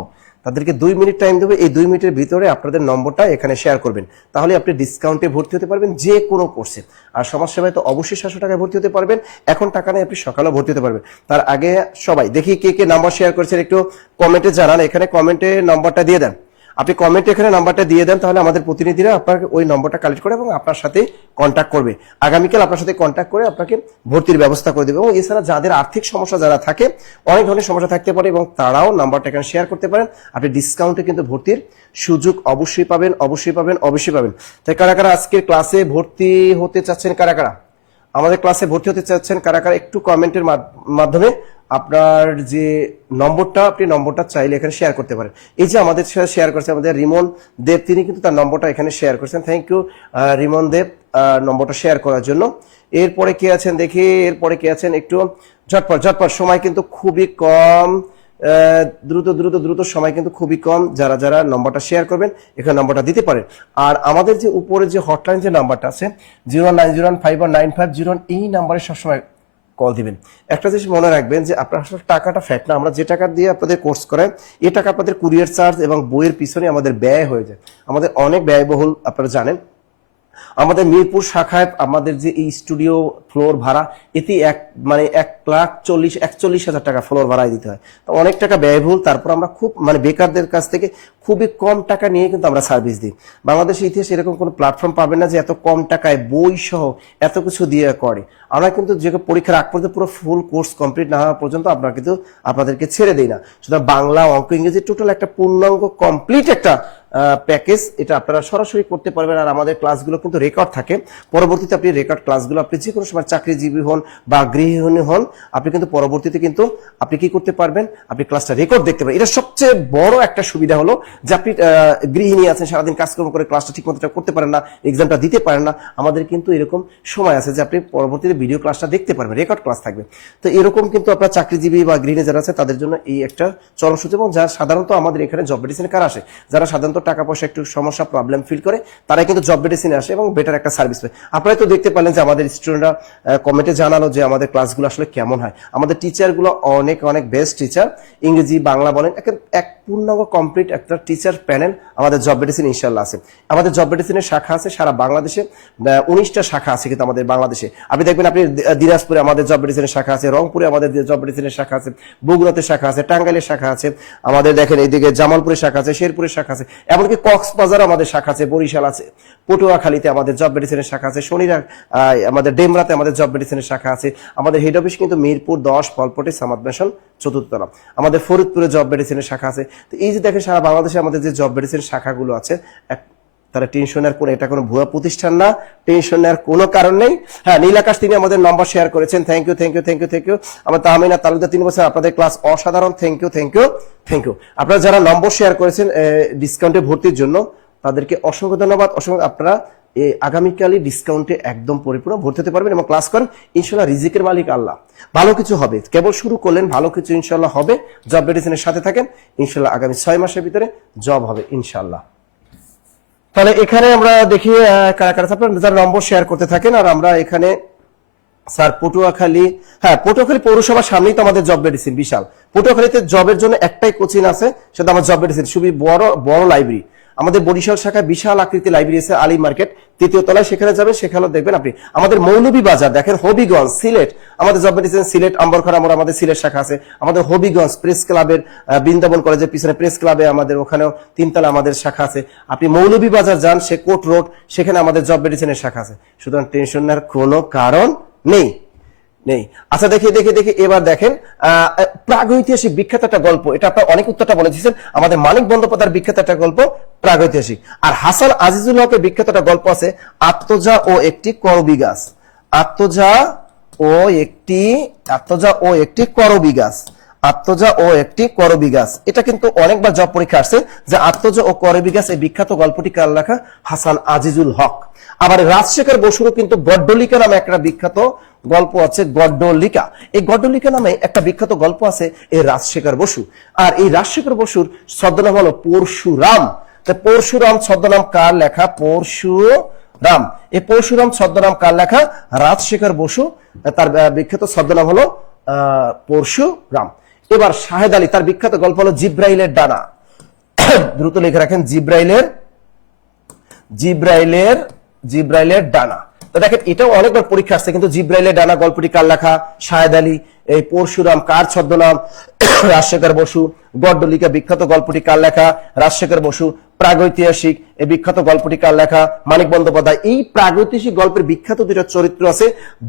তাদেরকে 2 মিনিট টাইম দেবো। এই 2 মিনিটের ভিতরে আপনাদের নম্বরটা এখানে শেয়ার করবেন, তাহলে আপনি ডিসকাউন্টে ভর্তি হতে পারবেন যে কোনো কোর্সে। আর সমাজসেবায় তো অবশ্যই 700 টাকায় ভর্তি হতে পারবেন, এখন টাকা নেই, আপনি সকালেও ভর্তি হতে পারবেন। তার আগে সবাই দেখি কে কে নাম্বার শেয়ার করেছেন একটু কমেন্টে জানান। এখানে কমেন্টে নাম্বারটা দিয়ে দেন, আপনি কমেন্টে এখানে নাম্বারটা দিয়ে দেন, তাহলে আমাদের প্রতিনিধিরা আপনার ওই নম্বরটা কালেক্ট করে এবং আপনার সাথে কন্ট্যাক্ট করবে। আগামীকাল আপনার সাথে কন্ট্যাক্ট করে আপনাকে ভর্তির ব্যবস্থা করে দেবে। এবং এছাড়া যাদের আর্থিক সমস্যা যারা থাকে, অনেক ধরনের সমস্যা থাকতে পারে, এবং তারাও নাম্বারটা এখানে শেয়ার করতে পারেন। আপনি ডিসকাউন্টে কিন্তু ভর্তির সুযোগ অবশ্যই পাবেন, অবশ্যই পাবেন, অবশ্যই পাবেন। তাই কারা কারা আজকের ক্লাসে ভর্তি হতে চাচ্ছেন, কারা কারা আমাদের ক্লাসে ভর্তি হতে চাচ্ছেন, কারা কারা একটু কমেন্টের মাধ্যমে আপনার যে নম্বরটা, আপনি নম্বরটা চাইলে এখানে শেয়ার করতে পারেন। এই যে আমাদের শেয়ার করছে আমাদের রিমন দেব, তিনি কিন্তু তার নম্বরটা এখানে শেয়ার করেছেন। থ্যাংক ইউ রিমন দেব নম্বরটা শেয়ার করার জন্য। এরপরে কে আছেন দেখি, এরপরে কে আছেন একটু ঝটপট, সময় কিন্তু খুবই কম, দ্রুত সময় কিন্তু খুবই কম। যারা যারা নম্বরটা শেয়ার করবেন এখানে নম্বরটা দিতে পারেন। আর আমাদের যে উপরে যে হটলাইন যে নাম্বারটা আছে 090151950, এই নাম্বারে সবসময় কল দিবেন। একটা জিনিস মনে রাখবেন যে আপনার আসলে টাকাটা ফ্যাট না, আমরা যে টাকা দিয়ে আপনাদের কোর্স করাই এই টাকা আপনাদের কুরিয়ার চার্জ এবং বইয়ের পিছনে আমাদের ব্যয় হয়ে যায়, আমাদের অনেক ব্যয়বহুল, আপনারা জানেন। আমাদের মিরপুর শাখায় আমাদের যে এই স্টুডিও ফ্লোর ভাড়া, এতে 1,41,000 টাকা ফ্লোর ভাড়ায় দিতে হয়, তো অনেক টাকা ব্যয়বহুল। তারপর আমরা খুব বেকারদের কাছ থেকে খুবই কম টাকা নিয়ে কিন্তু আমরা সার্ভিস দিই। বাংলাদেশের ইতিহাসে এরকম কোনো প্ল্যাটফর্ম পাবেন না যে এত কম টাকায় বই সহ এত কিছু দিয়ে করে। আমরা কিন্তু যে পরীক্ষার আগ পর্যন্ত পুরো ফুল কোর্স কমপ্লিট না হওয়া পর্যন্ত আমরা কিন্তু আপনাদেরকে ছেড়ে দিই না। সুতরাং বাংলা, অঙ্ক, ইংরেজি টোটাল একটা পূর্ণাঙ্গ কমপ্লিট একটা প্যাকেজ, এটা আপনারা সরাসরি করতে পারবেন। আর আমাদের ক্লাসগুলো কিন্তু রেকর্ড থাকে, পরবর্তীতে আপনি রেকর্ড ক্লাসগুলো আপনি যে কোনো সময় চাকরিজীবী হন বা গৃহিণী হন, আপনি কিন্তু পরবর্তীতে কিন্তু আপনি কি করতে পারবেন, আপনি ক্লাসটা রেকর্ড দেখতে পারবেন। এটা সবচেয়ে বড় একটা সুবিধা হলো যে আপনি গৃহিণী আছেন, সারাদিন কাজকর্ম করে ক্লাসটা ঠিক মতো করতে পারেন না, এক্সামটা দিতে পারেন না, আমাদের কিন্তু এরকম সময় আছে যে আপনি পরবর্তীতে ভিডিও ক্লাসটা দেখতে পারবেন, রেকর্ড ক্লাস থাকবে। তো এরকম কিন্তু আপনার চাকরিজীবী বা গৃহিণী যারা আছে তাদের জন্য এই একটা চলনসূচি। এবং যারা সাধারণত আমাদের এখানে জব মেডিসিনে কারা আসে, যারা সাধারণত টাকা পয়সা একটু সমস্যা প্রবলেম ফিল করে, তারাই কিন্তু জব মেডিসিনে আসে এবং বেটার একটা সার্ভিস পায়। আপনারা তো দেখতে পারলেন যে আমাদের স্টুডেন্টরা কমেন্টে জানালো যে আমাদের ক্লাসগুলো আসলে কেমন হয়। আমাদের টিচারগুলো অনেক অনেক বেস্ট টিচার, ইংরেজি বাংলা বলেন, এক পূর্ণাঙ্গ কমপ্লিট একটা টিচার প্যানেল আমাদের জব মেডিসিন ইনশাল্লাহ আছে। আমাদের জব মেডিসিনের শাখা আছে সারা বাংলাদেশে, 19টা শাখা আছে কিন্তু আমাদের বাংলাদেশে। আপনি দেখবেন আপনি দিনাজপুরে আমাদের জব মেডিসিনের শাখা আছে, রংপুরে আমাদের জব মেডিসিনের শাখা আছে, বগুড়াতে শাখা আছে, টাঙ্গাইলের শাখা আছে, আমাদের দেখেন এইদিকে জামালপুরের শাখা আছে, শেরপুরের শাখা আছে, এমনকি কক্সবাজার আমাদের শাখা আছে, বরিশাল আছে, পটুয়াখালীতে আমাদের জব মেডিসিনের শাখা আছে, শনিরা আমাদের ডেমরাতে আমাদের জব মেডিসিনের শাখা আছে। আমাদের হেড অফিস কিন্তু মিরপুর 10 ফলপটে সামাদ মেশন 4th তলা। আমাদের ফরিদপুরে জব মেডিসিনের শাখা আছে। তো এই যে দেখেন সারা বাংলাদেশে আমাদের যে জব মেডিসিন শাখাগুলো আছে, তারা টেনশনের কোনো, এটা কোনো ভুয়া প্রতিষ্ঠান না, টেনশনের কোনো কারণ নেই। হ্যাঁ, নীল আকাশ তিনি আমাদের নম্বর শেয়ার করেছেন, thank you thank you thank you thank you. আমার তাহমিনা তালুকদার 3 বছর, আপনাদের ক্লাস অসাধারণ, thank you thank you thank you. আপনারা যারা নম্বর শেয়ার করেছেন ডিসকাউন্টে ভর্তির জন্য, তাদেরকে অসংখ্য ধন্যবাদ, অসংখ্য। আপনারা আগামীকালই ডিসকাউন্টে একদম পরিপূর্ণ ভর্তি হতে পারবেন এবং ক্লাস করেন, ইনশাল্লাহ রিজিকের মালিক আল্লাহ, ভালো কিছু হবে। কেবল শুরু করলেন, ভালো কিছু ইনশাল্লাহ হবে। জব মেডিসিনের সাথে থাকেন, ইনশাল্লাহ আগামী 6 মাসের ভিতরে জব হবে ইনশাল্লাহ। তাহলে এখানে আমরা দেখি কারা কারা যারা নম্বর শেয়ার করতে থাকেন। আর আমরা এখানে স্যার পটুয়াখালী, হ্যাঁ পটুয়াখালী পৌরসভার সামনেই তো আমাদের জব মেডিসিন বিশাল। পটুয়াখালীতে জবের জন্য একটাই কোচিং আছে, সেটা আমার জব মেডিসিন, খুবই বড় বড় লাইব্রেরি। আমাদের বরিশাল শাখায় বিশাল আকৃতি লাইব্রেরি আছে, আলী মার্কেট 3য় তলায়, সেখানে যাবেন, সেখানে দেখবেন আপনি। আমাদের মৌলভীবাজার দেখেন, হবিগঞ্জ সিলেট, আমাদের জব মেডিসিন সিলেট আম্বরখানা মোড় আমাদের সিলেট শাখা আছে। আমাদের হবিগঞ্জ প্রেস ক্লাবের বৃন্দাবন কলেজের পিছনে প্রেস ক্লাবে আমাদের ওখানেও 3 তলা আমাদের শাখা আছে। আপনি মৌলভীবাজার যান, সে কোট রোড, সেখানে আমাদের জব মেডিসিনের শাখা আছে। সুতরাং টেনশন নেওয়ার কোনো কারণ নেই নেই। আচ্ছা দেখি দেখি দেখি এবার দেখেন প্রাগৈতিহাসিক বিখ্যাত একটা গল্প, এটা আপনার অনেক উত্তরটা বলে দিয়েছেন। আমাদের মানিক বন্দ্যোপাধ্যায়ের বিখ্যাত একটা গল্প প্রাগৈতিহাসিক। আর হাসান আজিজুল হকের বিখ্যাত একটা গল্প আছে, আত্মজা ও একটি করবি গাছ। আত্মজা ও একটি করবি গাছ, আত্মজা ও একটি করবি গাছ। এটা কিন্তু অনেকবার জব পরীক্ষা আসছে যে আত্মজা ও করবি গাছ, এই বিখ্যাত গল্পটি কার লেখা? হাসান আজিজুল হক। আবার রাজশেখর বসুরও কিন্তু গড্ডলিকা নামে একটা বিখ্যাত গল্প আছে, গড্ডলিকা। এই গড্ডলিকা নামে একটা বিখ্যাত গল্প আছে এই রাজশেখর বসু। আর এই রাজশেখর বসুর ছদ্মনাম হলো পরশুরাম। পরশুরাম ছদ্মনাম কার লেখা? পরশুরাম। এই পরশুরাম ছদ্মনাম কার লেখা? রাজশেখর বসু। তার বিখ্যাত ছদ্মনাম হলো পরশুরাম। এবার শাহেদ আলী, তার বিখ্যাত গল্প হলো জিব্রাইলের ডানা। দ্রুত লিখে রাখেন, জিব্রাইলের ডানা। তো দেখেন এটাও অনেকবার পরীক্ষা আসছে, কিন্তু জিব্রাইলের ডানা গল্পটি কার লেখা? শাহেদ আলী। এই পরশুরাম কার ছদ্মনাম? রাজশেখর বসু। গড্ডলিকা বিখ্যাত গল্পটি কার লেখা? রাজশেখর বসু। প্রাগৈতিহাসিক এই বিখ্যাত গল্পটি কার লেখা? মানিক বন্দ্যোপাধ্যায়। এই প্রাগৈতিহাসিক গল্পের বিখ্যাত 2টা চরিত্র আছে,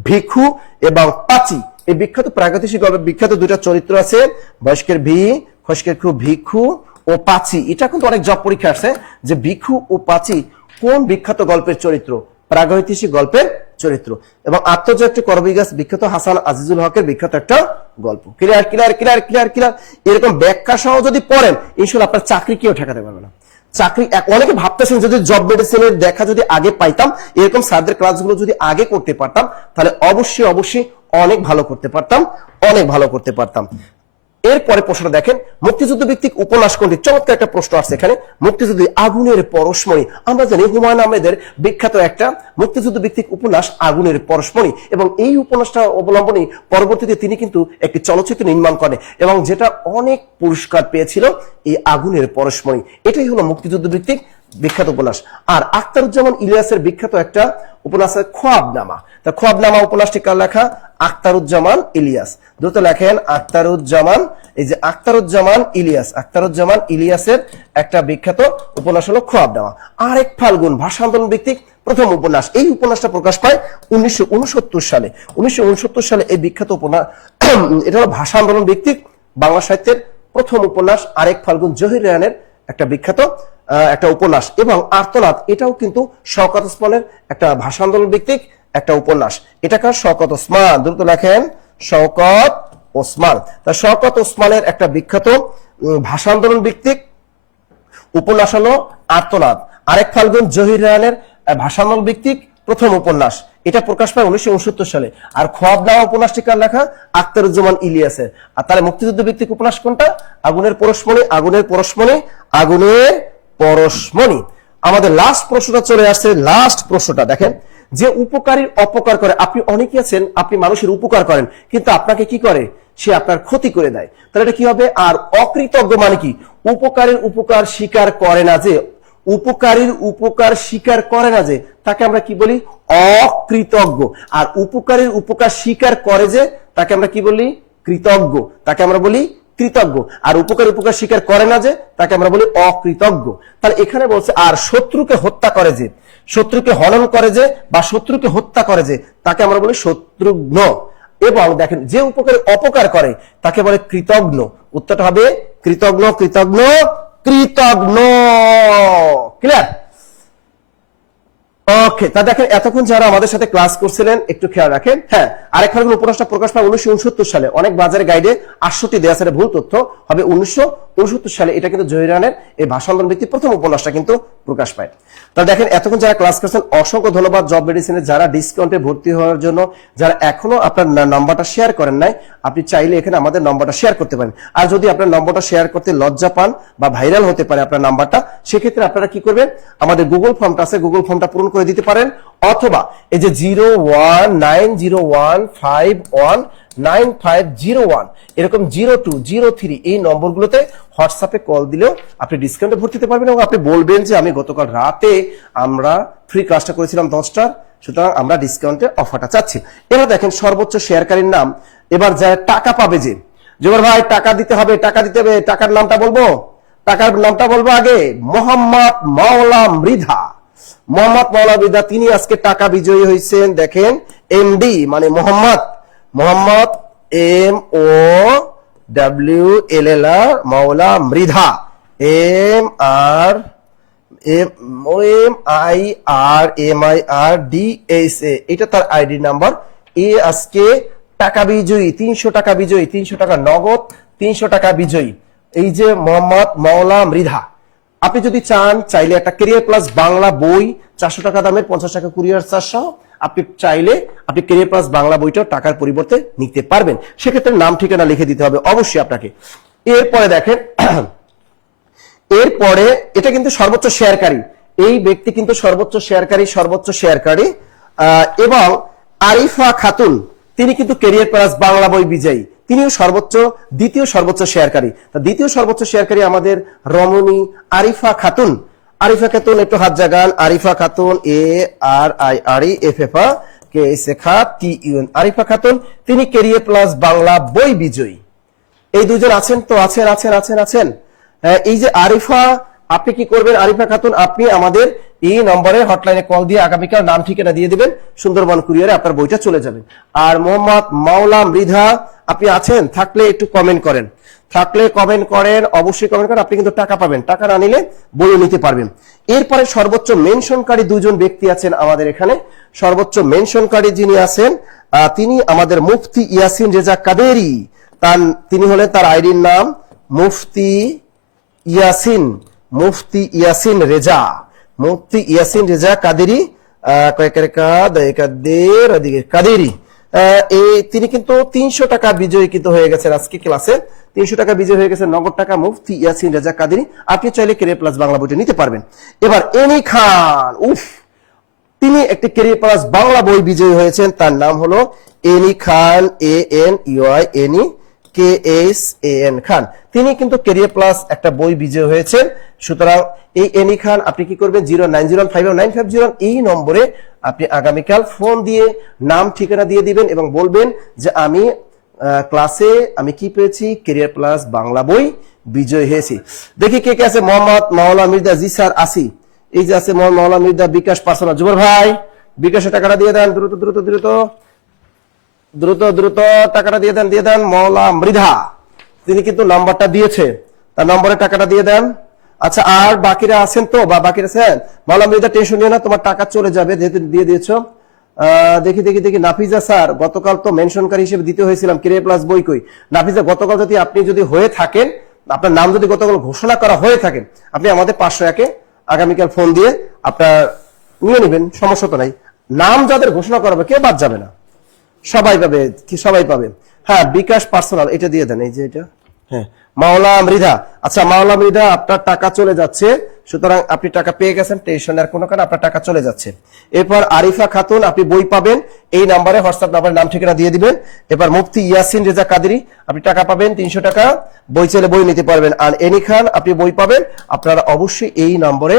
ভিখু এবং পাচি। এই বিখ্যাত প্রাগৈতিহাসিক গল্পের বিখ্যাত 2টা চরিত্র আছে, বয়স্কের ভি, খস্কের খু, ভিখু ও পাচি। এটা কিন্তু অনেক জব পরীক্ষা আসছে যে ভিখু ও পাচি কোন বিখ্যাত গল্পের চরিত্র? প্রাগৈতিহাসিক গল্পের চরিত্র। এবং আত্মজা একটি করবি গাছ বিখ্যাত হাসান আজিজুল হকের বিখ্যাত একটা গল্প। Clear clear clear clear clear. এরকম ব্যাখ্যা সহ যদি পড়েন, ইনশাআল্লাহ আপনার চাকরি কেউ ঠেকাতে পারবে না। চাকরি অনেকে ভাবতেছেন যদি জব মেডিসিনের দেখা যদি আগে পাইতাম, এরকম স্যারদের ক্লাসগুলো যদি আগে করতে পারতাম, তাহলে অবশ্যই অবশ্যই অনেক ভালো করতে পারতাম, অনেক ভালো করতে পারতাম। এরপরে প্রশ্নটা দেখেন, মুক্তিযুদ্ধ ভিত্তিক উপন্যাস কোনটি? চমৎকার একটা প্রশ্ন আছে এখানে। মুক্তিযুদ্ধ আগুনের পরশমণি। আমরা জানি হুমায়ুন আহমেদের বিখ্যাত একটা মুক্তিযুদ্ধ ভিত্তিক উপন্যাস আগুনের পরশমণি, এবং এই উপন্যাসটা অবলম্বনে পরবর্তীতে তিনি কিন্তু একটি চলচ্চিত্র নির্মাণ করেন এবং যেটা অনেক পুরস্কার পেয়েছিল, এই আগুনের পরশমণি। এটাই হলো মুক্তিযুদ্ধ ভিত্তিক বিখ্যাত উপন্যাস। আর আখতারুজ্জামান ইলিয়াসের বিখ্যাত একটা উপন্যাস খোয়াবনামা। তা খোয়াবনামা উপন্যাসটি কার লেখা? আখতারুজ্জামান ইলিয়াস। দ্রুত লেখেন আখতারুজ্জামান। এই যে আখতারুজ্জামান ইলিয়াসের একটা বিখ্যাত উপন্যাস হলো খোয়াবনামা। আরেক ফাল্গুন ভাষা আন্দোলন ভিত্তিক প্রথম উপন্যাস। এই উপন্যাসটা প্রকাশ পায় 1969 সালে। 1969 সালে এই বিখ্যাত উপন্যাস, এটা হলো ভাষা আন্দোলন ভিত্তিক বাংলা সাহিত্যের প্রথম উপন্যাস। আরেক ফাল্গুন জহির রায়হানের একটা বিখ্যাত একটা উপন্যাস, এবং আর্তনাদ এটাও কিন্তু শওকত ওসমানের একটা ভাষা আন্দোলন ভিত্তিক একটা উপন্যাস। এটা কার? শওকত ওসমান। দ্রুত লেখেন, শওকত ওসমান। তা শওকত ওসমানের একটা বিখ্যাত ভাষা আন্দোলন ভিত্তিক উপন্যাস হলো আর্তনাদ। আরেক ফাল্গুন জহির রায়হানের ভাষা আন্দোলন ভিত্তিক প্রথম উপন্যাস, এটা প্রকাশ পায় 1969 সালে। আর খোয়াবনামা উপন্যাসটি কার লেখা? আখতারুজ্জামান ইলিয়াসের। আর তাহলে মুক্তিযুদ্ধ ভিত্তিক উপন্যাস কোনটা? আগুনের পরশমণি, আগুনের পরশমণি, আগুনের পরশমণি। আমাদের লাস্ট প্রশ্নটা চলে আসছে। লাস্ট প্রশ্নটা দেখেন, যে উপকারীর অপকার করে। আপনি অনেকে আছেন, আপনি মানুষের উপকার করেন, কিন্তু আপনাকে কি করে? সে আপনার ক্ষতি করে দেয়। তাহলে এটা কি হবে? আর অকৃতজ্ঞ মানে কি? উপকারীর উপকার স্বীকার করে না যে, উপকারীর উপকার স্বীকার করে না যে, তাকে আমরা কি বলি? অকৃতজ্ঞ। আর উপকারীর উপকার স্বীকার করে যে, তাকে আমরা কি বলি? কৃতজ্ঞ। তাকে আমরা বলি কৃতজ্ঞ। আর উপকার উপকার স্বীকার করে না যে, তাকে আমরা বলি অকৃতজ্ঞ। তাহলে এখানে বলছে, আর শত্রুকে হত্যা করে যে, শত্রুকে হনন করে যে, বা শত্রুকে হত্যা করে যে, তাকে আমরা বলি শত্রুঘ্ন। এবং দেখেন, যে উপকারী অপকার করে তাকে বলে কৃতজ্ঞ। উত্তরটা হবে কৃতজ্ঞ, কৃতজ্ঞ, কৃতজ্ঞ। ক্লিয়ার? ওকে, তা দেখেন এতক্ষণ যারা আমাদের সাথে ক্লাস করছিলেন একটু খেয়াল রাখেন। হ্যাঁ, আরেক ফাল্গুন উপন্যাসটা প্রকাশ পায় 1969 সালে। অনেক বাজারে গাইডে 68 দেয়া আছে, ভুল তথ্য, হবে 1969 সালে। এটা কিন্তু জহির রায়হানের এই ভাষা আন্দোলন ভিত্তিক প্রথম উপন্যাসটা কিন্তু প্রকাশ পায়। তা দেখেন এতক্ষণ যারা ক্লাস করছেন অসংখ্য ধন্যবাদ। জব মেডিসিনে যারা ডিসকাউন্টে ভর্তি হওয়ার জন্য, যারা এখনো আপনার নাম্বারটা শেয়ার করেন নাই, আপনি চাইলে এখানে আমাদের নাম্বারটা শেয়ার করতে পারেন। আর যদি আপনার নম্বরটা শেয়ার করতে লজ্জা পান বা ভাইরাল হতে পারে আপনার নাম্বারটা, সেক্ষেত্রে আপনারা কি করবেন? আমাদের গুগল ফর্মটা আছে, গুগল ফর্মটা পূরণ করে দিতে পারেন। অথবা এই যে 01901519501 এরকম 0203 এই নম্বরগুলোতে হোয়াটসঅ্যাপে কল দিলেও আপনি ডিসকাউন্টে ভর্তি হতে পারবেন। এবং আপনি বলবেন যে আমি গতকাল রাতে আমরা ফ্রি ক্লাসটা করেছিলাম 10টার, সুতরাং আমরা ডিসকাউন্টে অফারটা চাচ্ছি। এবার দেখেন সর্বোচ্চ শেয়ারকারীর নাম। এবার যারা টাকা পাবে, যে জোবার ভাই টাকা দিতে হবে, টাকা দিতে হবে, টাকার নামটা বলবো, টাকার নামটা বলবো আগে। মোহাম্মদ মাওলা মৃধা। মোহাম্মদ মাওলা মৃধা তিনি আজকে টাকা বিজয়ী হয়েছেন। দেখেন এমডি মানে মোহাম্মদ, মোহাম্মদ MOWLLR মাওলা মৃধা, MIRMIRDSA, এটা তার আইডি নাম্বার। এ আজকে টাকা বিজয়ী, 300 টাকা বিজয়ী, 300 টাকা নগদ, 300 টাকা বিজয়ী। এই যে মোহাম্মদ মাওলা মৃধা। আপনি যদি চান, চাইলে একটা ক্যারিয়ার প্লাস বাংলা বই 400 টাকা দামের, 50 টাকা কুরিয়ার চার্জ সহ আপনি চাইলে আপনি ক্যারিয়ার প্লাস বাংলা বইটা টাকার পরিবর্তে নিতে পারবেন। সেক্ষেত্রে নাম ঠিকানা লিখে দিতে হবে অবশ্যই আপনাকে। এরপরে দেখেন, এরপরে এটা কিন্তু সর্বোচ্চ শেয়ারকারী, এই ব্যক্তি কিন্তু সর্বোচ্চ শেয়ারকারী। এবং আরিফা খাতুন তিনি কিন্তু ক্যারিয়ার প্লাস বাংলা বই বিজয়ী, তিনিও দ্বিতীয় সর্বোচ্চ শেয়ারকারী। দ্বিতীয় সর্বোচ্চ শেয়ারকারী আমাদের রমণী আরিফা খাতুন। আরিফা খাতুন একটু হাত জাগান। আরিফা খাতুন, ARIFA আরিফা খাতুন তিনি ক্যারিয়ার প্লাস বাংলা বই বিজয়ী। এই দুজন আছেন তো? আছেন। এই যে আরিফা, আপনি কি করবেন? আরিফা খাতুন আপনি আমাদের এই নম্বরে হটলাইনে কল দিয়ে আগামীকাল নাম ঠিকানা দিয়ে দিবেন, সুন্দরবন কুরিয়ারে আপনার বইটা চলে যাবে। আর মোহাম্মদ মাওলা মৃধা আপনি আছেন? থাকলে একটু কমেন্ট করেন, অবশ্যই কমেন্ট করেন। আপনি কিন্তু টাকা পাবেন, টাকা না নিলে বইও নিতে পারবেন। এরপরে সর্বোচ্চ মেনশনকারী দুজন ব্যক্তি আছেন আমাদের এখানে। সর্বোচ্চ মেনশনকারী যিনি আছেন তিনি আমাদের মুফতি ইয়াসিন রেজা কাদেরি। তিনি হলেন, তার আইডির নাম মুফতি ইয়াসিন রেজা কাদেরি, কাদেরি। তিনি কিন্তু 300 টাকা বিজয়ী কিন্তু হয়ে গেছেন আজকে ক্লাসে। 300 টাকা বিজয়ী হয়ে গেছে নগদ টাকা, মুফতি ইয়াসিন রেজা কাদেরি। আপনি চাইলে ক্যারিয়ার প্লাস বাংলা বইটা নিতে পারবেন। এবার এনি খান, তিনি একটি ক্যারিয়ার প্লাস বাংলা বই বিজয়ী হয়েছেন। তার নাম হলো এনি খান, ANEYKSAN খান। তিনি কিন্তু ক্যারিয়ার প্লাস একটা বই বিজয়ী হয়েছেন। সুতরাং এই এনি খান আপনি কি করবেন? 090150950 এই নম্বরে আপনি আগামীকাল ফোন দিয়ে নাম ঠিকানা দিয়ে দিবেন এবং বলবেন যে আমি ক্লাসে আমি কি পেয়েছি? ক্যারিয়ার প্লাস বাংলা বই বিজয়ী হয়েছি। দেখি কে কে আছে। মোহাম্মদ মাওলা মৃধা, জি স্যার আসি। এই যে আছে মোহাম্মদ মাওলা মৃধা, বিকাশ পার্সোনাল। জুবাইর ভাই বিকাশে টাকাটা দিয়ে দেন, দ্রুত টাকাটা দিয়ে দেন। মাওলা মৃধা তিনি কিন্তু নাম্বারটা দিয়েছে, তার নম্বরে টাকাটা দিয়ে দেন। আচ্ছা, আর বাকিরা আছেন তো, বা বাকিরা আছেন? মাওলানা মৃদা, টেনশন নিও না, তোমার টাকা চলে যাবে যেহেতু দিয়ে দিয়েছো। দেখি নাফিজা স্যার, গতকাল তো মেনশনকারী হিসেবে দিতে হয়েছিলাম, কিরে প্লাস বই কই? নাফিজা, গতকাল যদি আপনি যদি হয়ে থাকেন, আপনার নাম যদি গতকাল ঘোষণা করা হয়ে থাকে, আপনি আমাদের 501-এ আগামীকাল ফোন দিয়ে আপনার নিয়ে নেবেন, সমস্যা তো নাই। নাম যাদের ঘোষণা করা হবে কেউ বাদ যাবে না, সবাই পাবে, কি সবাই পাবে। হ্যাঁ, বিকাশ পার্সোনাল এটা দিয়ে দেন, এই যে এটা। হ্যাঁ, মাওলা মৃধা, আচ্ছা মাওলা মৃধা, আপনার টাকা চলে যাচ্ছে, সুতরাং আপনি টাকা পেয়ে গেছেন, টেনশনের কোনো কারণে আপনার টাকা চলে যাচ্ছে। এরপর আরিফা খাতুন, আপনি বই পাবেন, এই নাম্বারে হোয়াটসঅ্যাপ নাম্বারে নাম ঠিকানা দিয়ে দিবেন। এবার মুফতি ইয়াসিন রেজা কাদেরি, আপনি টাকা পাবেন 300 টাকা, বই চাইলে বই নিতে পারবেন। আর এনি খান, আপনি বই পাবেন, আপনারা অবশ্যই এই নম্বরে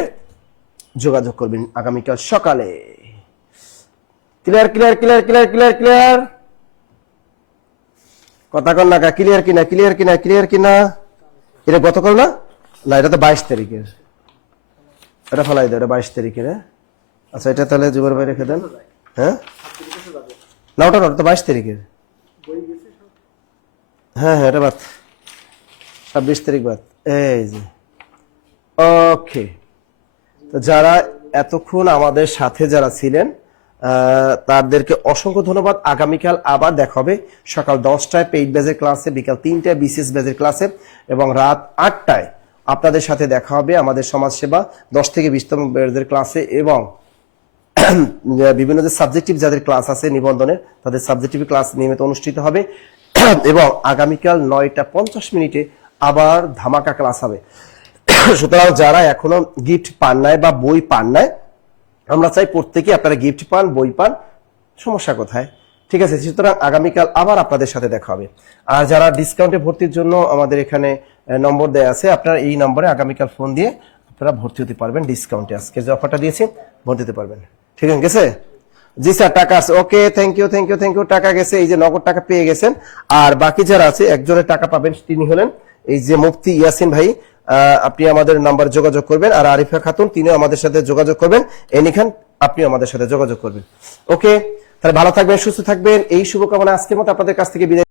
যোগাযোগ করবেন আগামীকাল সকালে। Clear clear clear clear clear clear, কথা কন না, ক্লিয়ার কিনা ক্লিয়ার কিনা ক্লিয়ার কিনা? এটা গতকাল না, না এটা তো 22 তারিখের, এটা ফেলাই দাও, এটা 22 তারিখের। আচ্ছা, এটা তাহলে জুবের ভাই রেখে দেন। হ্যাঁ না, ওটা তো 22 তারিখের। হ্যাঁ হ্যাঁ, এটা বাদ, 26 তারিখ বাদ। এই যে ওকে, তো যারা এতক্ষণ আমাদের সাথে যারা ছিলেন তাদেরকে অসংখ্য ধন্যবাদ। আগামীকাল আবার দেখা হবে সকাল 10টায় পেইড ব্যাচের ক্লাসে, বিকাল 3টায় বিসিএস ব্যাচের ক্লাসে, এবং রাত 8টায় আপনাদের সাথে দেখা হবে আমাদের সমাজসেবা 10 থেকে 20তম ব্যাচের ক্লাসে, এবং বিভিন্ন যে সাবজেক্টিভ যাদের ক্লাস আছে নিবন্ধনের, তাদের সাবজেক্টিভ ক্লাস নিয়মিত অনুষ্ঠিত হবে। এবং আগামীকাল 9:50 আবার ধামাকা ক্লাস হবে। সুতরাং যারা এখনো গিফট পান নাই বা বই পান নাই, আমরা চাই প্রত্যেকে আপনারা গিফট পান, বই পান, সমস্যা কোথায়? ঠিক আছে, সুতরাং আগামীকাল আবার আপনাদের সাথে দেখা হবে। আর যারা ডিসকাউন্টে ভর্তির জন্য আমাদের এখানে নম্বর দেয়া আছে, আপনারা এই নম্বরে আগামীকাল ফোন দিয়ে আপনারা ভর্তি হতে পারবেন ডিসকাউন্টে। আজকে যে অফারটা দিয়েছি ভর্তি হতে পারবেন। ঠিক আছে, গেছে? জি স্যার, টাকা আছে। Okay, thank you thank you thank you, টাকা গেছে, এই যে নগদ টাকা পেয়ে গেছেন। আর বাকি যারা আছে, একজনের টাকা পাবেন, তিনি হলেন এই যে মুফতি ইয়াসিন ভাই। আপনি আমাদের নাম্বার যোগাযোগ করবেন। আর আরিফা খাতুন, তিনিও আমাদের সাথে যোগাযোগ করবেন। এনি খান, আপনি আমাদের সাথে যোগাযোগ করবেন। ওকে, তাহলে ভালো থাকবেন, সুস্থ থাকবেন, এই শুভকামনা আজকের মতো আপনাদের কাছ থেকে বিদায়।